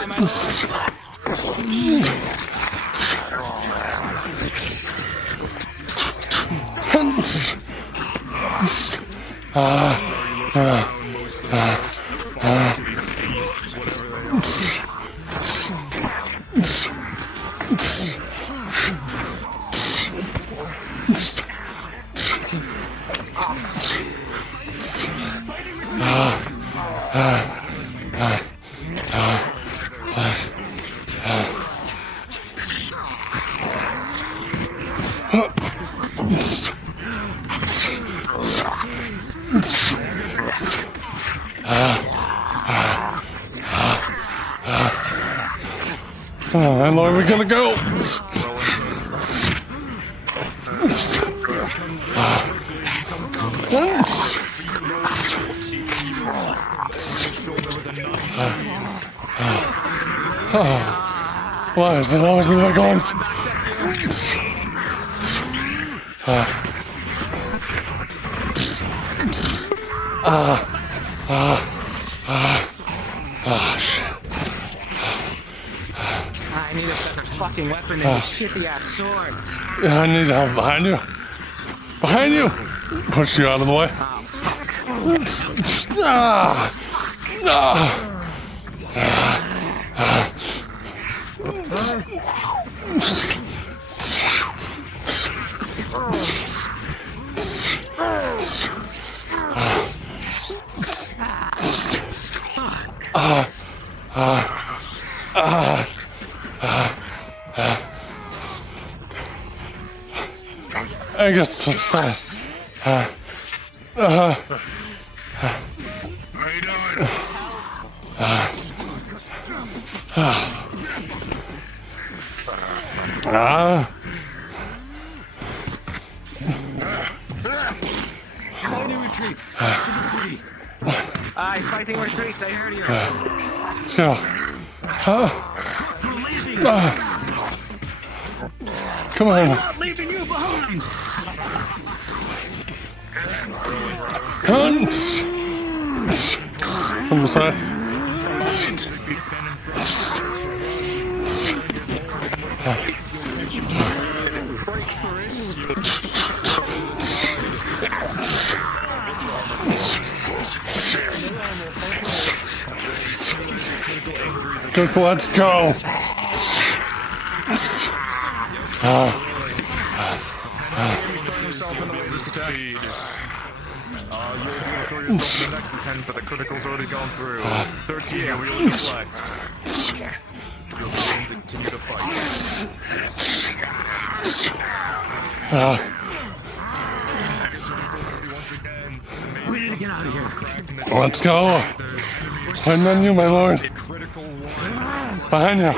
How long are we gonna go? Why is it always the big ones? Shit. I need a better fucking weapon than your shitty ass sword. Yeah, I need help behind you. Behind you! Push you out of the way. Oh, fuck. I guess it's that. How you doing? Mighty retreat to the city. Aye, fighting retreats, I heard you. Let's go. Come on. Not leaving you behind. Hunt! On the side. Good, let's go. You'll throw yourself in the next 10, but the critical's already gone through. 13, we'll reflex. You'll continue to fight. We need to get out of here. Let's go. Behind on you, my lord. Behind you.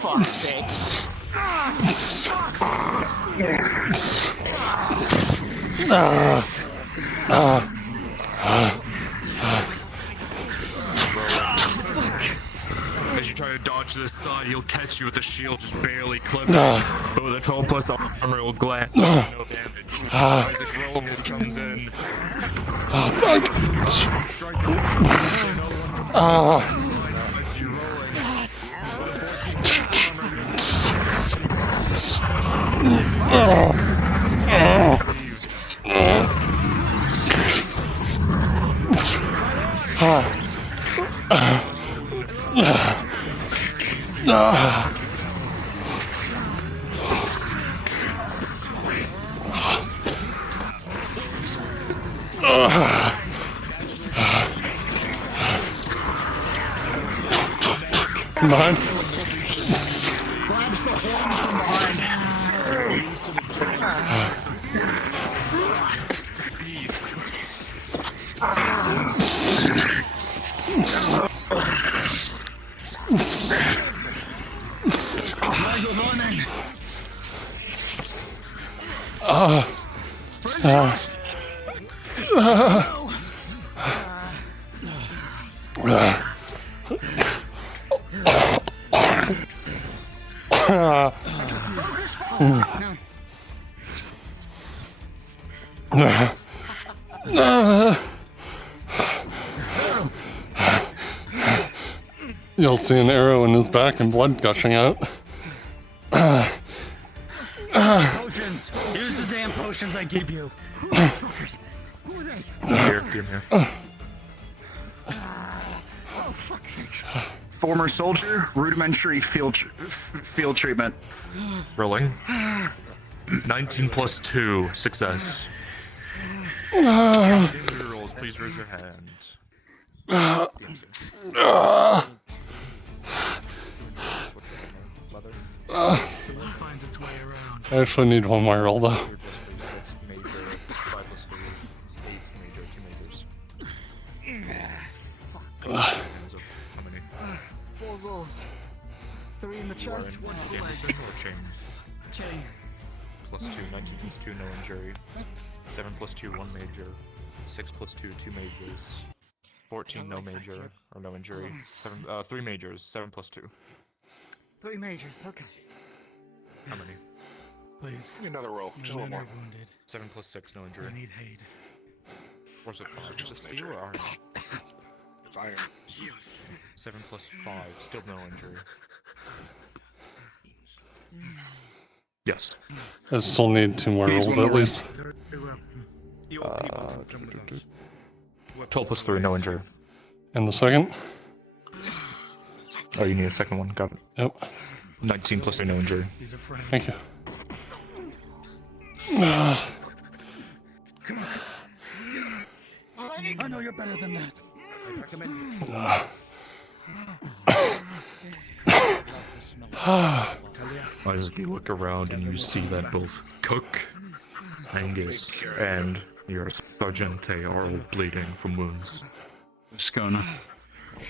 Fuck's sake. As you try to dodge to the side, he'll catch you with the shield just barely clipping. But with a 12 plus armor, it will glass off, no damage. Isaac roll as he comes in. Come behind. You'll see an arrow in his back and blood gushing out. Potions! Here's the damn potions I give you. Who are these fuckers? Who are they? Here, give him here. Oh, fuck's sakes. Former soldier, rudimentary field treatment. Rolling. 19 plus 2, success. Injury rolls, please raise your hand. Blood finds its way around. I actually need one more roll though. 6 major, 5 plus 3, 8 major, 2 majors. How many? 4 rolls. 3 in the You are chest, in 1 in the Anderson leg. or chain? Chain. Plus 2, 19 plus 2, no injury. 7 plus 2, 1 major. 6 plus 2, 2 majors. 14, no major, or no injury. 3 majors, 7 plus 2. 3 majors, okay. How many? Please. Give me another roll. Just a little Men more. are wounded. 7 plus 6, no injury. I need aid. Or is it 5? Is it steel or iron? It's iron. 7 plus 5, still no injury. Yes. I still need 2 more rolls at least. 12 plus 3, no injury. And the second? Oh, you need a second one. Got it. Yep. 19 plus 3, no injury. These are friends. Thank you. Come on. I know you're better than that. I recommend Isaac, you look around and you see that both Cook, Angus, and your Sargente are all bleeding from wounds. Skona.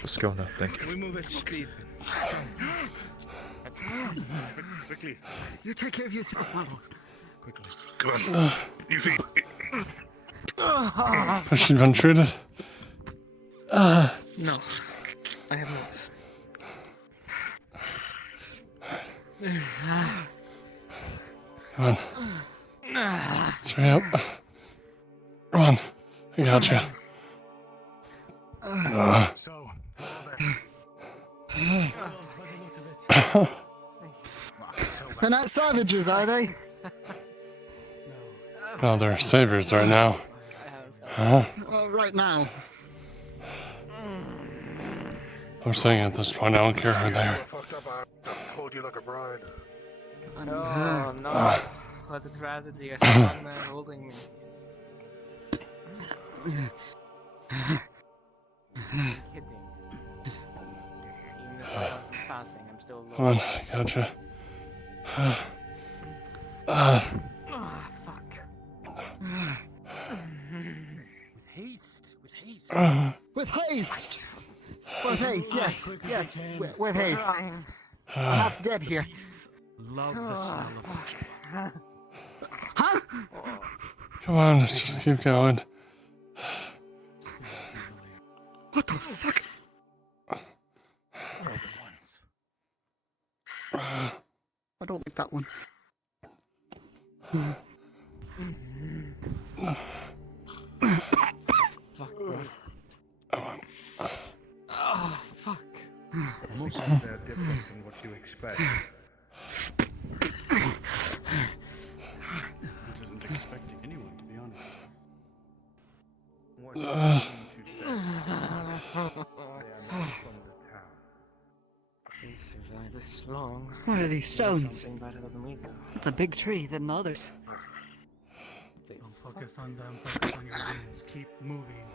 Skona, thank Can you. we move at speed? quickly. You take care of yourself, Marlon. Quickly. Come on. You feet. Has she been treated? No, I have not. Come on. Straight up. Come on. I got you. They're not savages, are they? No, they're saviors right now. Huh? Well, right now. I'm saying at this point, I don't care who they are. Fucked up. I hold you like a bride. No, no. What a tragedy. A strong man holding me. Kidding. Even if I wasn't passing, I'm still low. Come on, I gotcha. Fuck. With haste. With haste. With haste! With haste, yes. Yes, with haste. Trying. Half dead here. Love the smell of it. Huh? Come on, let's just keep going. What the fuck? I don't like that one. Fuck. Oh, fuck. Most of them are different from what you expect. Which isn't expecting anyone, to be honest. What do you mean to say? They are not from the town. They survived this long. What are these stones? Something better than we do. It's a big tree than the others. Don't focus on them. Focus on your wounds. Keep moving.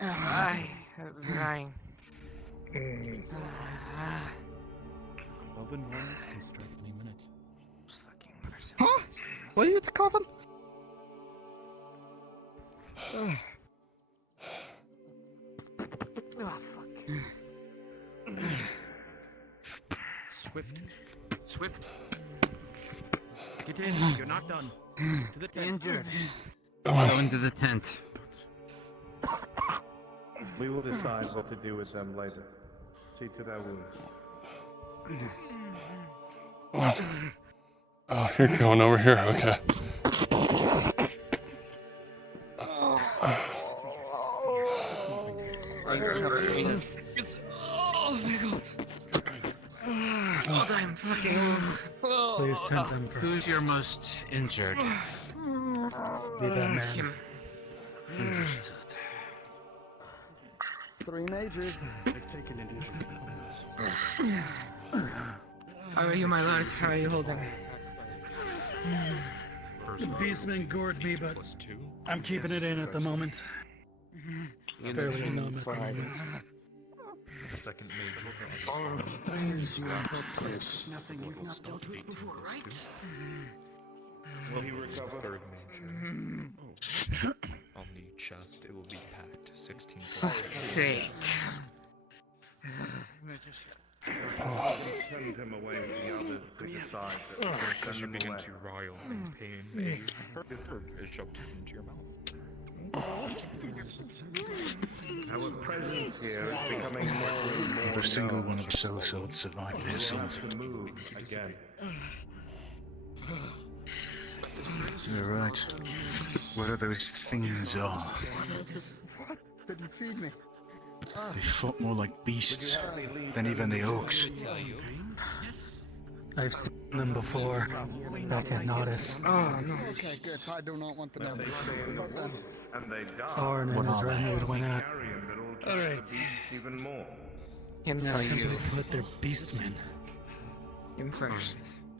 I'm trying. Open ones can strike any minute. Huh? What do you call them? Oh, fuck. Swift. Swift. Get in. You're not done. To the tent. Injured. Come on. Go into the tent. We will decide what to do with them later. See to their wounds. What? Oh, you're going over here. Okay. Oh my god. Oh, I'm fucking. Please tend them for. Who's your most injured? Be that man. Him. Three majors. How are you, my lord? How are you holding? The beastman gored me, but I'm keeping it in at the moment. Fairly numb at the moment. The second major. All the things you have dealt with. Nothing you've not dealt with before, right? Will he recover? Third major. On the chest, it will be packed 16 plus. Sake. Send him away with the others to decide. As you begin to writhe in pain, a herb is shoved into your mouth. Our presence here is becoming more and more. Not a single one of Soul's survived the assault. To move again. You're right. Whatever those things are, What? Did you feed me? they fought more like beasts than even the orcs. I've seen them before, back at Nodus. Oh no. Okay, good. I do not want to know. And they die. Arn and his retinue went out. Alright. Even more. Him no, Since you. they put their beastmen. Him first.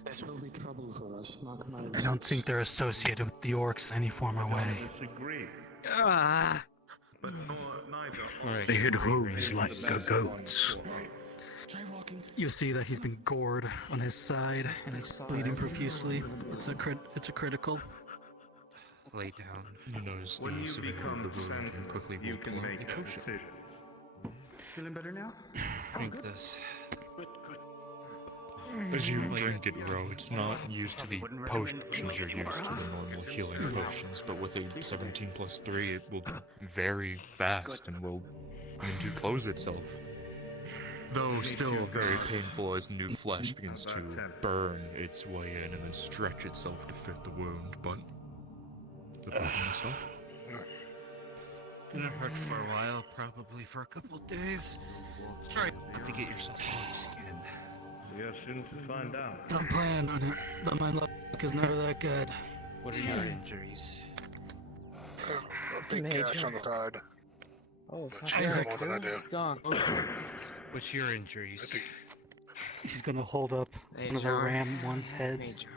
I don't think they're associated with the orcs in any form or way. Disagree. Ah. But neither. They had hooves like goats. You see that he's been gored on his side and it's bleeding profusely. It's a critical. Lay down. You notice When the you severity become of the wound sentient, and quickly you will can pull out make a a potion. decision. Feeling better now? Drink this. As you drink it, bro, it's not used to the potions you're used to, the normal healing potions, but with a 17 plus 3, it will be very fast and will begin to close itself. Though still very painful as new flesh begins to burn its way in and then stretch itself to fit the wound, but the potion will stop. It's gonna hurt for a while, probably for a couple of days. Try not to get yourself lost again. We are soon to find out. Don't plan on it, but my luck is never that good. What are your injuries? A big gash on the side. Oh, fuck. Isaac. More than I do. Dog. What's your injuries? He's gonna hold up one of the ram one's heads. Major.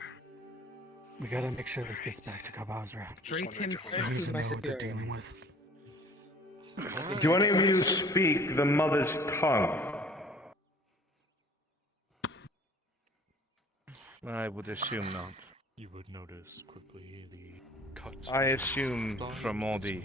We gotta make sure this gets back to Kabazra. Treat him We first, need he's to my know what they're superior. dealing with. Do any of you speak the mother's tongue? I would assume not. You would notice quickly the cuts. I assume from all the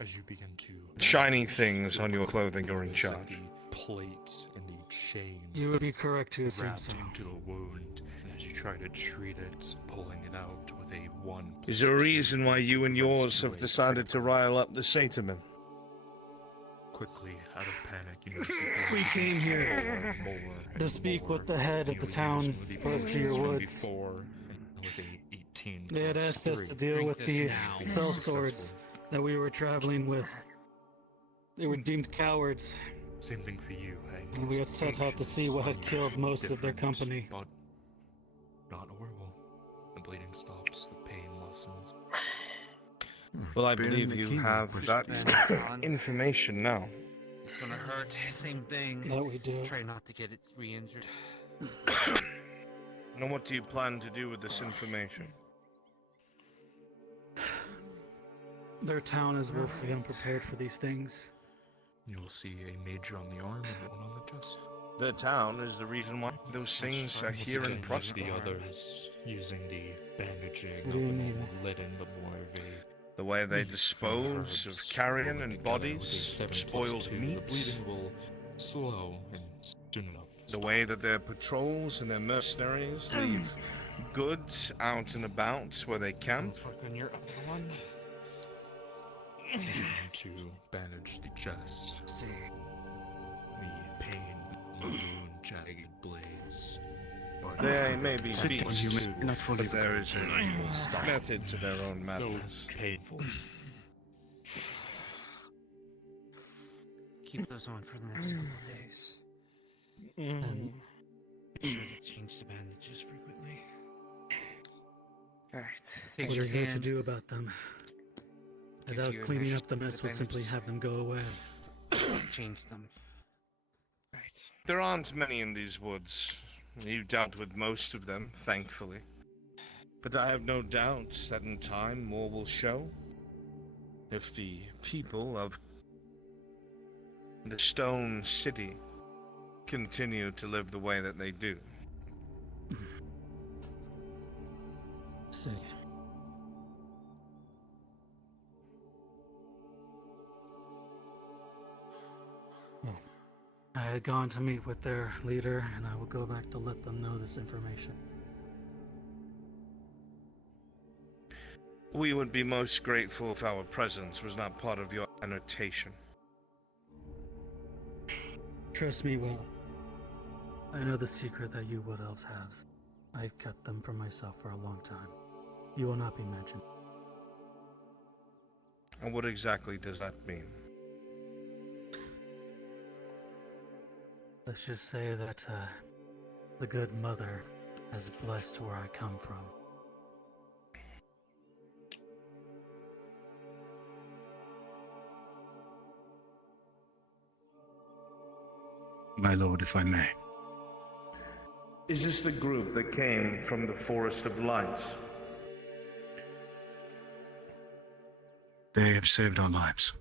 as you begin to shiny things on your clothing you're in notice that charge. The plates and the chain You would be correct to assume wrapped so. into the wound, and as you try to treat it, pulling it out with a 1. Is there a reason why you and yours have decided to rile up the Sataman? Quickly, out of panic, you notice that We there came is here more and to speak more with the head of the healing town use with the first to your potions from woods. before, and with a 18 They had plus asked us 3. to deal Drink with this the now. cell swords that we were traveling with. They were deemed cowards, Same thing for you, hey? and we had set out to see what had killed most of their Different, company. But not horrible. The bleeding stops, the pain lessens. Well, I Bearing believe the you king have was- that information now. It's gonna hurt. Same thing. That we do. Try not to get it re-injured. Now, what do you plan to do with this information? Their town is woefully unprepared for these things. You'll see a major on the arm and one on the chest. The town is the reason why those things are Once here in again, Prosper. the others using the bandaging What do you of mean? the linen, but more of a The way they from dispose of herbs carrion rolling and together with a bodies, 7 plus spoiled 2, the meats. bleeding will slow and soon enough. The way that their patrols and their mercenaries leave goods out and about where they can. Work on your other one. trying to bandage the chest. See. The pain, the wound, jagged blades. But They may be Sit down, beasts, human. You're not fully but there is a Stop. method to their own So madness. painful. Keep those on for the next couple of days. And be sure to change the bandages frequently. Alright. Take What your is there to hand. do about them? Give Without you cleaning measures up the to mess, we'll simply bandages. have them go away. Change them. Right. There aren't many in these woods. You've dealt with most of them, thankfully. But I have no doubts that in time more will show. If the people of the Stone City continue to live the way that they do. See. Well, I had gone to meet with their leader, and I will go back to let them know this information. We would be most grateful if our presence was not part of your annotation. Trust me, Will. I know the secret that you Wood Elves have. I've kept them for myself for a long time. You will not be mentioned. And what exactly does that mean? Let's just say that the good mother has blessed where I come from. My lord, if I may. Is this the group that came from the Forest of Lights? They have saved our lives.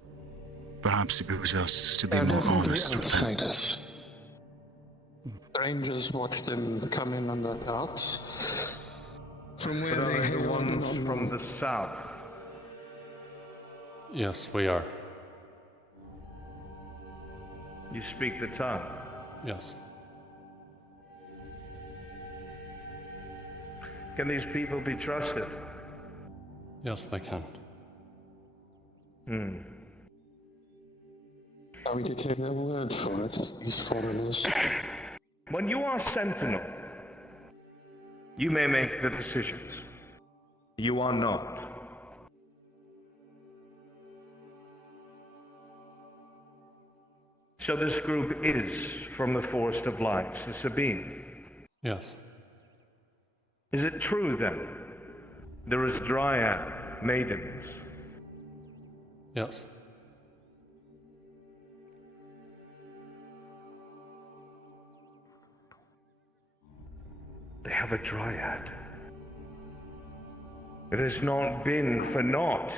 Perhaps it was us to be They're more definitely honest with them. outsiders. Rangers watched them come in on their yachts. From where But they are the hailed ones on- from the south? Yes, we are. You speak the tongue? Yes. Can these people be trusted? Yes, they can. Are we to take their word for it, these foreigners? When you are Sentinel, you may make the decisions. You are not. So this group is from the Forest of Lights, the Sabine. Yes. Is it true then? There is Dryad, maidens. Yes. They have a Dryad. It has not been for naught.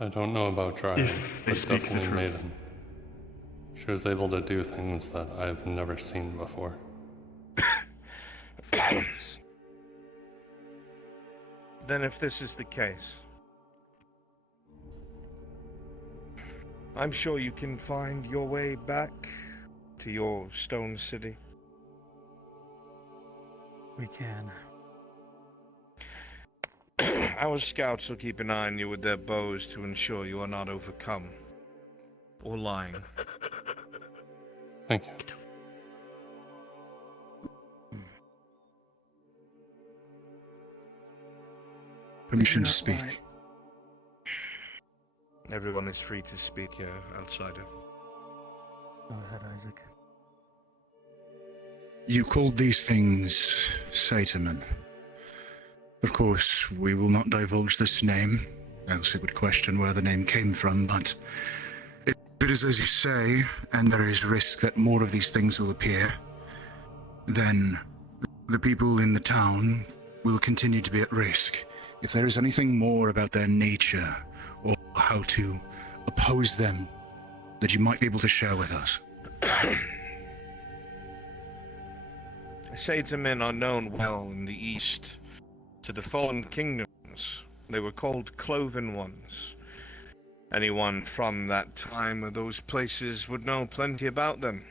I don't know about Dryad, If they but speak the definitely truth. Maiden. She was able to do things that I've never seen before. Then if this is the case, I'm sure you can find your way back to your Stone City. We can. Our scouts will keep an eye on you with their bows to ensure you are not overcome or lying. Thank you. Permission to speak. Everyone is free to speak here, outsider. Go ahead, Isaac. You called these things Satermen. Of course, we will not divulge this name, else it would question where the name came from, but if it is as you say, and there is risk that more of these things will appear, then the people in the town will continue to be at risk. If there is anything more about their nature, or how to oppose them, that you might be able to share with us. Satermen are known well in the east to the fallen kingdoms. They were called Cloven Ones. Anyone from that time or those places would know plenty about them.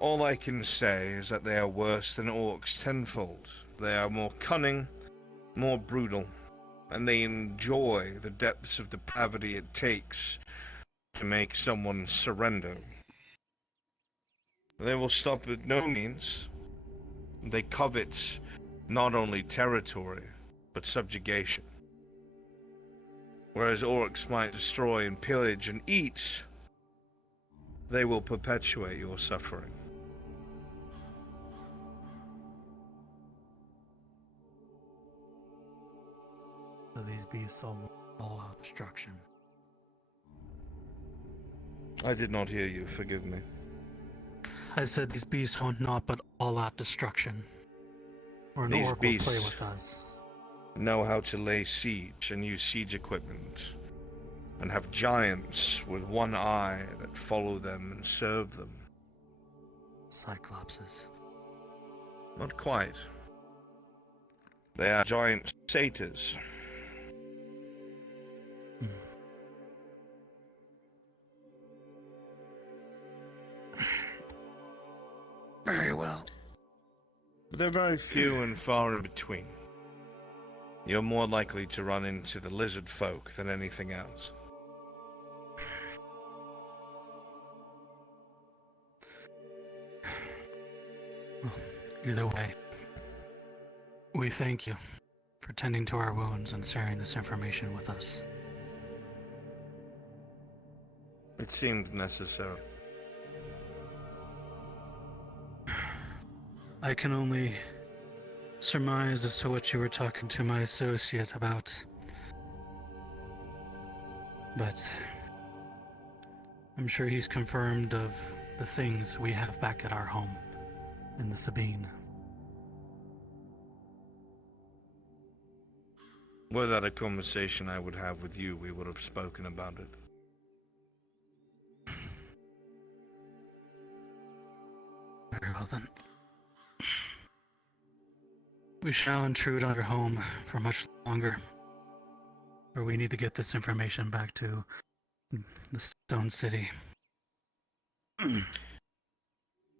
All I can say is that they are worse than orcs tenfold. They are more cunning, more brutal, and they enjoy the depths of depravity it takes to make someone surrender. They will stop at no means. They covet not only territory, but subjugation. Whereas orcs might destroy and pillage and eat, they will perpetuate your suffering. So these beasts all out destruction. I did not hear you, forgive me. I said these beasts want naught but all out destruction. Or an These orc will play beasts with us. know how to lay siege and use siege equipment, and have giants with one eye that follow them and serve them. Cyclopses. Not quite. They are giant satyrs. Very well. But they're very few and far in between. You're more likely to run into the lizard folk than anything else. Either way, we thank you for tending to our wounds and sharing this information with us. It seemed necessary. I can only surmise as to what you were talking to my associate about. But I'm sure he's confirmed of the things we have back at our home in the Sabine. Were that a conversation I would have with you, we would have spoken about it. Very well then. We shall intrude on your home for much longer, or we need to get this information back to the Stone City.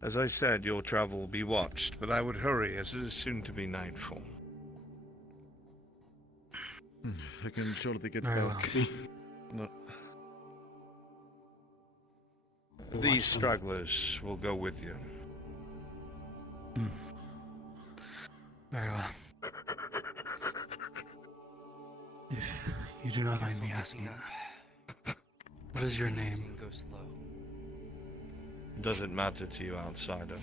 As I said, your travel will be watched, but I would hurry as it is soon to be nightfall. I can surely get Very back. No. These stragglers will go with you. Very well. If you do not mind me asking, what is your name? Go slow. Does it matter to you, outsider?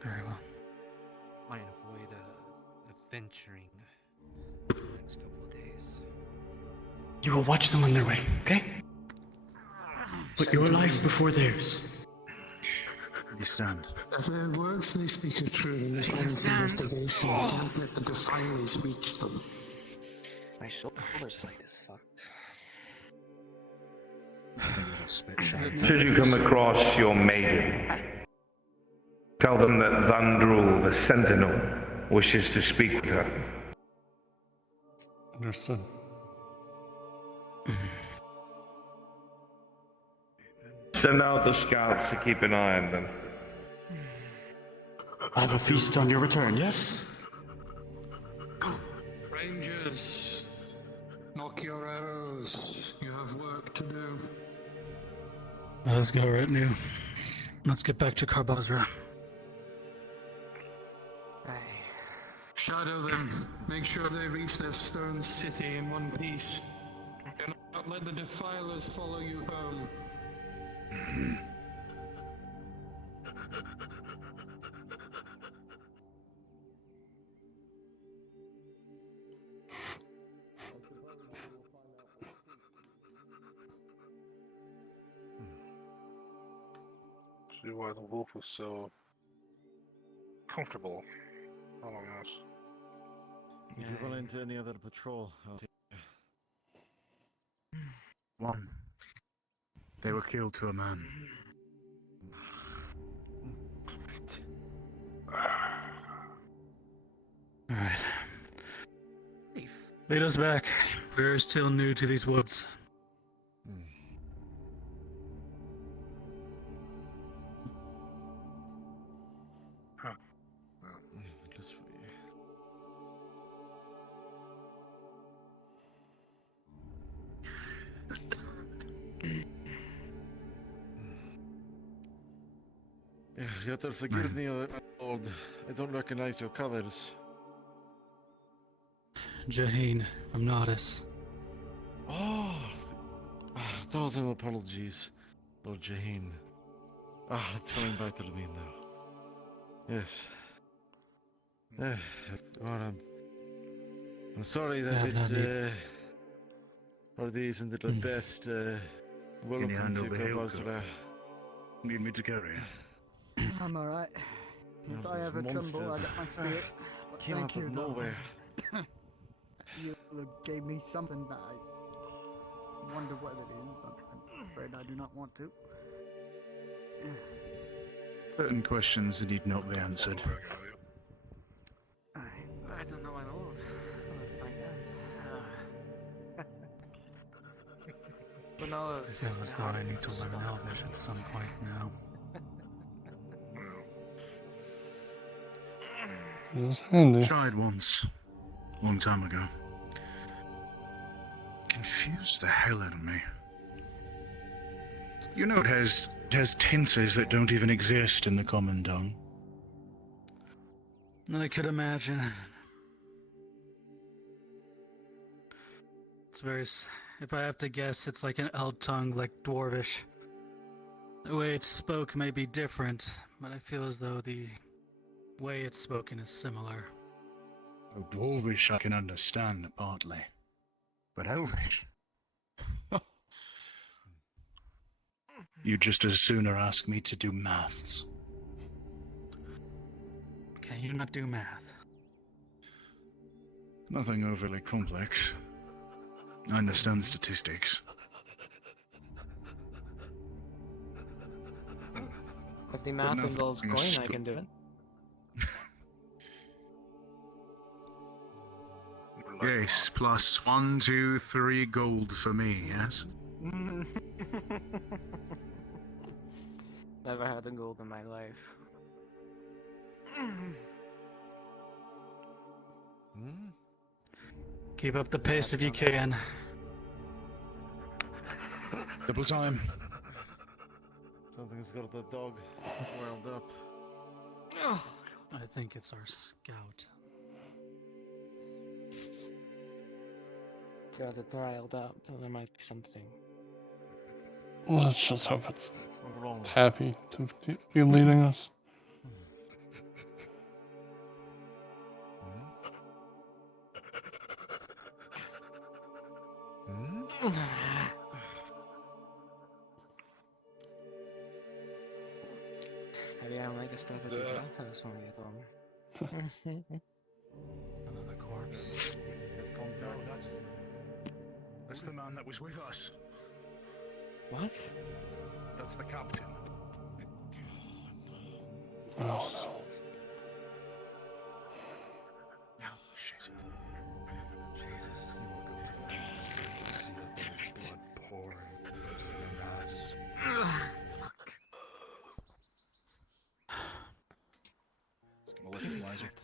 Very well. Might avoid adventuring the next couple of days. You will watch them on their way, okay? Put your life before theirs. You stand. If their words they speak are true, then this man's investigation can't let the defiles reach them. My shoulder blade is fucked. Should you come across your maiden, tell them that Vandrul the Sentinel wishes to speak with her. Understood. Send out the scouts to keep an eye on them. I have a feast on your return, yes? Rangers, knock your arrows. You have work to do. Let us go, retinue. Let's get back to Karbazra. Shadow them. Make sure they reach their stern city in one piece. Do not let the defilers follow you home. See why the wolf was so comfortable following us. If you run into any other patrol, I'll take you. One. They were killed to a man. Alright. Lead us back. We're still new to these woods. you have to forgive me, my lord. I don't recognize your colors. Jaheen, I'm Nodis. Oh, thousand apologies, Lord Jaheen. It's coming back to me now. Yes. Well, I'm sorry that this party isn't at the best. Can you Welcome hand to over Hilka? Kabazra. Need me to carry? I'm alright. If I ever tremble, I got my spirit. But Came thank out you, of though. nowhere. You gave me something that I wonder what it is, but I'm afraid I do not want to. Certain questions need not be answered. I don't know, my lord. I'll find out. Who knows? I feel as though I need to learn Elvish at some point now. It was handy. Tried once, long time ago. Confused the hell out of me. You know it has tenses that don't even exist in the common tongue. I could imagine. It's very. If I have to guess, it's like an Elf tongue, like Dwarvish. The way it's spoke may be different, but I feel as though the way it's spoken is similar. Oh, Dwarvish I can understand, partly. But Elvish? You'd just as sooner ask me to do maths. Can you not do math? Nothing overly complex. I understand statistics. If the math nothing involves in coin, I school. can do it. Yes, plus 1, 2, 3 gold for me, yes? Never had a gold in my life. Keep up the pace if you can. Double time. Something's got the dog riled up. I think it's our scout. Got it riled up, so there might be something. Let's just hope it's wrong. happy to be leading us. Maybe I'll make a step at the breath when we get home. Another corpse. That's the man that was with us. What? That's the captain. Oh, Shit. Jesus. Blood pouring from the mass. Fuck. It's gonna lift him, Isaac.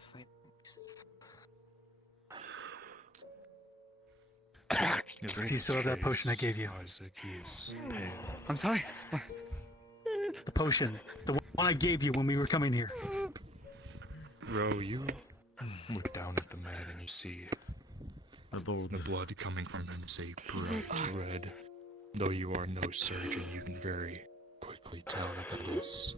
Do you still have that potion I gave you? Isaac, he is pale. I'm sorry. The potion. The one I gave you when we were coming here. Ro, you look down at the man and you see the blood coming from him is a bright red. Though you are no surgeon, you can very quickly tell that is.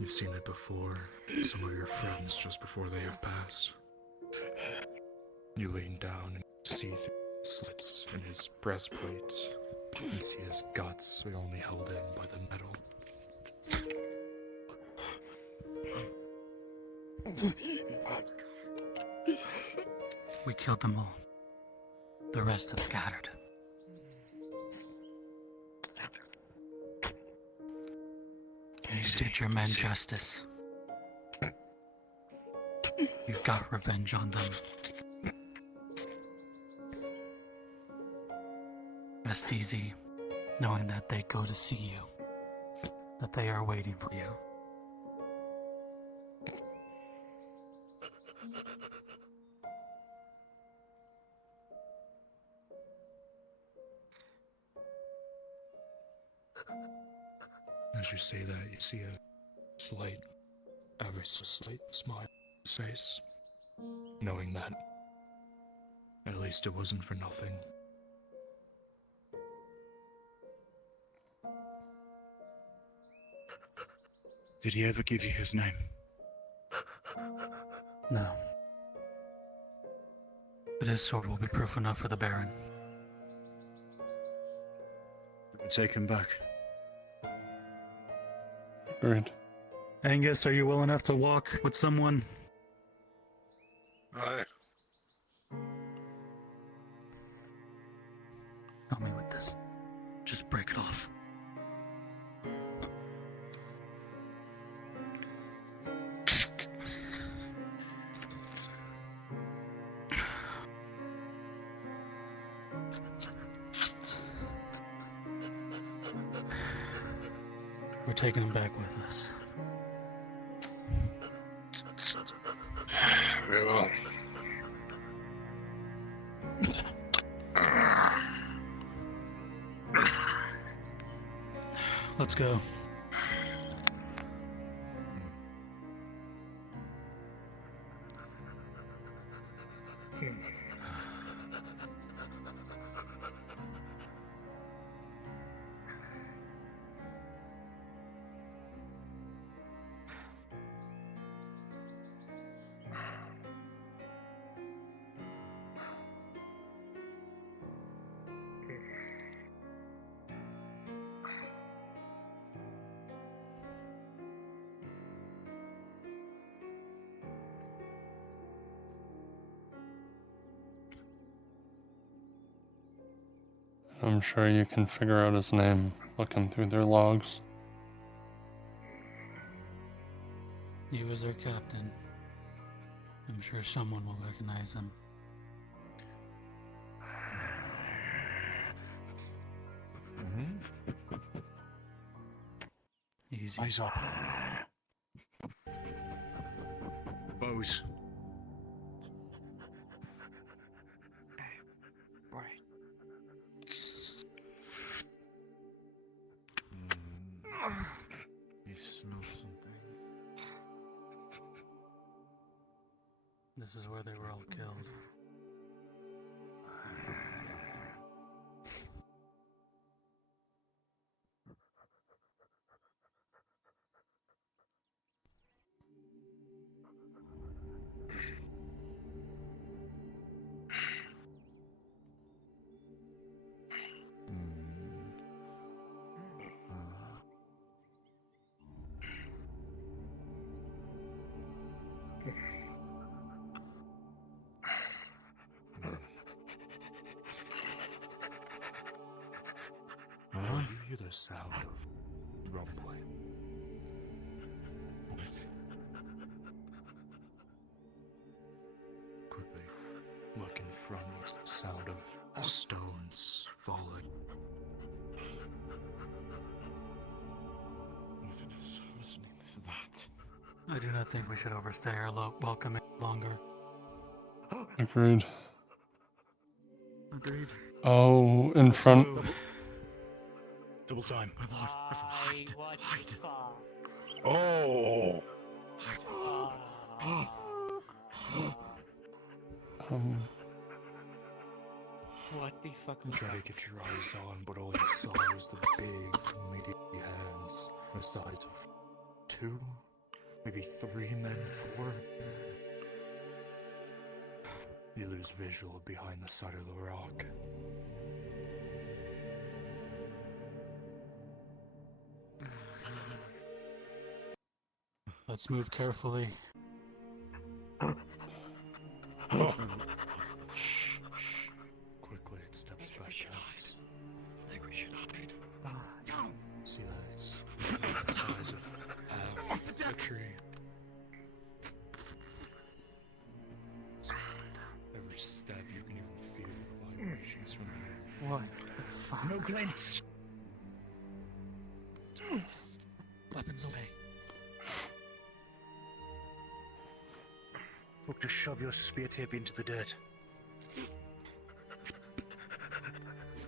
You've seen it before. Some of your friends just before they have passed. You lean down and see through slits in his breastplate. You see his guts are only held in by the metal. We killed them all. The rest have scattered. You did your men justice. You got revenge on them. Rest easy, knowing that they go to see you. That they are waiting for you. As you say that, you see a slight, ever so slight smile on his face, knowing that at least it wasn't for nothing. Did he ever give you his name? No. But his sword will be proof enough for the Baron. We take him back. Agreed. Angus, are you well enough to walk with someone? Aye. Help me with this. Just break it off. We're taking him back with us. Very well. Let's go. I'm sure you can figure out his name looking through their logs. He was our captain. I'm sure someone will recognize him. Easy. Eyes up. Bows. Right. You smell something. This is where they were all killed. You hear the sound of rumbling. Quickly, look in front of the sound of stones falling. Nothing is listening to that. I do not think we should overstay our welcome any longer. Agreed. Agreed. Oh, in front. Double time. Oh! What the fuck was Try to that? get your eyes on, but all you saw was the big, meaty hands the size of 2, maybe 3 men, 4. You lose visual behind the side of the rock. Let's move carefully. Quickly, it steps back out. I think we should hide. See that it's the size of half a tree. Every step you can even feel the vibrations from here. What the fuck? No glints. Weapons away. Look to shove your spear tip into the dirt.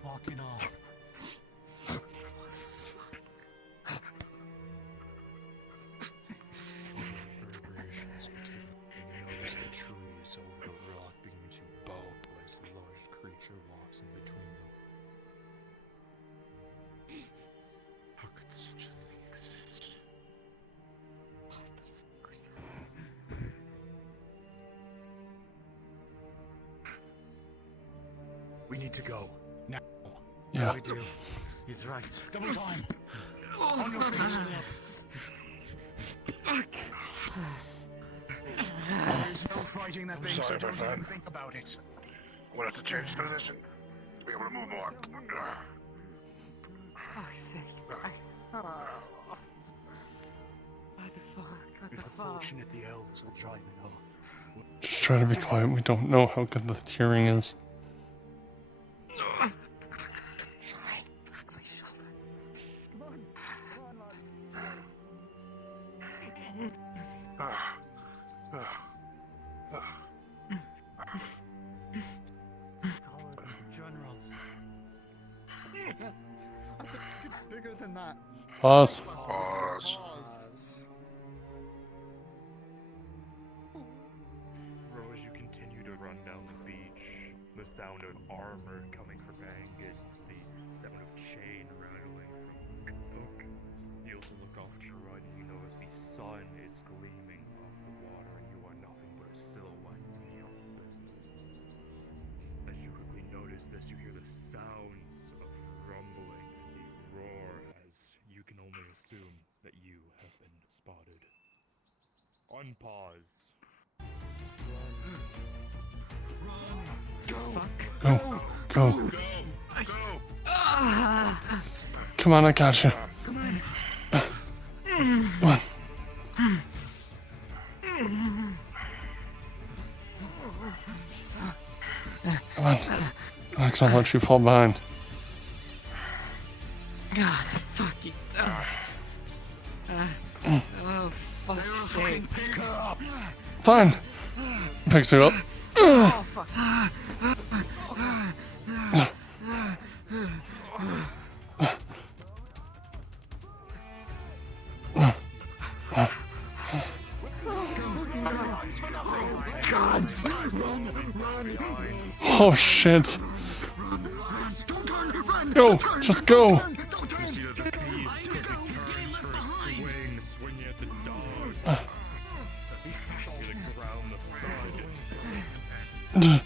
Walking off. We need to go. Now. Yeah. We do. He's right. Double time. On your feet. There's no fighting that I'm thing, so sorry, my don't even friend. think about it. We'll have to change position to be able to move more. What the fuck? What the If fuck? unfortunate, the elves will drive it off. Just try to be quiet. We don't know how good the hearing is. It's bigger than that. Pause. Pause. Bro, as you continue to run down the beach, the sound of armor coming from Angus, the sound of chain rattling from Cook. You also look off to your right and you notice the sun is gleaming off the water and you are nothing but a silhouette in the open. As you quickly notice this, you hear the sounds of rumbling and the roar as you can only assume that you have been spotted. Unpause. Go. Go. Come on, I got you. Come on. Come on. Come on. Max, I'll let you fall behind. God, fucking damn it. Oh, fuck's sake. Pick her up. Fine. Picks her up. Oh, fuck. God, run. Oh shit. Go. Just go. You see that the beast quickly turns for a swing, swinging at the dog. You see the ground, the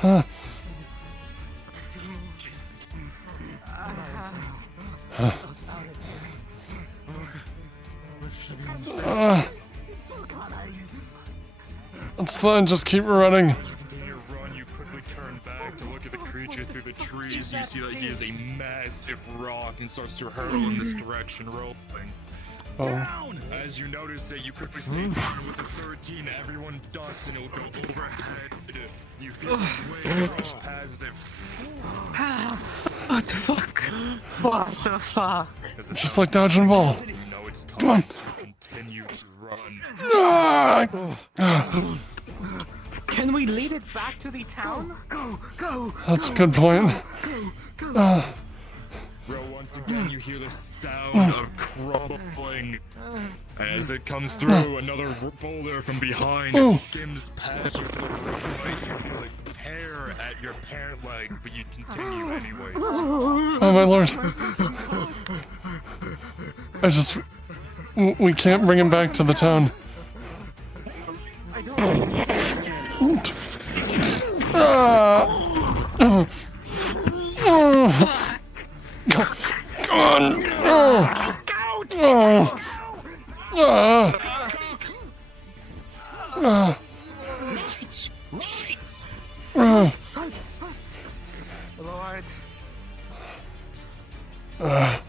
thud. It's fine, just keep running. As you continue to run, you quickly turn back to look at the creature through the trees. You see that he is a massive rock and starts to hurtle in this direction, rolling. Oh. Down! As you notice that you quickly take down with the 13, everyone ducks and it'll go overhead. You feel the wave rush past it. What the fuck? What the fuck? Just like dodging a ball. You know it's Come on. to continue to run. Can we lead it back to the town? Go. That's a good point. Bro, once again you hear the sound of crumbling. As it comes through, another boulder from behind it skims past you. You feel a tear at your parent leg, but you continue anyways. Oh my lord. We can't bring him back to the town. Come on. Lord. Fucking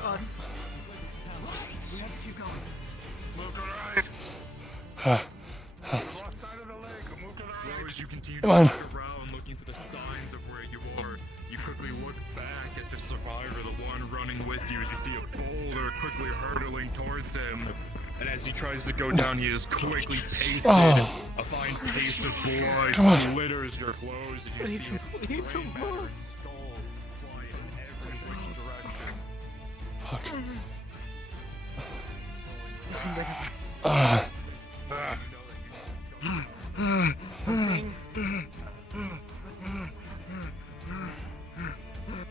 God. As you continue to Come on. look around looking for the signs of where you are, you quickly look back at the survivor, the one running with you, as you see a boulder quickly hurtling towards him. And as he tries to go down, he is quickly pasted. A fine paste of blood Come on. slitters your clothes, and you see a We need some flame more. skull flying in every which direction. Fuck. Listen, baby.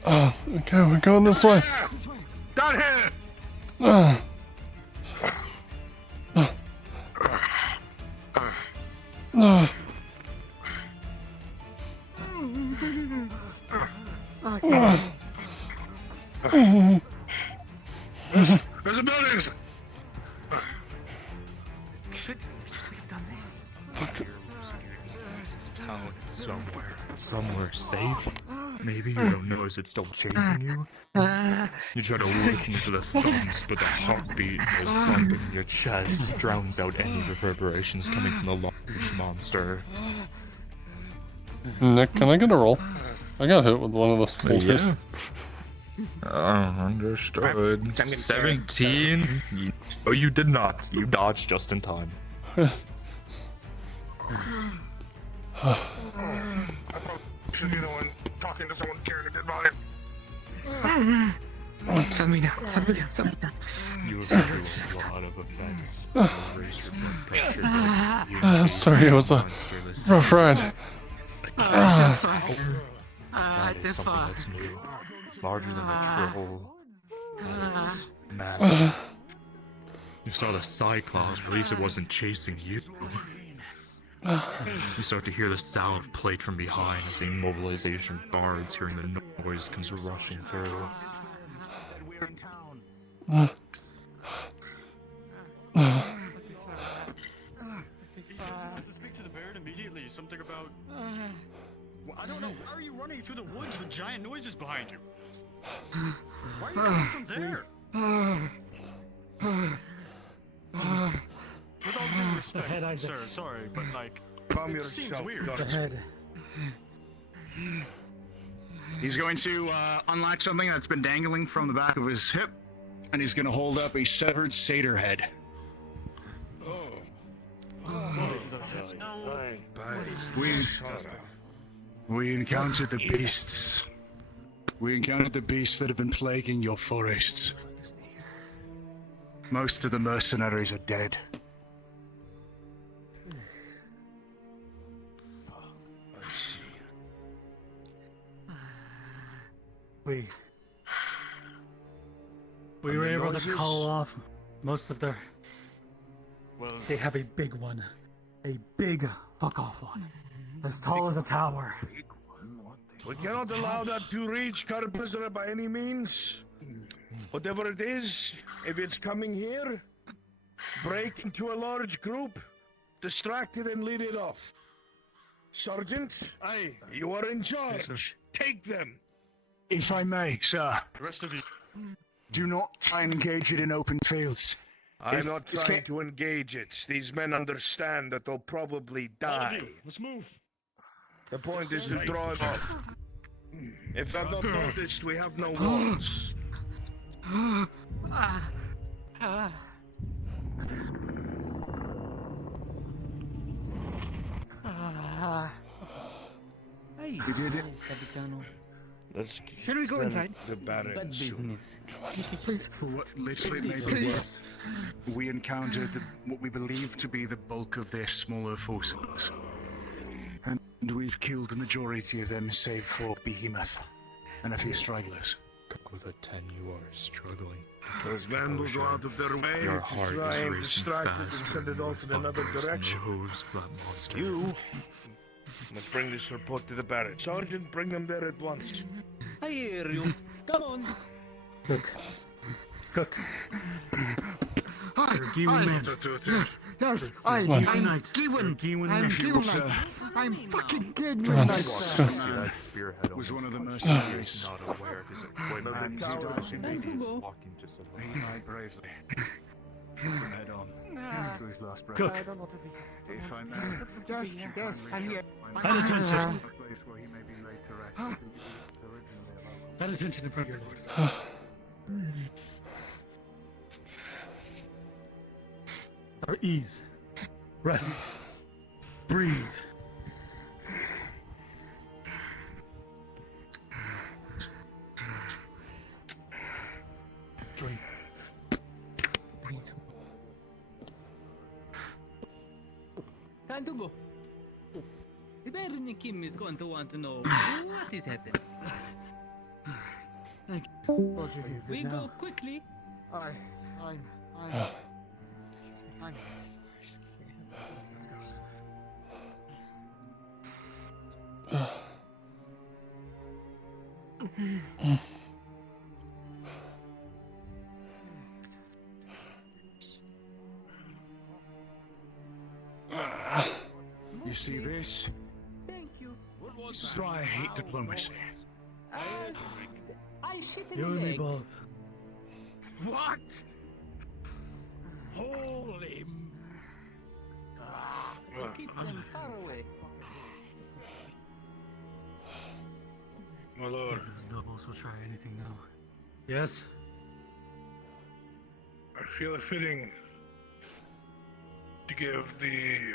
Okay, we're going this way. Down here! done this. This town is somewhere safe. Maybe you don't notice it's still chasing you. You try to listen to the thumps, but the heartbeat is pumping in your chest drowns out any reverberations coming from the large monster. Nick, can I get a roll? I got hit with one of those bolters. Understood. 17. Oh, you did not. You dodged just in time. I probably should be the one talking to someone carrying a dead body. Set me down. Set me down. Set me down. You have through a lot of offense. Raise your blood pressure. Sorry, it was a rough ride. That is something that's new. Larger than a troll. It's massive. You saw the Cyclops, but at least it wasn't chasing you. You start to hear the sound of plate from behind as a mobilization of guards hearing the noise comes rushing through. We're in town. Speak to the Baron immediately. Something about. Well, I don't know. Why are you running through the woods with giant noises behind you? Why are you coming from there? With all due respect, Head, Isaac. sir, sorry, but like, Calm it seems yourself, weird. The head. He's going to unlock something that's been dangling from the back of his hip, and he's going to hold up a severed satyr head. We encountered the beasts. We encountered the beasts that have been plaguing your forests. Most of the mercenaries are dead. We were able to call off most of their. Well, they have a big one, a big fuck off one, as tall as a tower. We cannot allow that to reach Carpenter by any means. Whatever it is, if it's coming here, break into a large group, distract it and lead it off. Sergeant, Aye. You are in charge. Take them. If I may, sir, The rest of you. do not try and engage it in open fields. I'm not trying to engage it. These men understand that they'll probably die. Let's move. The point is to draw it off. If I've not noticed, we have no walls. We did it. Let's Can we go inside? The Baron soon. Please. For what little it may be worth, we encountered what we believe to be the bulk of their smaller forces. And we've killed the majority of them save for Behemoth and a few stragglers. With a 10, you are struggling. Those men will go out of their way Your to heart try is and racing distract it and fast send it from off in another thunders and direction. the hooves of that monster. You must bring this report to the Baron. Sergeant, bring them there at once. I hear you. Come on. Cook. Yes, I'm fucking Gewin Come on, Knight. let's go. That spearhead Was one of the almost mercenaries. He's not aware of his equipment. And He's coward. walking to He died bravely. Head on. To his last breath. Cook. If I may. Yes, I'm here. Pay attention. Place where he may be laid to rest. Pay attention in front of your lord. Our ease. Rest. Breathe. Drink. Time to go. The Baron Kim is going to want to know what is happening. Thank you. We go quickly. I'm. You see this? Thank you. This is why I hate diplomacy. I shit in You the and me leg. both. What? Holy. Keep them far away. My lord, Those nobles will try anything now. Yes? I feel it fitting to give the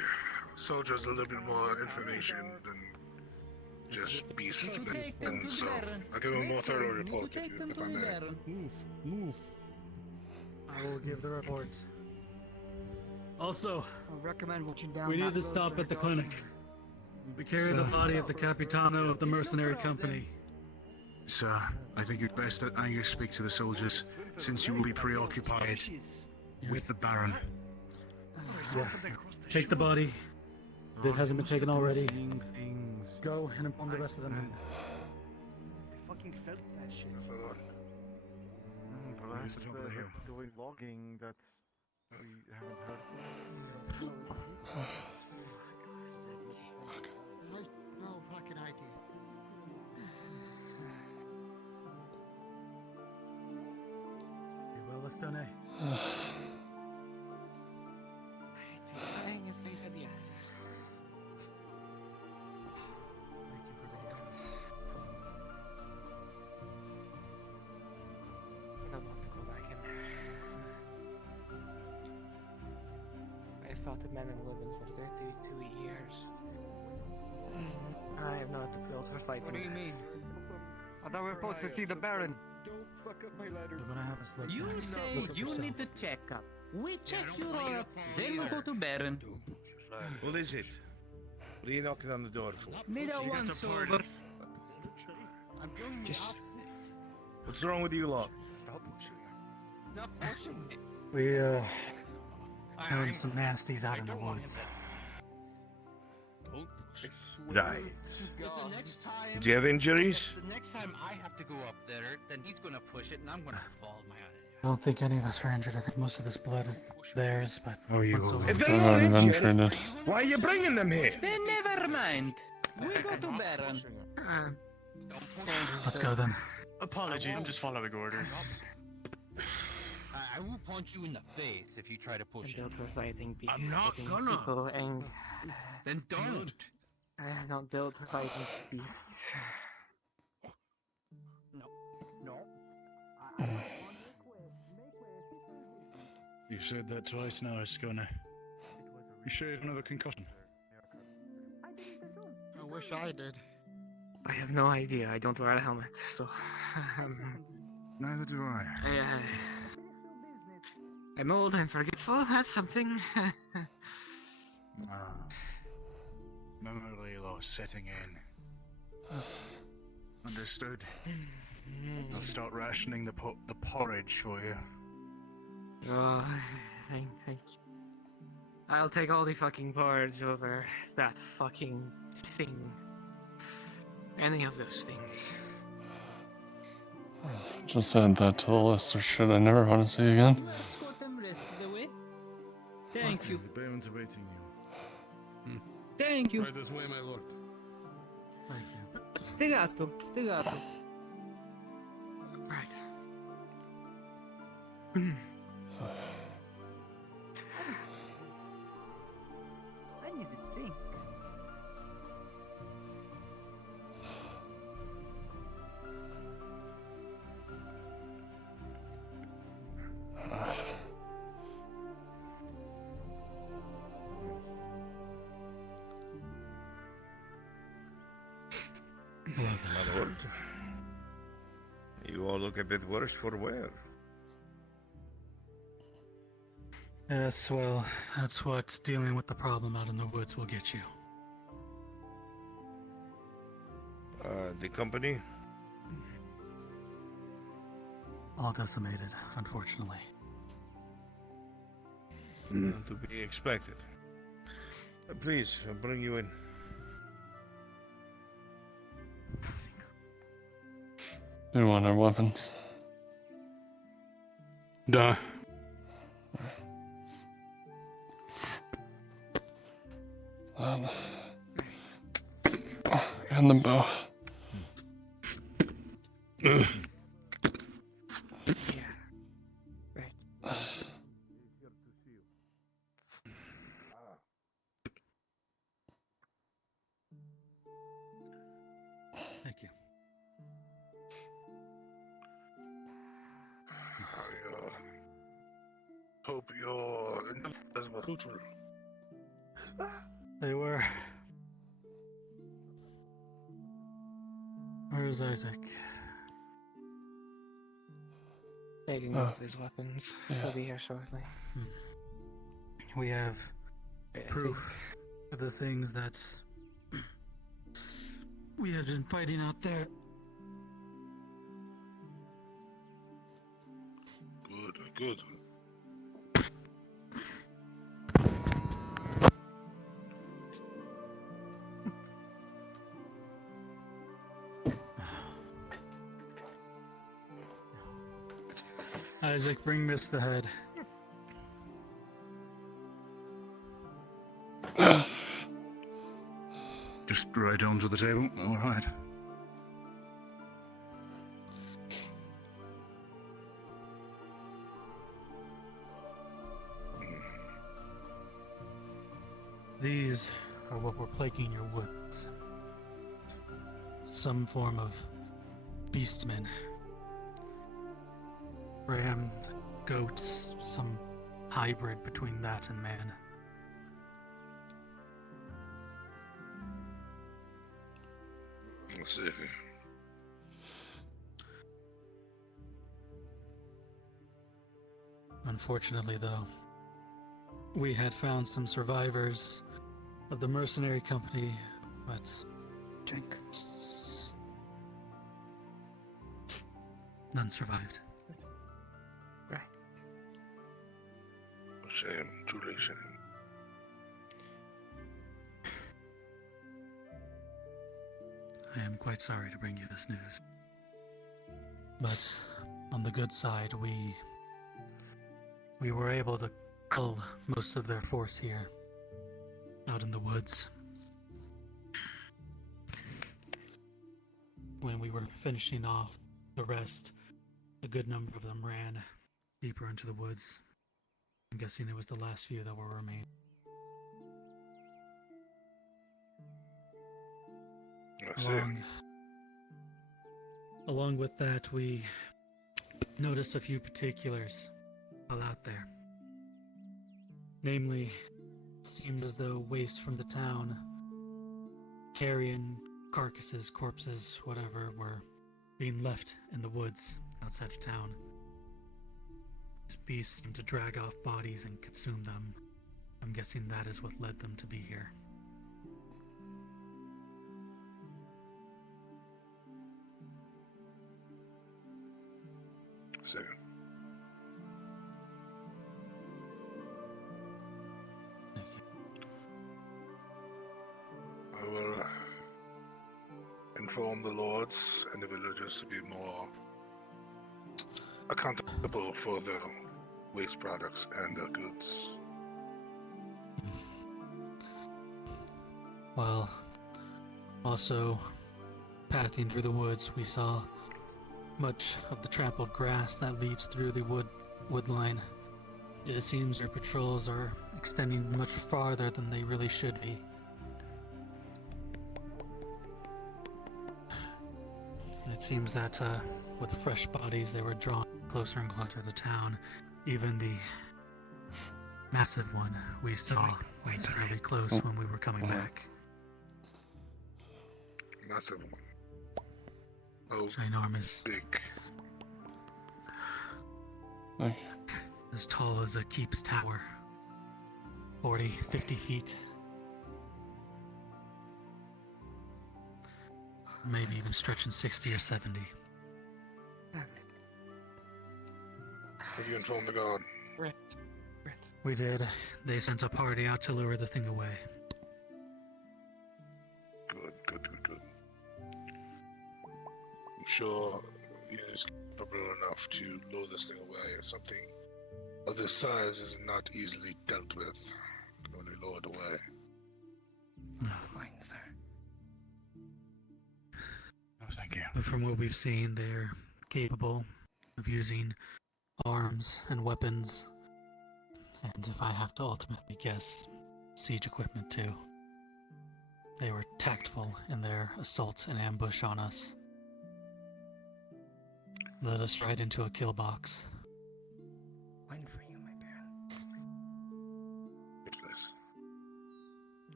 soldiers a little bit more information than just beasts. And so I'll give them a more thorough report if I may. Move. I will give the report. Also, I recommend watching down. we that need to road stop for at the dog clinic. shelter. We carry the body of the Capitano of the mercenary company. Sir, I think it's best that Angus speak to the soldiers, since you will be preoccupied with the Baron. Yeah. Take the body. If it hasn't been taken already, Things. go and inform the rest of the men. I fucking felt that shit. Perhaps the top of the hill. doing logging that we haven't heard. No fucking idea. You will, Estone? If they said yes. I don't want to go back in there. I fought the men and women for 32 years. I am not the built for fighting. What do you that. mean? I thought we were supposed to see the Baron. They're gonna have us look You next. say Look at you yourself. need the checkup. We check you up, then we go to Baron. What is it? What are you knocking on the door for? Made a once over. Just What's wrong with you lot? Not pushing it. We, found some nasties out in the woods. Right. The next time. Do you have injuries? The next time I have to go up there, then he's gonna push it and I'm gonna fall my I don't think any of us are injured. I think most of this blood is theirs, but... Oh, you once will. over- If they're I've not already been injured, treated. why are you bringing them here? Then never mind. We go to Baron. Let's go then. Apology, I'm just following orders. I will punch you in the face if you try to push it. built for fighting people. I'm not gonna. People and Then don't. I am not built for fighting beasts. You've said that twice now, Escona. You sure you don't have a concussion? I wish I did. I have no idea. I don't wear a helmet, so Neither do I. I'm old and forgetful. That's something. Memory loss setting in. Understood. I'll start rationing the porridge for you. Oh, thank you. I'll take all the fucking porridge over that fucking thing. Any of those things. Just add that to the list of shit I never want to see again. Escort them rest of the way. Thank you. The Baron's awaiting you. Thank you. Right this way, my lord. Thank you. Stegato. Stegato. Right. I need to think. My lord. You all look a bit worse for wear. Yes, well, that's what dealing with the problem out in the woods will get you. The company? All decimated, unfortunately. To be expected. Please, I'll bring you in. Do you want our weapons? Duh. And the bow. Yeah. Right. Thank you. Hope your as were fruitful. They were. Where's Isaac? Taking off his weapons. He'll be here shortly. We have I proof of the things that we have been fighting out there. Good. Isaac, bring Miss the head. Just right onto the table. All right. These are what were plaguing your woods. Some form of beastmen. Ram, goats, some hybrid between that and man. Let's see. Unfortunately, though, we had found some survivors of the mercenary company, but none survived. Right. Shame, truly shame. I am quite sorry to bring you this news. But on the good side, we were able to cull most of their force here, out in the woods. When we were finishing off the rest, a good number of them ran deeper into the woods. I'm guessing it was the last few that were remaining. Along with that, we noticed a few particulars while out there. Namely, it seemed as though waste from the town, carrion carcasses, corpses, whatever, were being left in the woods outside of town. These beasts seemed to drag off bodies and consume them. I'm guessing that is what led them to be here. Second. I will inform the lords and the villagers to be more accountable for their waste products and their goods. Well, also, pathing through the woods, we saw much of the trampled grass that leads through the wood line. It seems their patrols are extending much farther than they really should be. And it seems that with fresh bodies, they were drawn closer and closer to the town. Even the massive one we saw was fairly close when we were coming back. Massive one. Oh, ginormous. Big. As tall as a keep's tower. 40, 50 feet. Maybe even stretching 60 or 70. Have you informed the guard? We did. They sent a party out to lure the thing away. Good. I'm sure he is capable enough to lure this thing away. Something of this size is not easily dealt with. Can only lure it away. Fine, sir. But from what we've seen, they're capable of using arms and weapons, and if I have to ultimately guess, siege equipment too. They were tactful in their assault and ambush on us. Led us right into a kill box. Wine for you, my baron. Useless.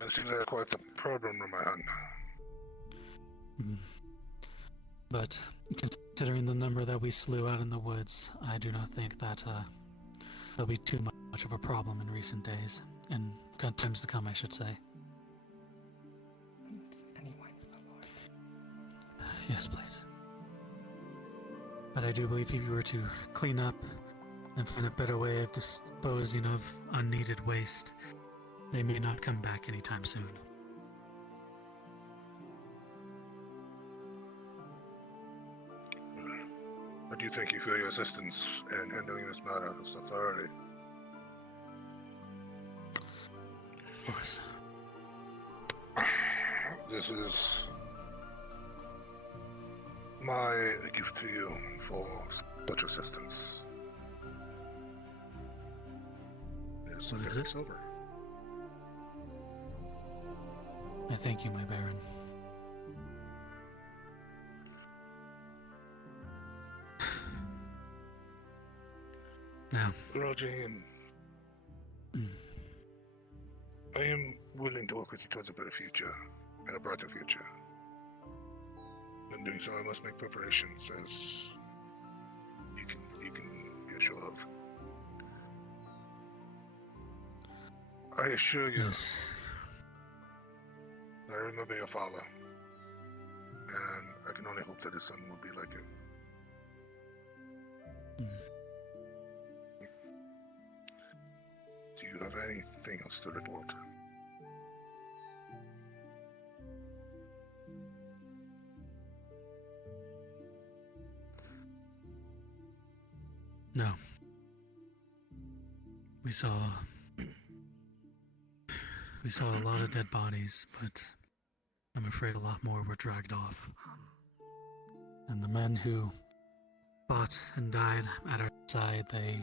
It seems like quite a problem on my hand. But considering the number that we slew out in the woods, I do not think that there'll be too much of a problem in recent days. In times to come, I should say. Any wine for the Lord? Yes, please. But I do believe if you were to clean up and find a better way of disposing of unneeded waste, they may not come back anytime soon. What do you think you feel your assistance in handling this matter as authority? Of course. This is my gift to you for such assistance. What is it? Silver. I thank you, my baron. Now, Rajin, I am willing to work with you towards a better future and a brighter future. In doing so, I must make preparations, as you can be assured of. I assure you, yes. I remember your father, and I can only hope that his son will be like him. Do you have anything else to report? No. We saw a lot of dead bodies, but I'm afraid a lot more were dragged off. And the men who fought and died at our side, they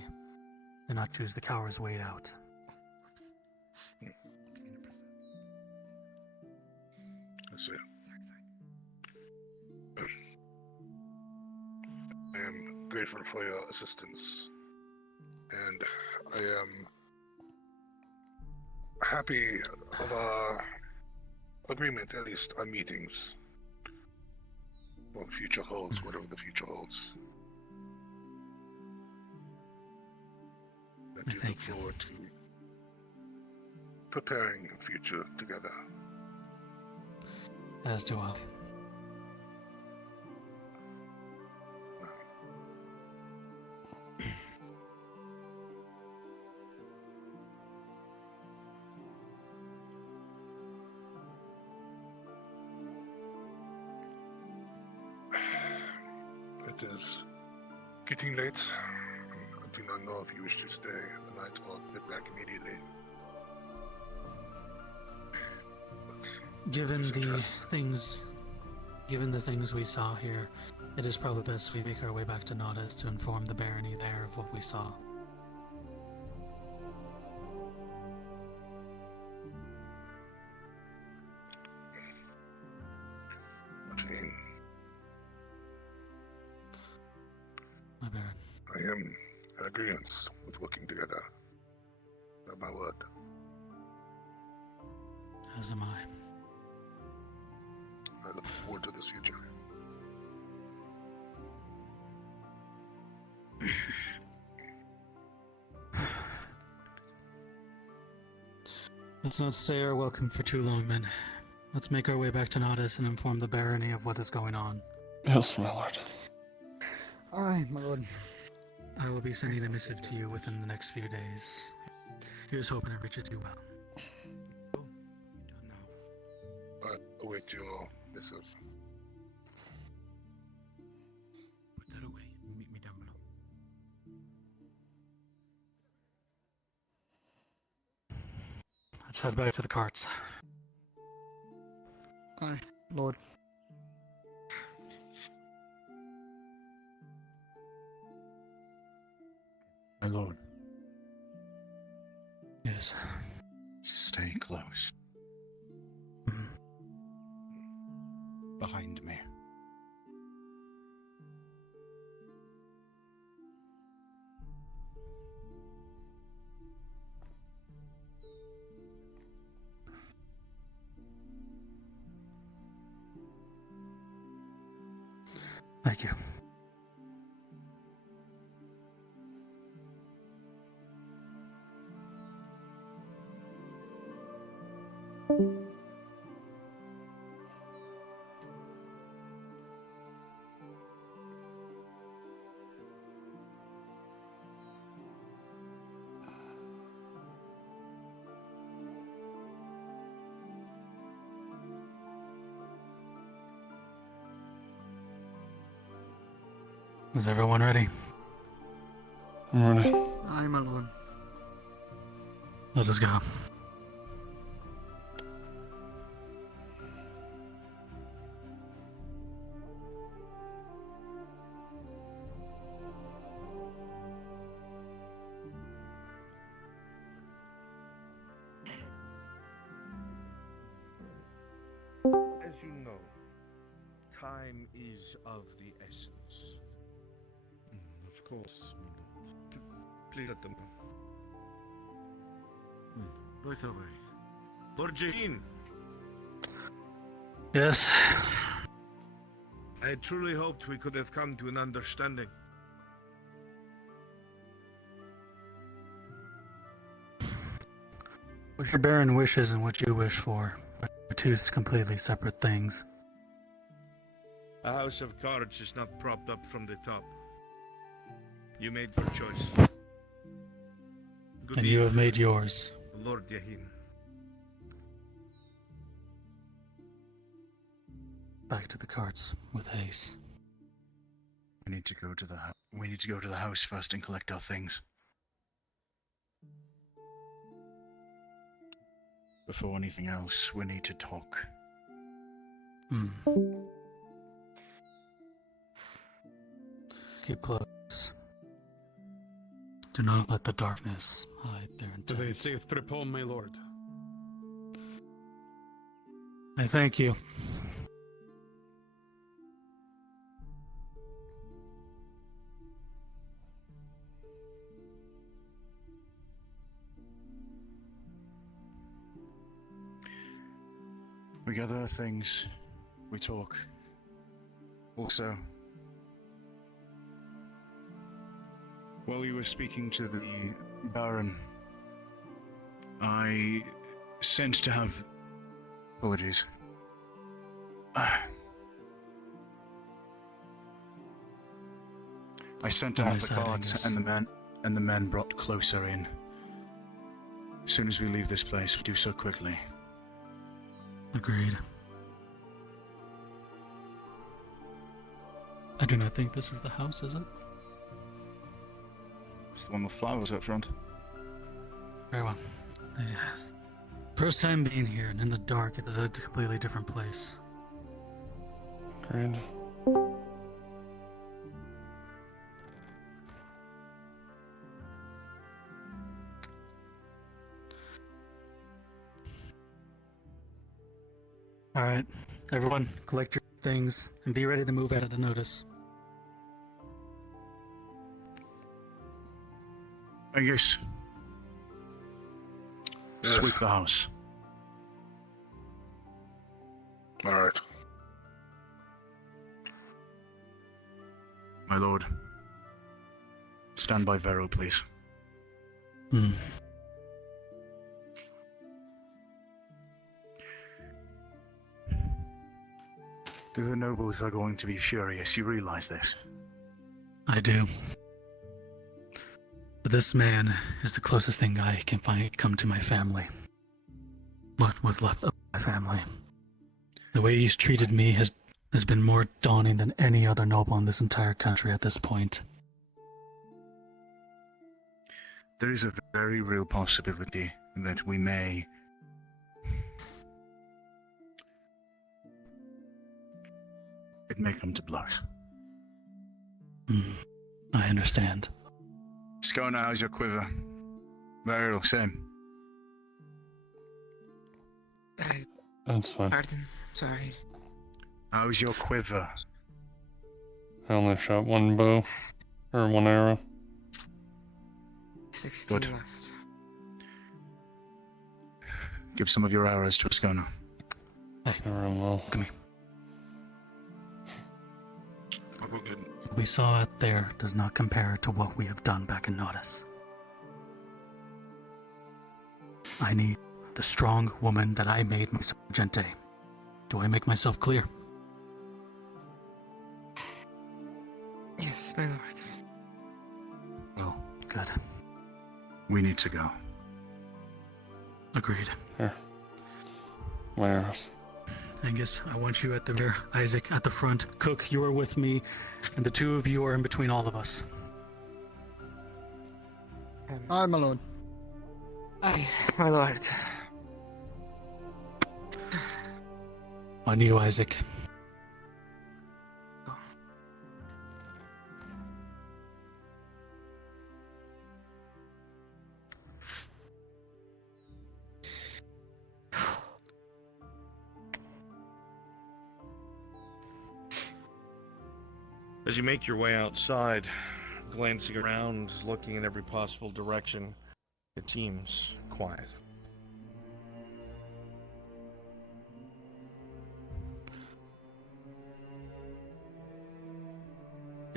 did not choose the coward's way out. I see. I am grateful for your assistance, and I am happy of our agreement, at least on meetings. What the future holds, whatever the future holds. And we look forward to preparing a future together. As do I. It is getting late. I do not know if you wish to stay the night or get back immediately. Given the things we saw here, it is probably best we make our way back to Naudis to inform the barony there of what we saw. Jane, my baron. I am in agreement with working together. Have my word. As am I. I look forward to this future. Let's not stay our welcome for too long, men. Let's make our way back to Naudis and inform the barony of what is going on. Yes, my lord. Aye, my lord. I will be sending a missive to you within the next few days. Here's hoping it reaches you well. I await your missive. Put that away. Meet me down below. Let's head back to the carts. Aye, lord. My lord, Yes. stay close. Behind me. Thank you. Is everyone ready? I'm ready. I'm alone. Let us go. As you know, time is of the essence. Of course, my lord. Please let them know. Right away. Lord Jaheen, Yes. I truly hoped we could have come to an understanding. What your Baron wishes and what you wish for are two completely separate things. A house of cards is not propped up from the top. You made your choice. Good And you eve, have made yours. Lord Jaheen. Back to the carts with haste. We need to go to the house first and collect our things. Before anything else, we need to talk. Keep close. Do not let the darkness hide their Have a intent. safe trip home, my lord. I thank you. We gather our things, we talk. Also, while you were speaking to the Baron, I sent to have... Apologies. I sent to have the cards and the men brought closer in. As soon as we leave this place, we do so quickly. Agreed. I do not think this is the house, is it? It's the one with flowers up front. Very well. Yes. First time being here, and in the dark, it is a completely different place. Agreed. Alright, everyone, collect your things and be ready to move out at a notice. Yes. Sweep the house. Alright. My lord. Stand by Vero, please. The nobles are going to be furious. You realize this? I do. But this man is the closest thing I can come to my family. What was left of my family. The way he's treated me has been more daunting than any other noble in this entire country at this point. There is a very real possibility that we may... It may come to blows. I understand. Skona, how's your quiver? Varial, same. That's fine. Pardon, sorry. How's your quiver? I only shot one bow. Or one arrow. 16 Good. left. Give some of your arrows to Skona. Alright, well. Come here. I'll go get What we saw out there does not compare to what we have done back in Nodus. I need the strong woman that I made myself Gente. Do I make myself clear? Yes, my lord. Well, good. We need to go. Agreed. Here. My arrows. Angus, I want you at the rear. Isaac at the front. Cook, you are with me, and the two of you are in between all of us. Aye, my lord. Aye, my lord. On you, Isaac. As you make your way outside, glancing around, looking in every possible direction, it seems quiet.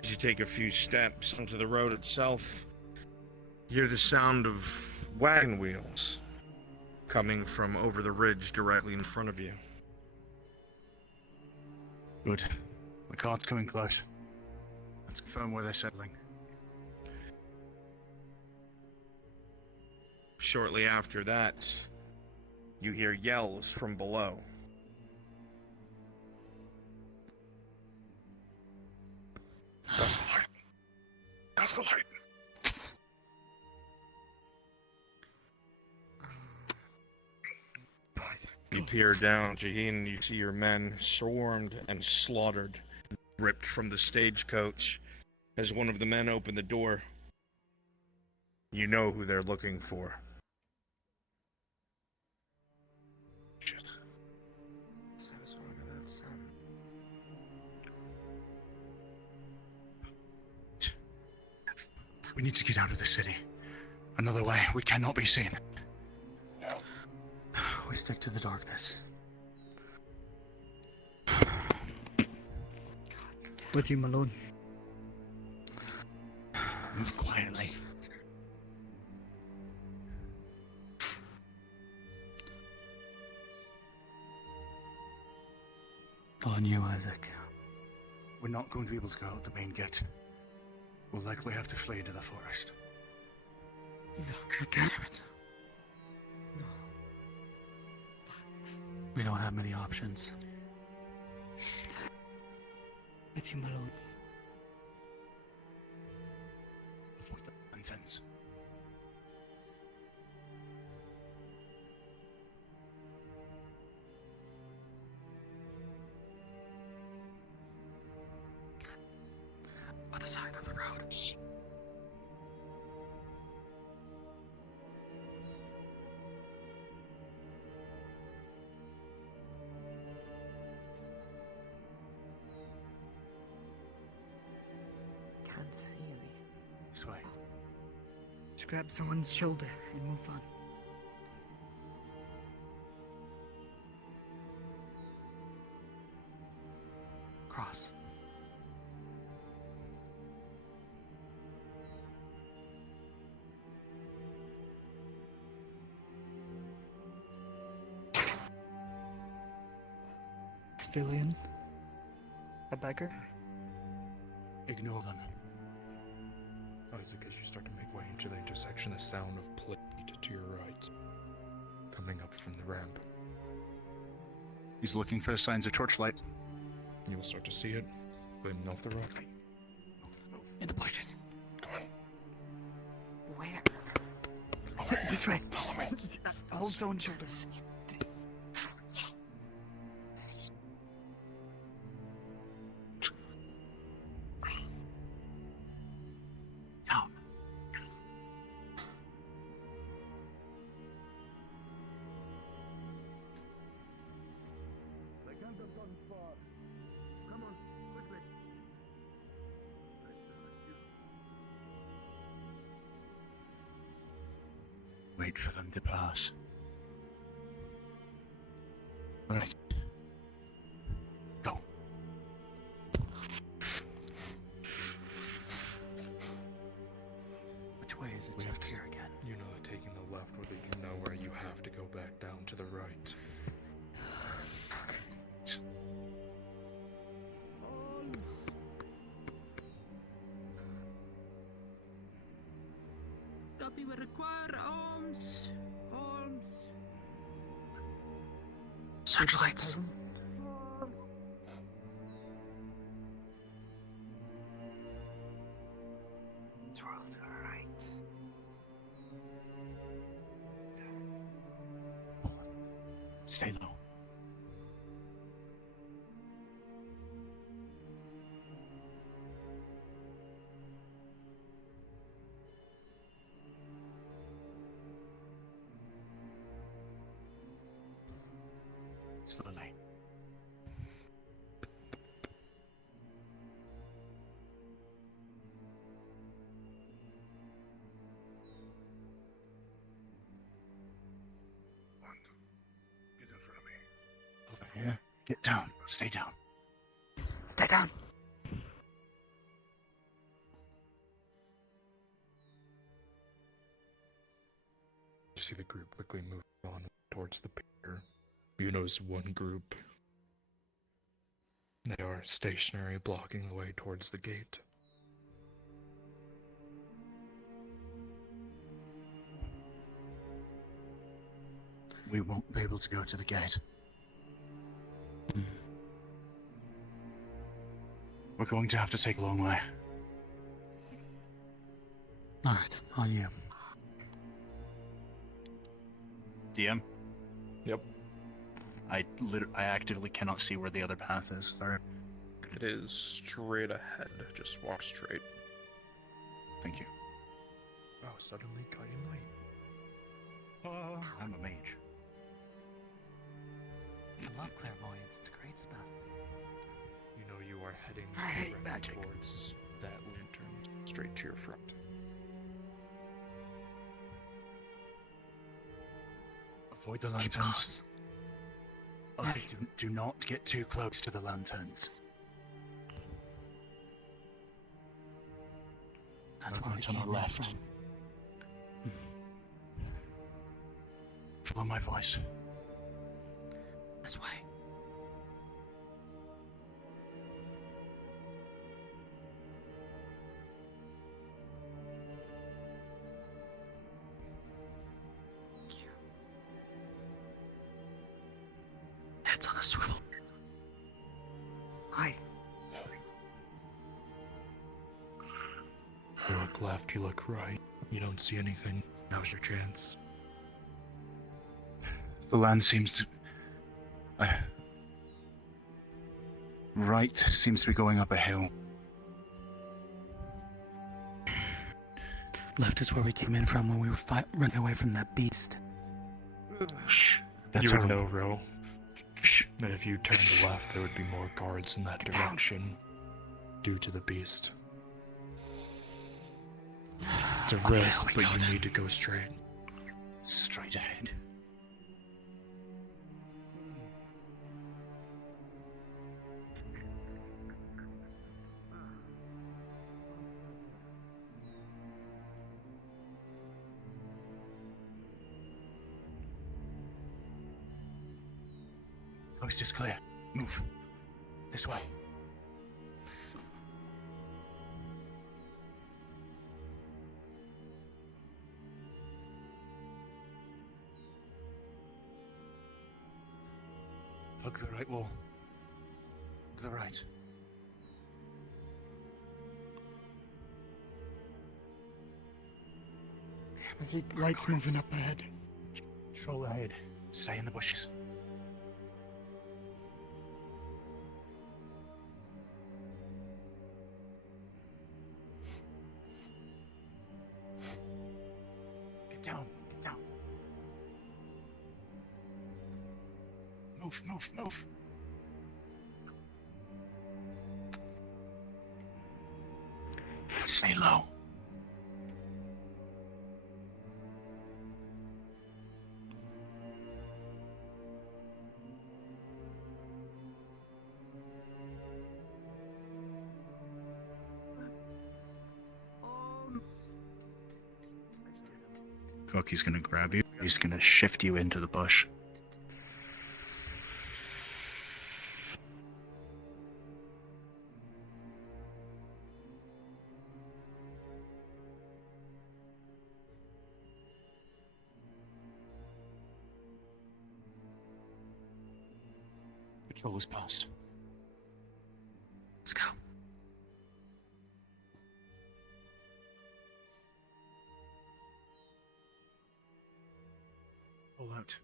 As you take a few steps onto the road itself, you hear the sound of wagon wheels coming from over the ridge directly in front of you. Good. The cart's coming close. Let's confirm where they're settling. Shortly after that, you hear yells from below. That's the light. That's the light. You peer down, Jaheen, and you see your men swarmed and slaughtered, ripped from the stagecoach. As one of the men opened the door, you know who they're looking for. Shit. So I was wrong about some. We need to get out of the city. Another way. We cannot be seen. We stick to the darkness. With you, my lord. Move quietly. On you, Isaac. We're not going to be able to go out the main gate. We'll likely have to flee into the forest. Damn it. We don't have many options. With you, my lord. Avoid the nonsense. Other side of the road. Can't see anything. This way. Just grab someone's shoulder and move on. Cross. Civilian. A beggar. Ignore them. Isaac, as you start to make way into the intersection, a sound of plate to your right, coming up from the ramp. He's looking for signs of torchlight. You will start to see it, gleaming off the road. In the bushes. Come on. Where? This way. Follow me. Hold someone's shoulder. Come on, quickly. Wait for them to pass. Right. Go. Which way is it We have to to- here again? You know that taking the left will lead you nowhere. You have to go back down to the right. Copy, we require arms. Arms. Searchlights. Twirl to the right. Stay low. Slowly. Get in front of me. Over here. Get down. Stay down. Stay down. You see the group quickly move on towards the pier. You notice one group. They are stationary, blocking the way towards the gate. We won't be able to go to the gate. We're going to have to take a long way. Alright, on you. DM? Yep. I actively cannot see where the other path is. Sorry. It is straight ahead. Just walk straight. Thank you. Oh, suddenly guiding light. I'm a mage. I love clairvoyance. It's a great spell. You know you are heading I hate directly magic. towards that lantern, straight to your front. Avoid the lanterns. Okay, do not get too close to the lanterns. That's We're where we going came on the in left. from. Follow my voice. This way. Heads on a swivel. Hi. You look left, you look right. You don't see anything. Now's your chance. The land seems to... right seems to be going up a hill. Left is where we came in from when we were running away from that beast. Shh. That's You would our- know, Ro. That if you turned left, there would be more guards in that direction due to the beast. It's a Okay, risk, we but go you then. need to go straight. Straight ahead. Coast is clear. Move. This way. Hug the right wall. To the right. I see lights moving up ahead. Troll ahead. Stay in the bushes. Get down. Get down. Move, move, move. Stay low. Cookie gonna grab you. He's gonna shift you into the bush. Patrol is passed. Let's go. Pull out.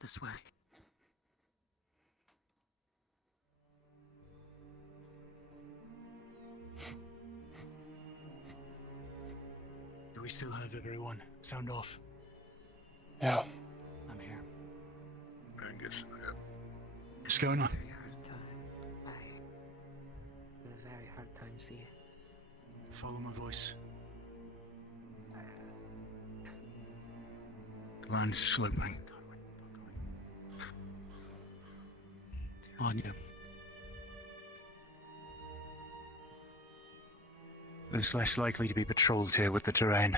This way. Do we still have everyone? Sound off. Yeah. I'm here. Angus, yeah. What's going on? Very hard time. I have a very hard time seeing. Follow my voice. The land's sloping. On you. There's less likely to be patrols here with the terrain.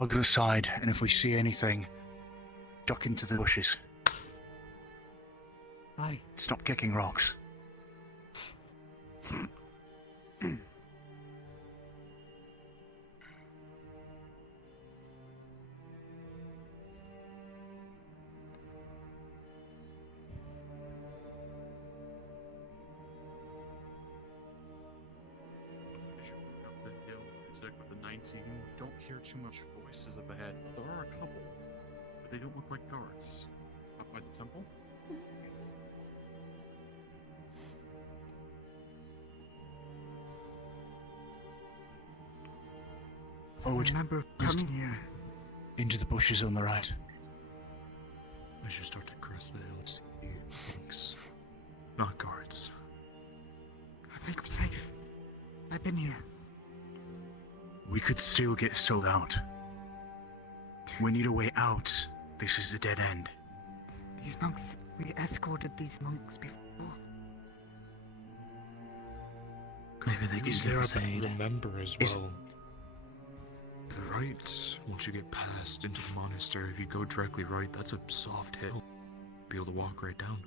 I'll go to the side, and if we see anything, duck into the bushes. Aye. Stop kicking rocks. Up the hill, exit with the 19. Don't hear too much voices up ahead. There are a couple, but they don't look like guards. Up by the temple? Forward. Remember coming here. Into the bushes on the right. As you start to crest the hill, you see monks, not guards. I think we're safe. I've been here. We could still get sold out. We need a way out. This is a dead end. These monks, we escorted these monks before. Maybe they could Is give there us aid. remember as well? The right, once you get past into the monastery, if you go directly right, that's a soft hill. Be able to walk right down.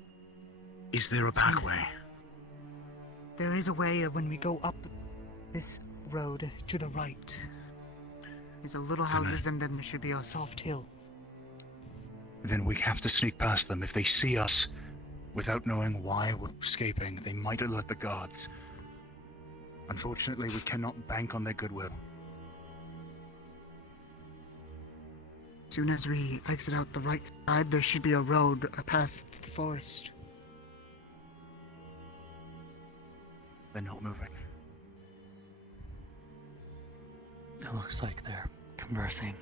Is there a back way? There is a way when we go up this road to the right. There's a little houses and then there should be a soft hill. Then we have to sneak past them. If they see us, without knowing why we're escaping, they might alert the guards. Unfortunately, we cannot bank on their goodwill. As soon as we exit out the right side, there should be a road past the forest. They're not moving. It looks like they're conversing.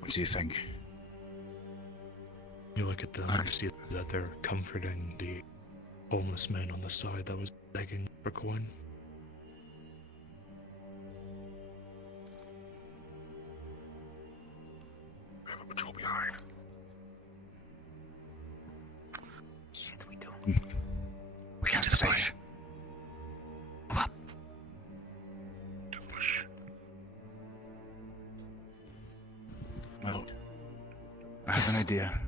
What do you think? You look at them and see that they're comforting the homeless man on the side that was begging for coin. We have a patrol behind. Shit, we don't. We can't the bush. Move up. To the bush. Well, I have an idea.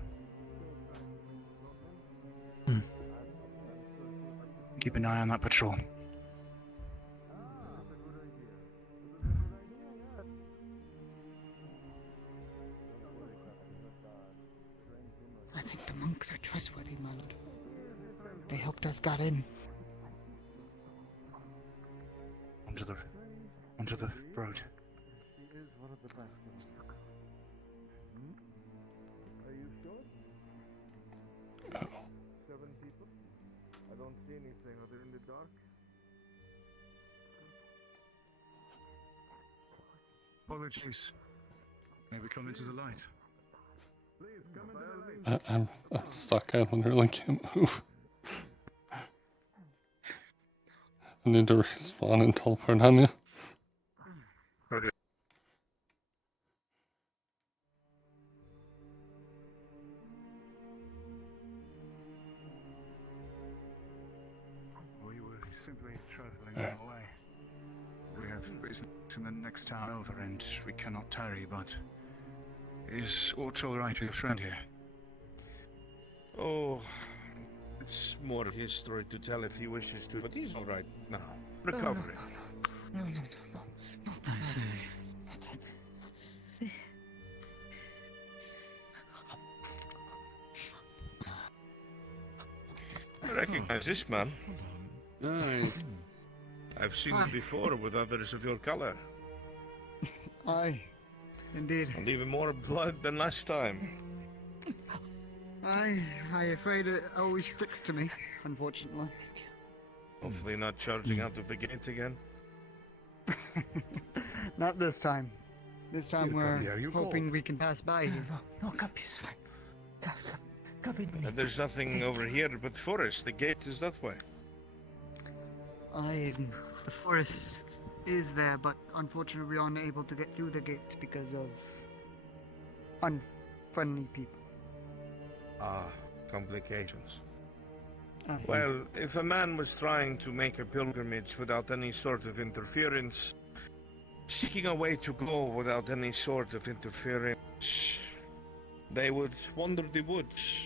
Keep an eye on that patrol. I think the monks are trustworthy, my lord. They helped us get in. Onto the road. She is one of the best. Are you don't see anything other in the dark. Apologies. May we come into the light? Please come into the light. I'm stuck. I literally can't move. I need to respawn and teleport on you. Okay. We were simply traveling on our way. We have business in the next town over, and we cannot tarry, but is aught all right with your friend here? Oh, it's more his story to tell if he wishes to, but he's all right now. Recovering. No. I see. I recognize this man. I've seen him before with others of your color. Aye, indeed. And even more blood than last time. I'm afraid it always sticks to me, unfortunately. Hopefully not charging out of the gate again. Not this time. This time we're hoping we can pass by you. No, Guppy is fine. Guppy. And there's nothing over here but forest. The gate is that way. The forest is there, but unfortunately we aren't able to get through the gate because of unfriendly people. Complications. Aye. Well, if a man was trying to make a pilgrimage without any sort of interference, seeking a way to go without any sort of interference, they would wander the woods,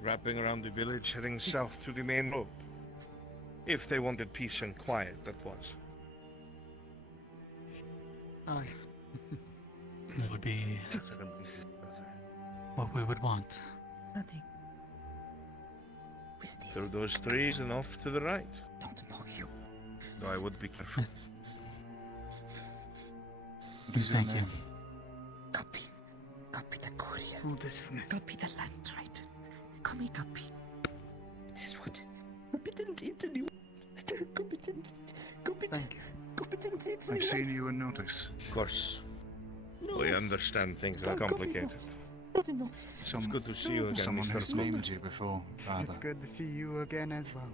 wrapping around the village, heading south to the main road. If they wanted peace and quiet, that was. Aye. It would be what we would want. Nothing. Through those trees and off to the right. Don't know you. Though I would be careful. Thank you. Guppy the courier. Hold this for me. Guppy the landtrite. Call me Guppy. This is what. Guppy didn't eat anyone. Guppy didn't eat I've anyone. seen you and noticed. Of course. We understand things are complicated. It's good to see you again, Someone Mr. has Cook. named you before, rather. It's good to see you again as well.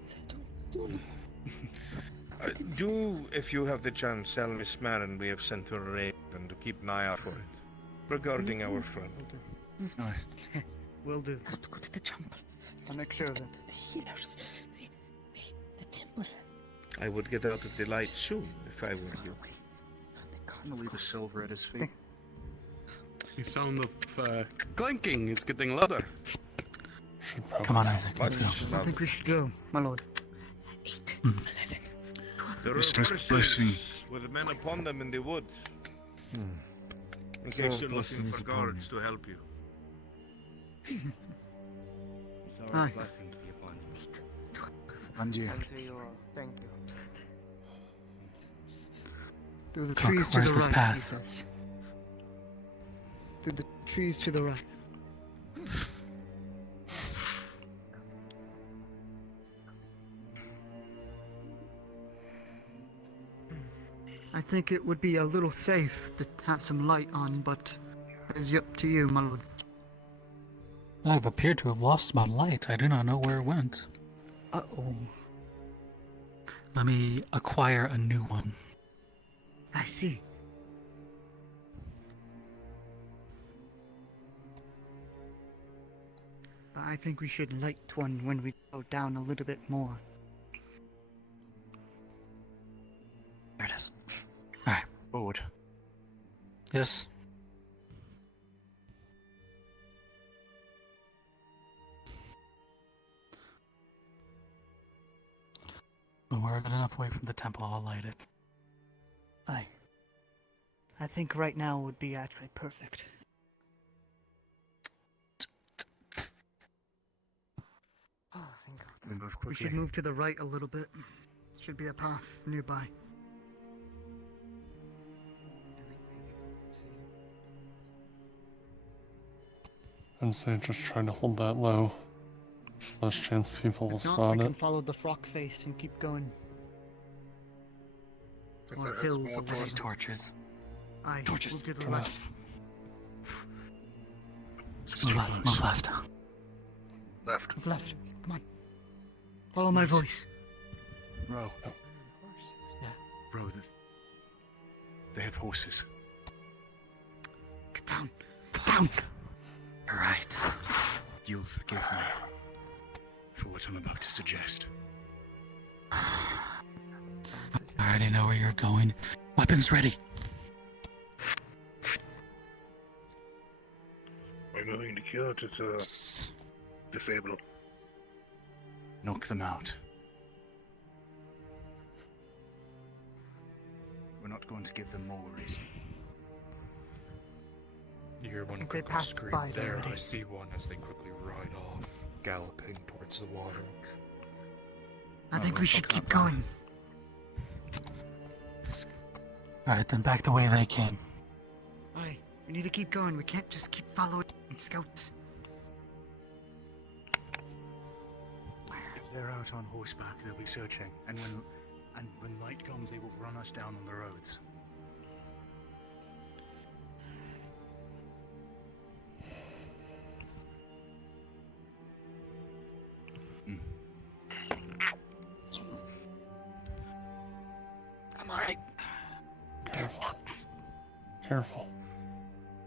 Do, if you have the chance, tell Miss Marin we have sent her a raven to keep an eye out for it. Regarding our friend. Aye. Will do. Have to go to the temple. I'll make sure of it. The healers. The temple. I would get out of the light soon, if I were you. Leave the silver at his feet. The sound of clanking is getting louder. Come on, Isaac, let's go. I think we should go, my lord. 8, 11, There are Mr. horses Blessing. with men upon them in the wood. In case you're looking for guards to help you. Aye. Blessings be upon you. And you. Thank you. Through the Cook, trees to where's the this right, path? he says. Through the trees to the right. I think it would be a little safe to have some light on, but it's up to you, my lord. I've appeared to have lost my light. I do not know where it went. Uh-oh. Let me acquire a new one. I see. But I think we should light one when we go down a little bit more. There it is. Alright. Forward. Yes. When we're good enough away from the temple, I'll light it. Aye. I think right now would be actually perfect. Oh, thank God. We move We quickly. should move to the right a little bit. Should be a path nearby. I'd say just try to hold that low. less chance people will If not, spot we it. can follow the frog face and keep going. Or that's hills more or whatever. Torches. Aye, Torches. move to the Come on. left. Move left. Move left. Left. Move left. Come on. Follow my voice. Ro. Yeah. Ro, they have horses. Get down. Get down. You're right. You'll forgive me for what I'm about to suggest. I already know where you're going. Weapons ready. We're moving to kill to disable. Knock them out. We're not going to give them more reason. You hear one think they quickly passed scream. by There, already. I see one as they quickly ride off, galloping towards the water. I think we should keep going. Alright, then back the way they came. Aye, we need to keep going. We can't just keep following scouts. If they're out on horseback, they'll be searching, and when light comes, they will run us down on the roads. I'm alright. Careful. Careful.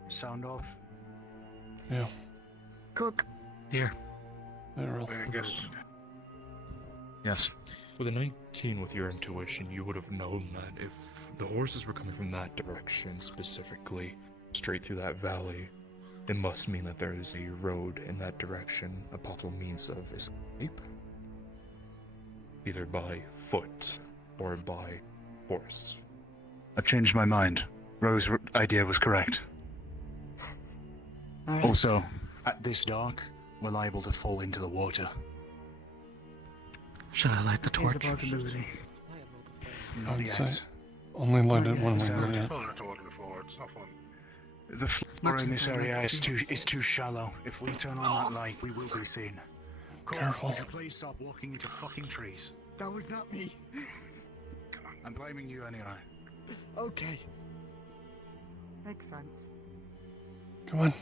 Sound off. Yeah. Cook. Here. There, I guess. Yes. With a 19 with your intuition, you would have known that if the horses were coming from that direction specifically, straight through that valley, it must mean that there is a road in that direction, a possible means of escape. Either by foot or by horse. I've changed my mind. Ro's idea was correct. Alright. Also, at this dark, we're liable to fall into the water. Should I light the Here's a torch? possibility. I would Not say yet. only light it when we Yeah. need it. Fall into water before, it's not fun. The much floor in as this I like area to is too shallow. If we turn on that light, we will be seen. Cora, Careful. would you please stop walking into fucking trees? That was not me. I'm blaming you anyway. Okay. Makes sense. Come on.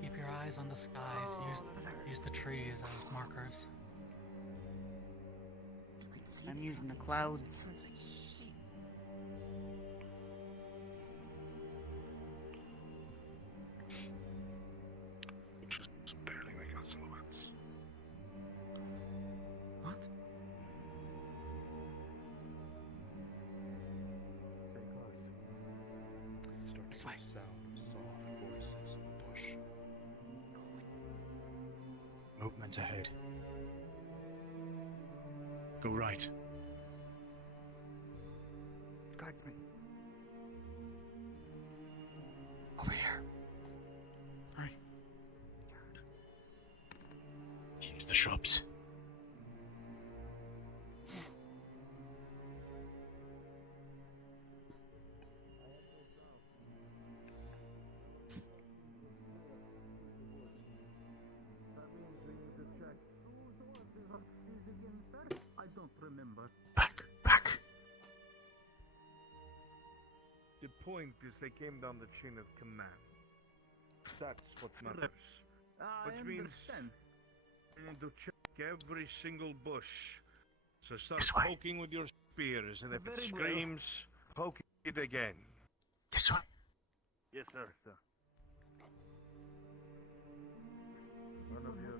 Keep your eyes on the skies. Use the trees as markers. I'm using the clouds. Just barely make out silhouettes. What? Starts to sound soft voices in the bush. Movement ahead. Go right. Guardsman. Over here. Aye. Here's the shrubs. I don't remember. Back, back. The point is they came down the chain of command. That's what matters. I Which means understand. we need to check every single bush. So start This way. poking with your spears, and if it Very well. screams, poke it again. This way. Yes, sir. One of your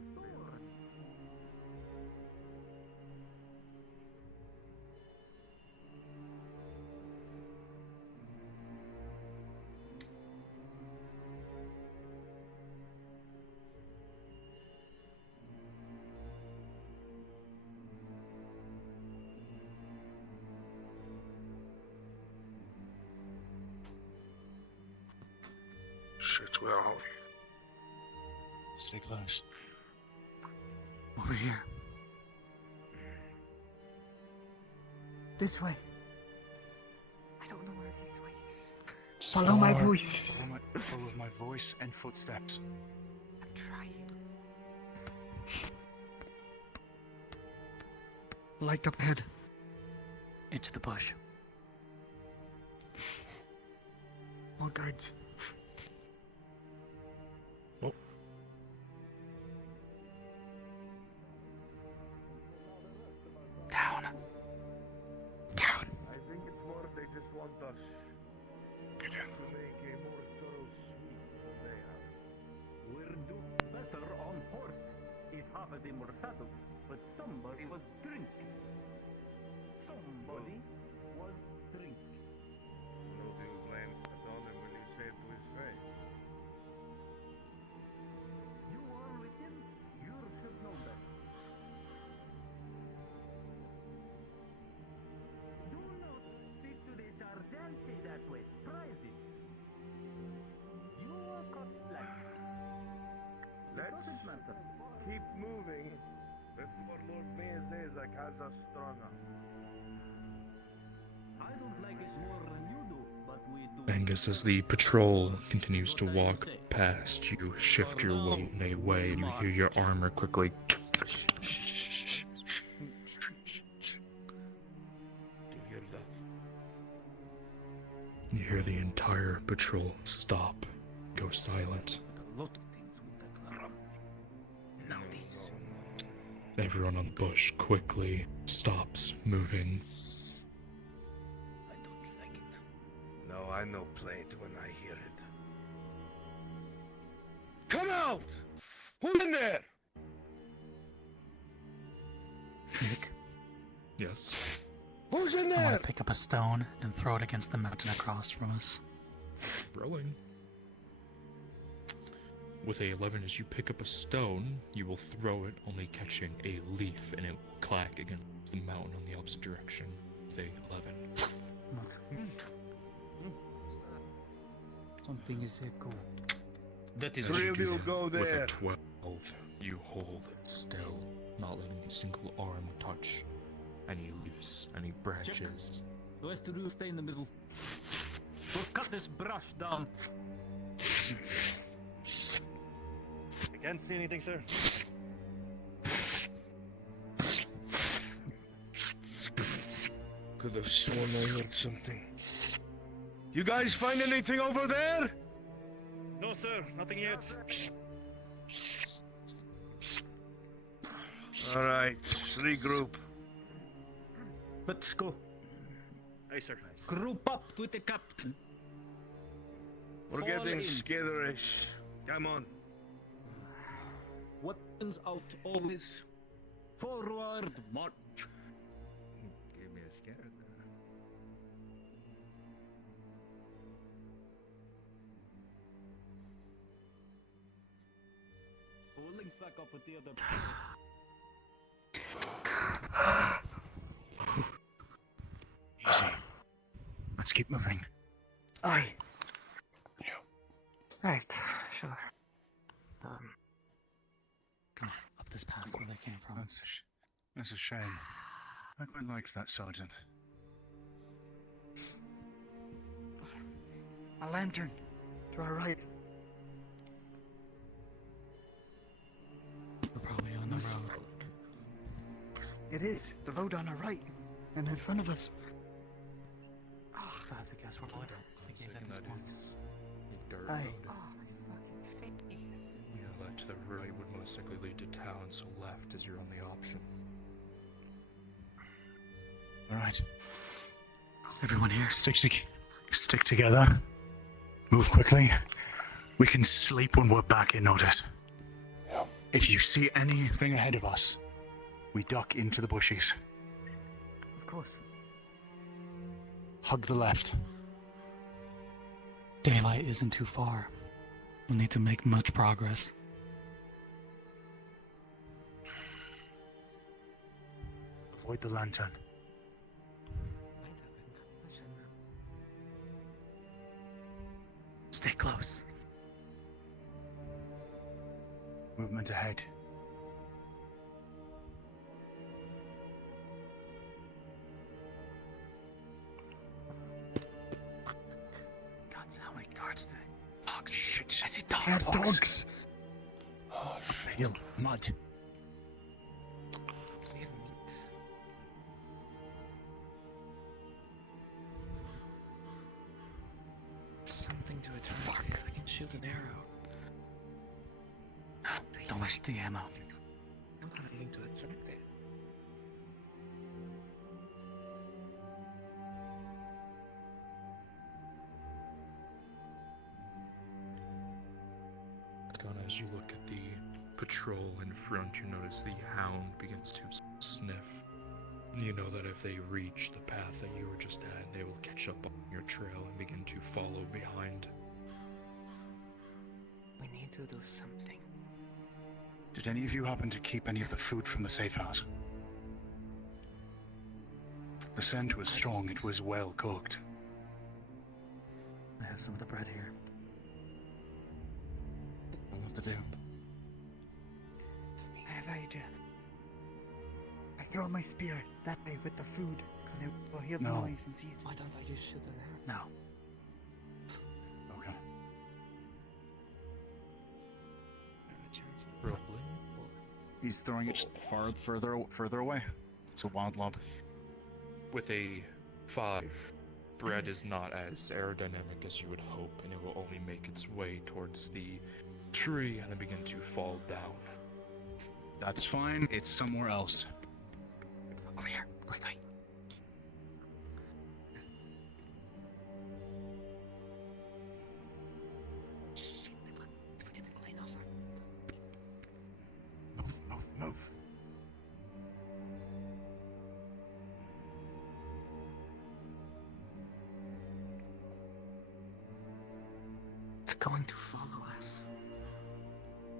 Shit, where are we? Stay close. Over here. This way. I don't know where this way is. Just Follow my our- voice. Follow my voice and footsteps. I'm trying. Light up ahead. Into the bush. All guards. Down. Down. I think it's more they just want us to make a more thorough sweep than they have. We'll do better on horse if half of them were saddled, but somebody was drinking. Somebody was drinking. Those who blame Adonis will you say it to his face? You are with him. You should know that. Do not speak to the sergeante that way. Private. You are caught slack. Let's doesn't matter. keep moving before Lord Meazezak has us strung up. I don't like it more than you do, but we do. Angus, as the patrol continues to walk past, you shift your weight in a way, and you hear your armor quickly. You hear the entire patrol stop, go silent. Everyone on the bush quickly stops moving. No, I know plate when I hear it. Come out! Who's in there? Nick, Yes. Who's in I there? want to pick up a stone and throw it against the mountain across from us. Rolling. With a 11, as you pick up a stone, you will throw it, only catching a leaf, and it will clack against the mountain on the opposite direction. With a 11. Something is cool. That is Three of you go With there. a 12, you hold still, not letting a single arm touch any leaves, any branches. The rest of you stay in the middle. We'll cut this brush down. I can't see anything, sir. Could have sworn I heard something. You guys find anything over there? No, sir. Nothing yet. All right, regroup. Let's go. Aye, sir. Group up with the captain. We're Fall getting in. skitterish. Come on. Weapons out always. Forward march. Give me a scare there. We'll link back up with the other. Easy. Let's keep moving. Aye. Right, sure. Come on, up this path where they came from. That's a shame. I quite liked that sergeant. A lantern. To our right. We're probably on the road. It is. The road on our right. And in front of us. Oh, if I have to guess, we're going to gate at this point. Dirt Aye. road. Yeah, that to the right would most likely lead to town, so left is your only option. All right. Everyone here. Stick together. Move quickly. We can sleep when we're back in notice. If you see anything ahead of us, we duck into the bushes. Of course. Hug the left. Daylight isn't too far. We'll need to make much progress. Avoid the lantern. Stay close. Movement ahead. God, how many guards do they? Dogs. Shit. I see dogs. Yeah, dogs. Oh, hill. Mud. having to attract it. I can shoot an arrow. Don't waste the ammo. I'm not having to attract it. Ghana, as you look at the patrol in front, you notice the hound begins to sniff. You know that if they reach the path that you were just at, they will catch up on your trail and begin to follow behind. We need to do something. Did any of you happen to keep any of the food from the safe house? The scent was strong, it was well cooked. I have some of the bread here. I'll have to do. I have an idea. I throw my spear that way with the food, and it will hear the No. noise and see it. Why don't I just shoot an arrow? No. Okay. Probably. He's throwing it further away. It's a wild lob. With a 5, bread is not as aerodynamic as you would hope, and it will only make its way towards the tree and then begin to fall down. That's fine, it's somewhere else. Over here, quickly. Move. It's going to follow us.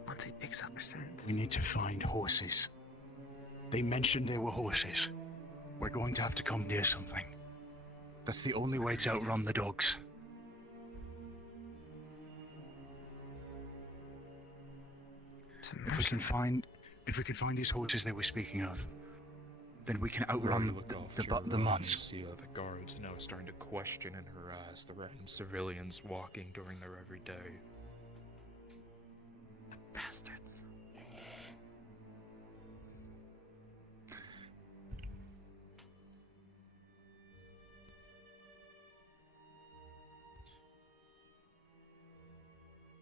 Once it picks up our scent. We need to find horses. They mentioned there were horses. We're going to have to come near something. That's the only way to outrun the dogs. If we can find these horses they were speaking of, then we can outrun the You mutts. see the guards now starting to question and harass the random civilians walking during their everyday. Bastards.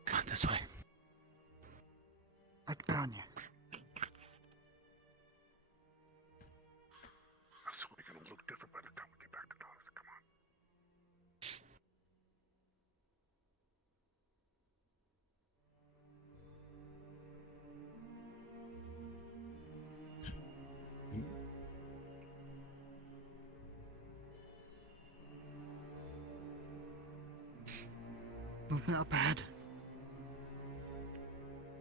Come on, this way. Right down you. So we're gonna look different by the time we get back to dogs. Come on. Movement up ahead.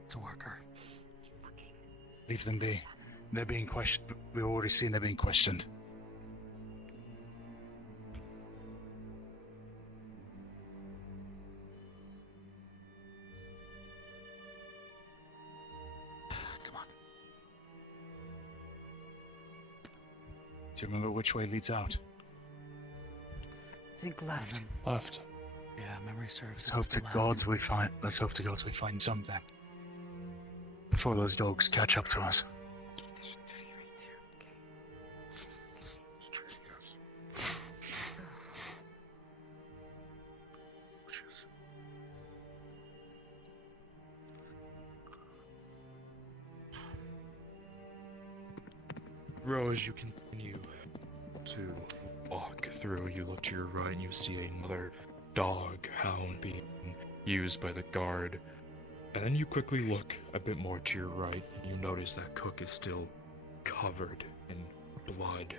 It's a worker. Leave them be. They're being questioned. We've already seen they're being questioned. Come on. Do you remember which way leads out? Think left. Left. Yeah, memory serves. Let's hope to gods we find. Let's hope to gods we find something before those dogs catch up to us. Ro, as you continue to walk through, you look to your right and you see another dog hound being used by the guard. And then you quickly look a bit more to your right and you notice that Cook is still covered in blood.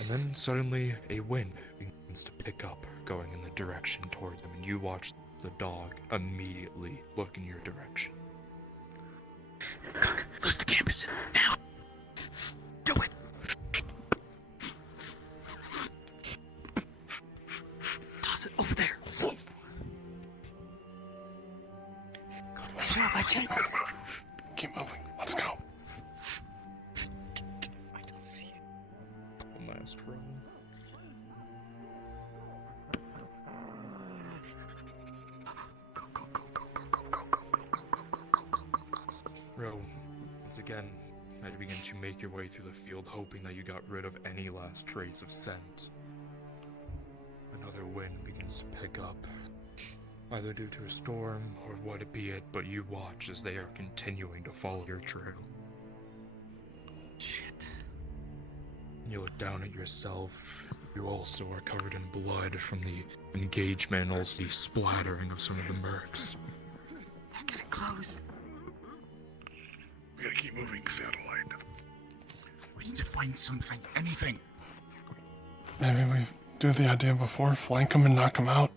And then suddenly a wind begins to pick up, going in the direction toward them, and you watch the dog immediately look in your direction. Cook, close the campus in now. Do it. Toss it over there. Stop, I can't. Keep moving. Let's go. I don't see it. One last roll. Ro, once again, now you begin to make your way through the field, hoping that you got rid of any last trace of scent. And another wind begins to pick up, either due to a storm or what it be it, but you watch as they are continuing to follow your trail. Shit. You look down at yourself. You also are covered in blood from the engagement, also the splattering of some of the mercs. They're getting close. We gotta keep moving, Satellite. We need to find something, anything. Maybe we do the idea before, flank them and knock them out.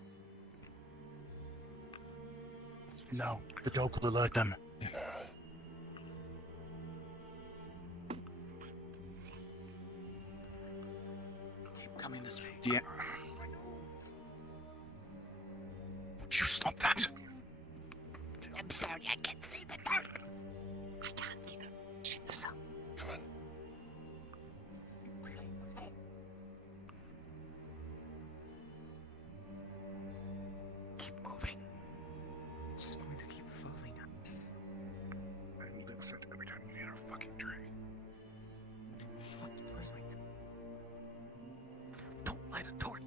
No, the dog will alert them. Keep coming this way. Yeah. Would you stop that? I'm sorry, I can't see the dark. I can't see the shit stuff. Come on. Keep moving. It's just going to keep following us. I'm listen every time you hear a fucking train. Fuck, where's my... Don't light a torch.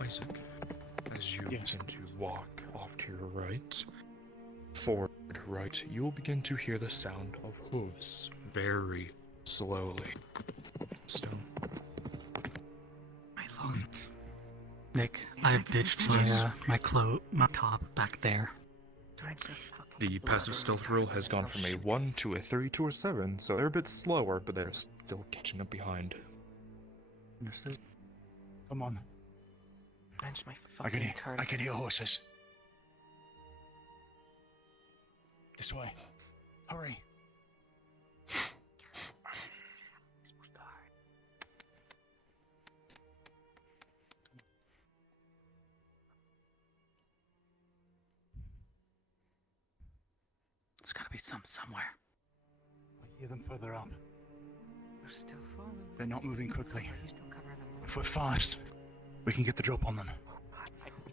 Isaac, as you begin to walk off to your right, forward right, you will begin to hear the sound of hooves very slowly. Stone. My lord. Nick, I've ditched my top back there. The passive stealth roll has gone from a 1 to a 3 to a 7, so they're a bit slower, but they're still catching up behind. Understood. Come on. Bench my I can fucking hear. I can hear horses. This way. Hurry. There's gotta be some somewhere. I hear them further up. We're still following. They're not moving quickly. You still cover them. If we're fast, we can get the drop on them.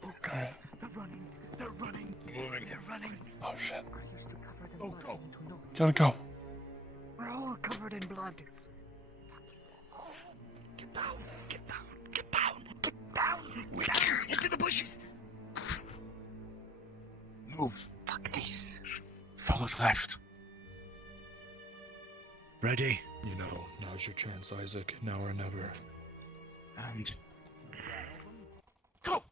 Oh god, they're running. They're running. Moving. They're running. Oh shit. Are you still covered in Oh, blood? go. Into no- Gotta go. We're all covered in blood. Get down. Get down. Get down. Get down. Get down. Into the bushes. Move. Fuck this. Follow left. Ready? You know, now's your chance, Isaac, now or never. And go.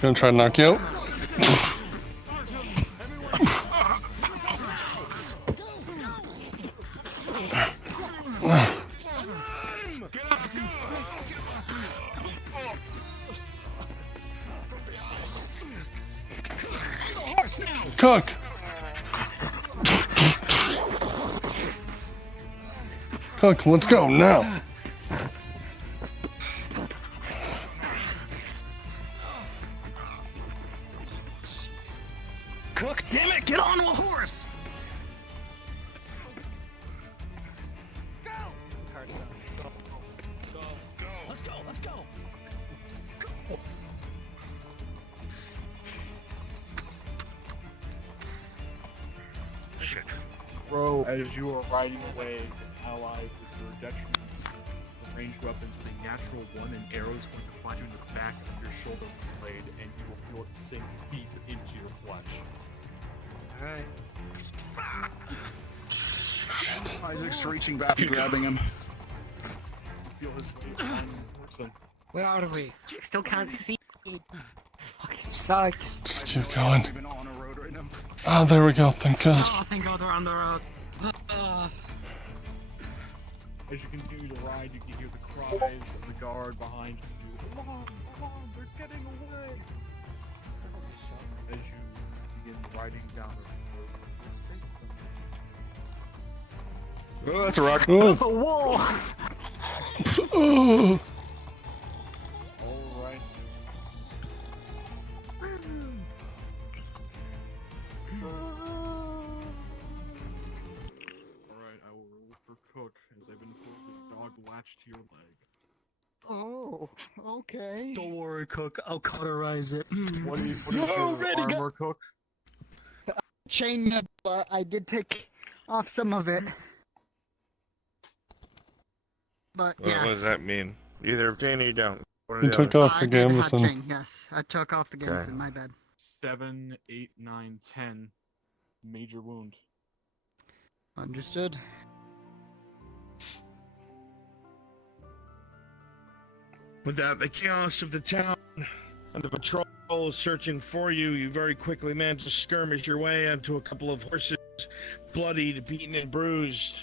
Gonna try to knock you out? Cook! Cook, let's go now! Cook, damn it, get on a horse! Let's go, let's go. Shit. Bro, as you are riding away, allies with your detriment, the ranged weapons with a natural 1, and arrows going to fly you in the back of your shoulder blade, and you will feel it sink deep into your flesh. Alright. Isaac's reaching back and grabbing him. Feel his person. Where are we? Still can't see. Fucking sucks. Just keep going. Even on a road right now. Oh, there we go, thank God. Oh, thank God they're on the road. As you continue to ride, you can hear the cries of the guard behind you. Come on, they're getting away! As you begin riding down the road. Oh, that's a rock. That's a wall! Oh. Alright. Alright, I will roll for Cook, as I've been told the dog latched to your leg. Oh, okay. Don't worry, Cook. I'll cauterize it. What do you You do already got- armor cook? Chain, but I did take off some of it. But What yes. does that mean? You either obtain or you don't. One or You the took other. off the I did have gambeson. chain, yes. I took off the Okay. gambeson, my bad. 7, 8, 9, 10. Major wound. Understood. Without the chaos of the town and the patrol searching for you, you very quickly manage to skirmish your way onto a couple of horses, bloodied, beaten, and bruised.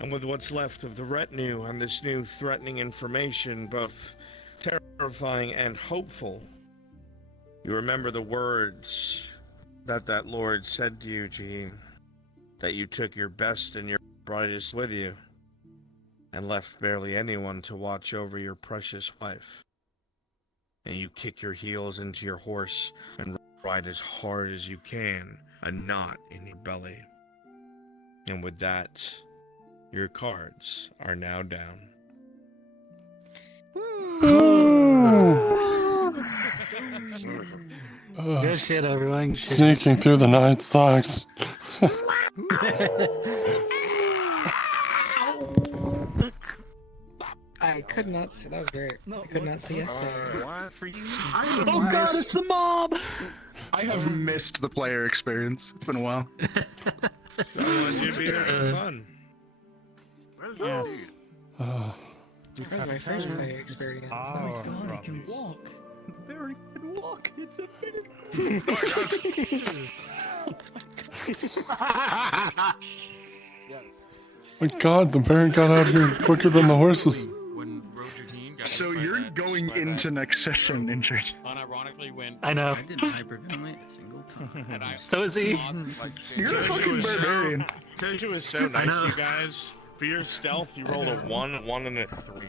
And with what's left of the retinue and this new threatening information, both terrifying and hopeful, you remember the words that Lord said to you, Jean, that you took your best and your brightest with you, and left barely anyone to watch over your precious wife. And you kick your heels into your horse and ride as hard as you can, a knot in your belly. And with that, your cards are now down. Good shit, everyone. Good shit. Sneaking through the night sucks. I could not see. That was great. I could not see it. What for you? Oh god, it's the mob! I have missed the player experience. It's been a while. I wanted you to be there for fun. Yes. That was my first player experience. That was Oh, fun. I can walk. Barry can walk. It's a My god, the Baron got out here quicker than the horses. So you're going into next session injured. Unironically, when I know. I didn't hyperventilate a single time. And so is he. You're a fucking barbarian. Tenju is so nice, know. you guys. For your stealth, you rolled a 1, a 1, and a 3.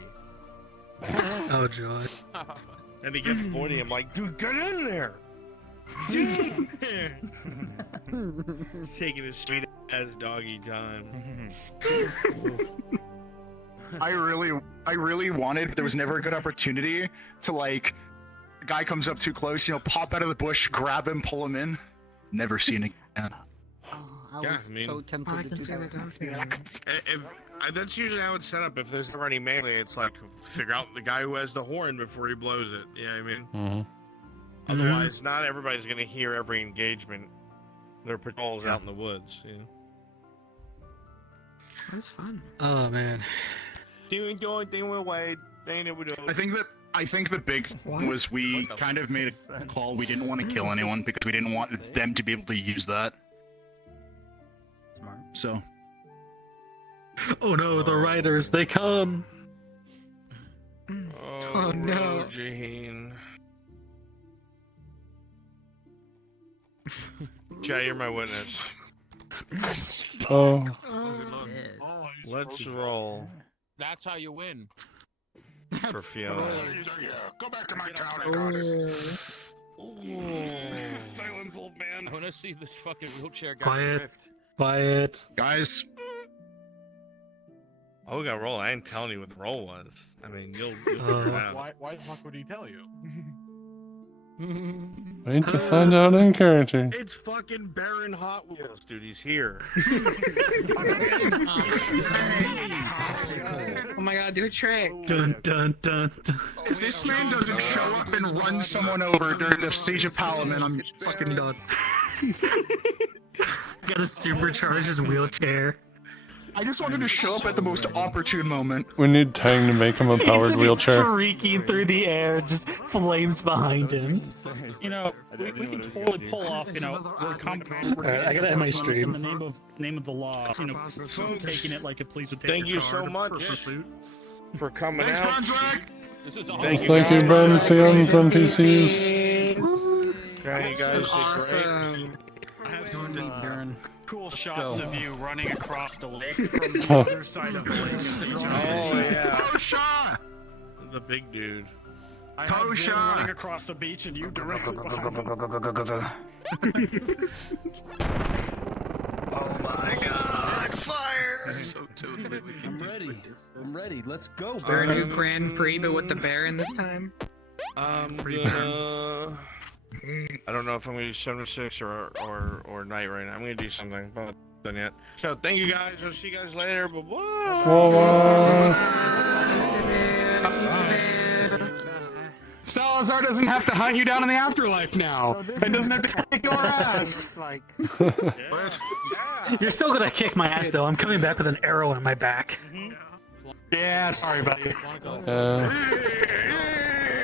Oh, joy. And he gets 40. I'm like, dude, get in there. He's taking his sweet ass doggy time. I really wanted. There was never a good opportunity to like. A guy comes up too close, pop out of the bush, grab him, pull him in. Never seen it again. I Yeah, was I mean- so tempted I to can do see that. that with happening. my- That's usually how it's set up. If there's already melee, it's like figure out the guy who has the horn before he blows it. You know what I mean? Mm-hmm. Otherwise, not everybody's gonna hear every engagement. There are patrols out in the woods. You know? That's fun. Oh, man. Doing with Wade. I think the big thing was we kind of made a call. We didn't want to kill anyone because we didn't want them to be able to use that. Smart. So Oh no, the riders, they come! Oh, no. Jean. Jay, you're my witness. Oh. Let's roll That's how you win. for Fiona. Go back to my town, Silence, old man. I want to see this fucking wheelchair guy. Quiet. drift. Quiet. guys, Oh, we got roll. I ain't telling you what the roll was. I mean, you'll figure it out. Why the fuck would he tell you? Wait to find out in character. It's fucking Baron Hot Wheels, dude. He's here. Oh my god, do a trick. Dun dun dun dun. if this man doesn't show up and run someone over during the siege of Palaman, I'm fucking done. Gotta supercharge his wheelchair. I just wanted to show up at the most opportune moment. We need Tang to make him a powered He's wheelchair. streaking through the air, just flames behind him. We can totally pull off. We're Alright, I gotta end my stream. in the name of the law. Taking it like a police would take Thank your you so card much for pursuit. for coming Thanks, out. Brunswick! This is Thank you, Burn CMs, NPCs. Okay, you guys did Awesome. I have some cool shots of you running across the lake from the Oh. other side of the lake. Oh yeah, Kosha! the big dude. I have Kosha! Zim running across the beach and you directly behind him. Oh my god, fire! So totally. I'm ready. I'm ready. Let's go. Is there a new Grand Prix, but with the Baron this time? I'm gonna. I don't know if I'm gonna do 7-6 or night right now. I'm gonna do something, but I'm not done yet. So thank you guys. I'll see you guys later. Bye bye. Salazar doesn't have to hunt you down in the afterlife now. It doesn't have to kick your ass. You're still gonna kick my ass though. I'm coming back with an arrow in my back. Yeah, sorry, buddy.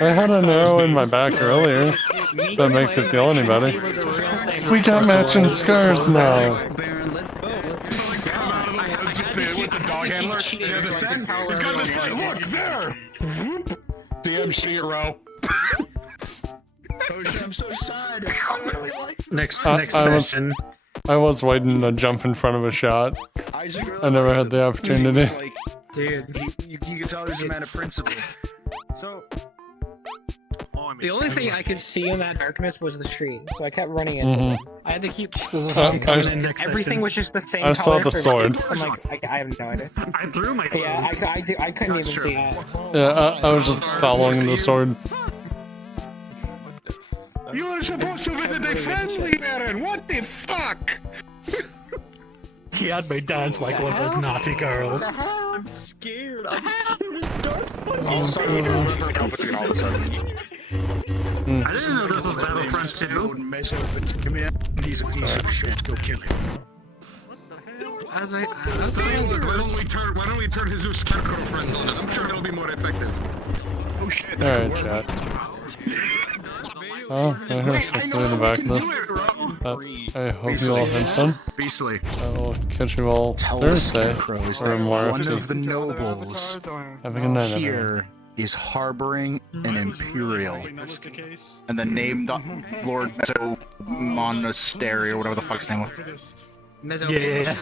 I had an arrow in my back earlier. If that makes it feel any better. We got matching scars now. With the dog handler. He's got this like, look there. DMC row. I'm so sad. Next session. I was waiting to jump in front of a shot. I never had the opportunity. Dude. You can tell there's a man of principle. So. The only thing I could see in that darkness was the tree, so I kept running into it. I had to keep. Everything was just the same. I saw the sword. I'm like, I have no idea. I threw my. Yeah, I couldn't even see it. Yeah, I was just following the sword. You were supposed to visit a friendly Baron. What the fuck? He had me dance like one of those naughty girls. I'm scared. I'm I didn't know this was Battlefront 2. Come here. He's a piece of shit. Go kill him. Why don't we turn Jesus Scarecrow friend on it? I'm sure it'll be more effective. Oh shit. Alright, chat. Oh, I heard something in the back of this. I hope you all had fun. Beastly. I will catch you all Thursday for more one FT. of the nobles Have a good night, everyone. here is harboring an Imperial. And the name Lord Meso Monastery or whatever the fuck's name was. Yeah.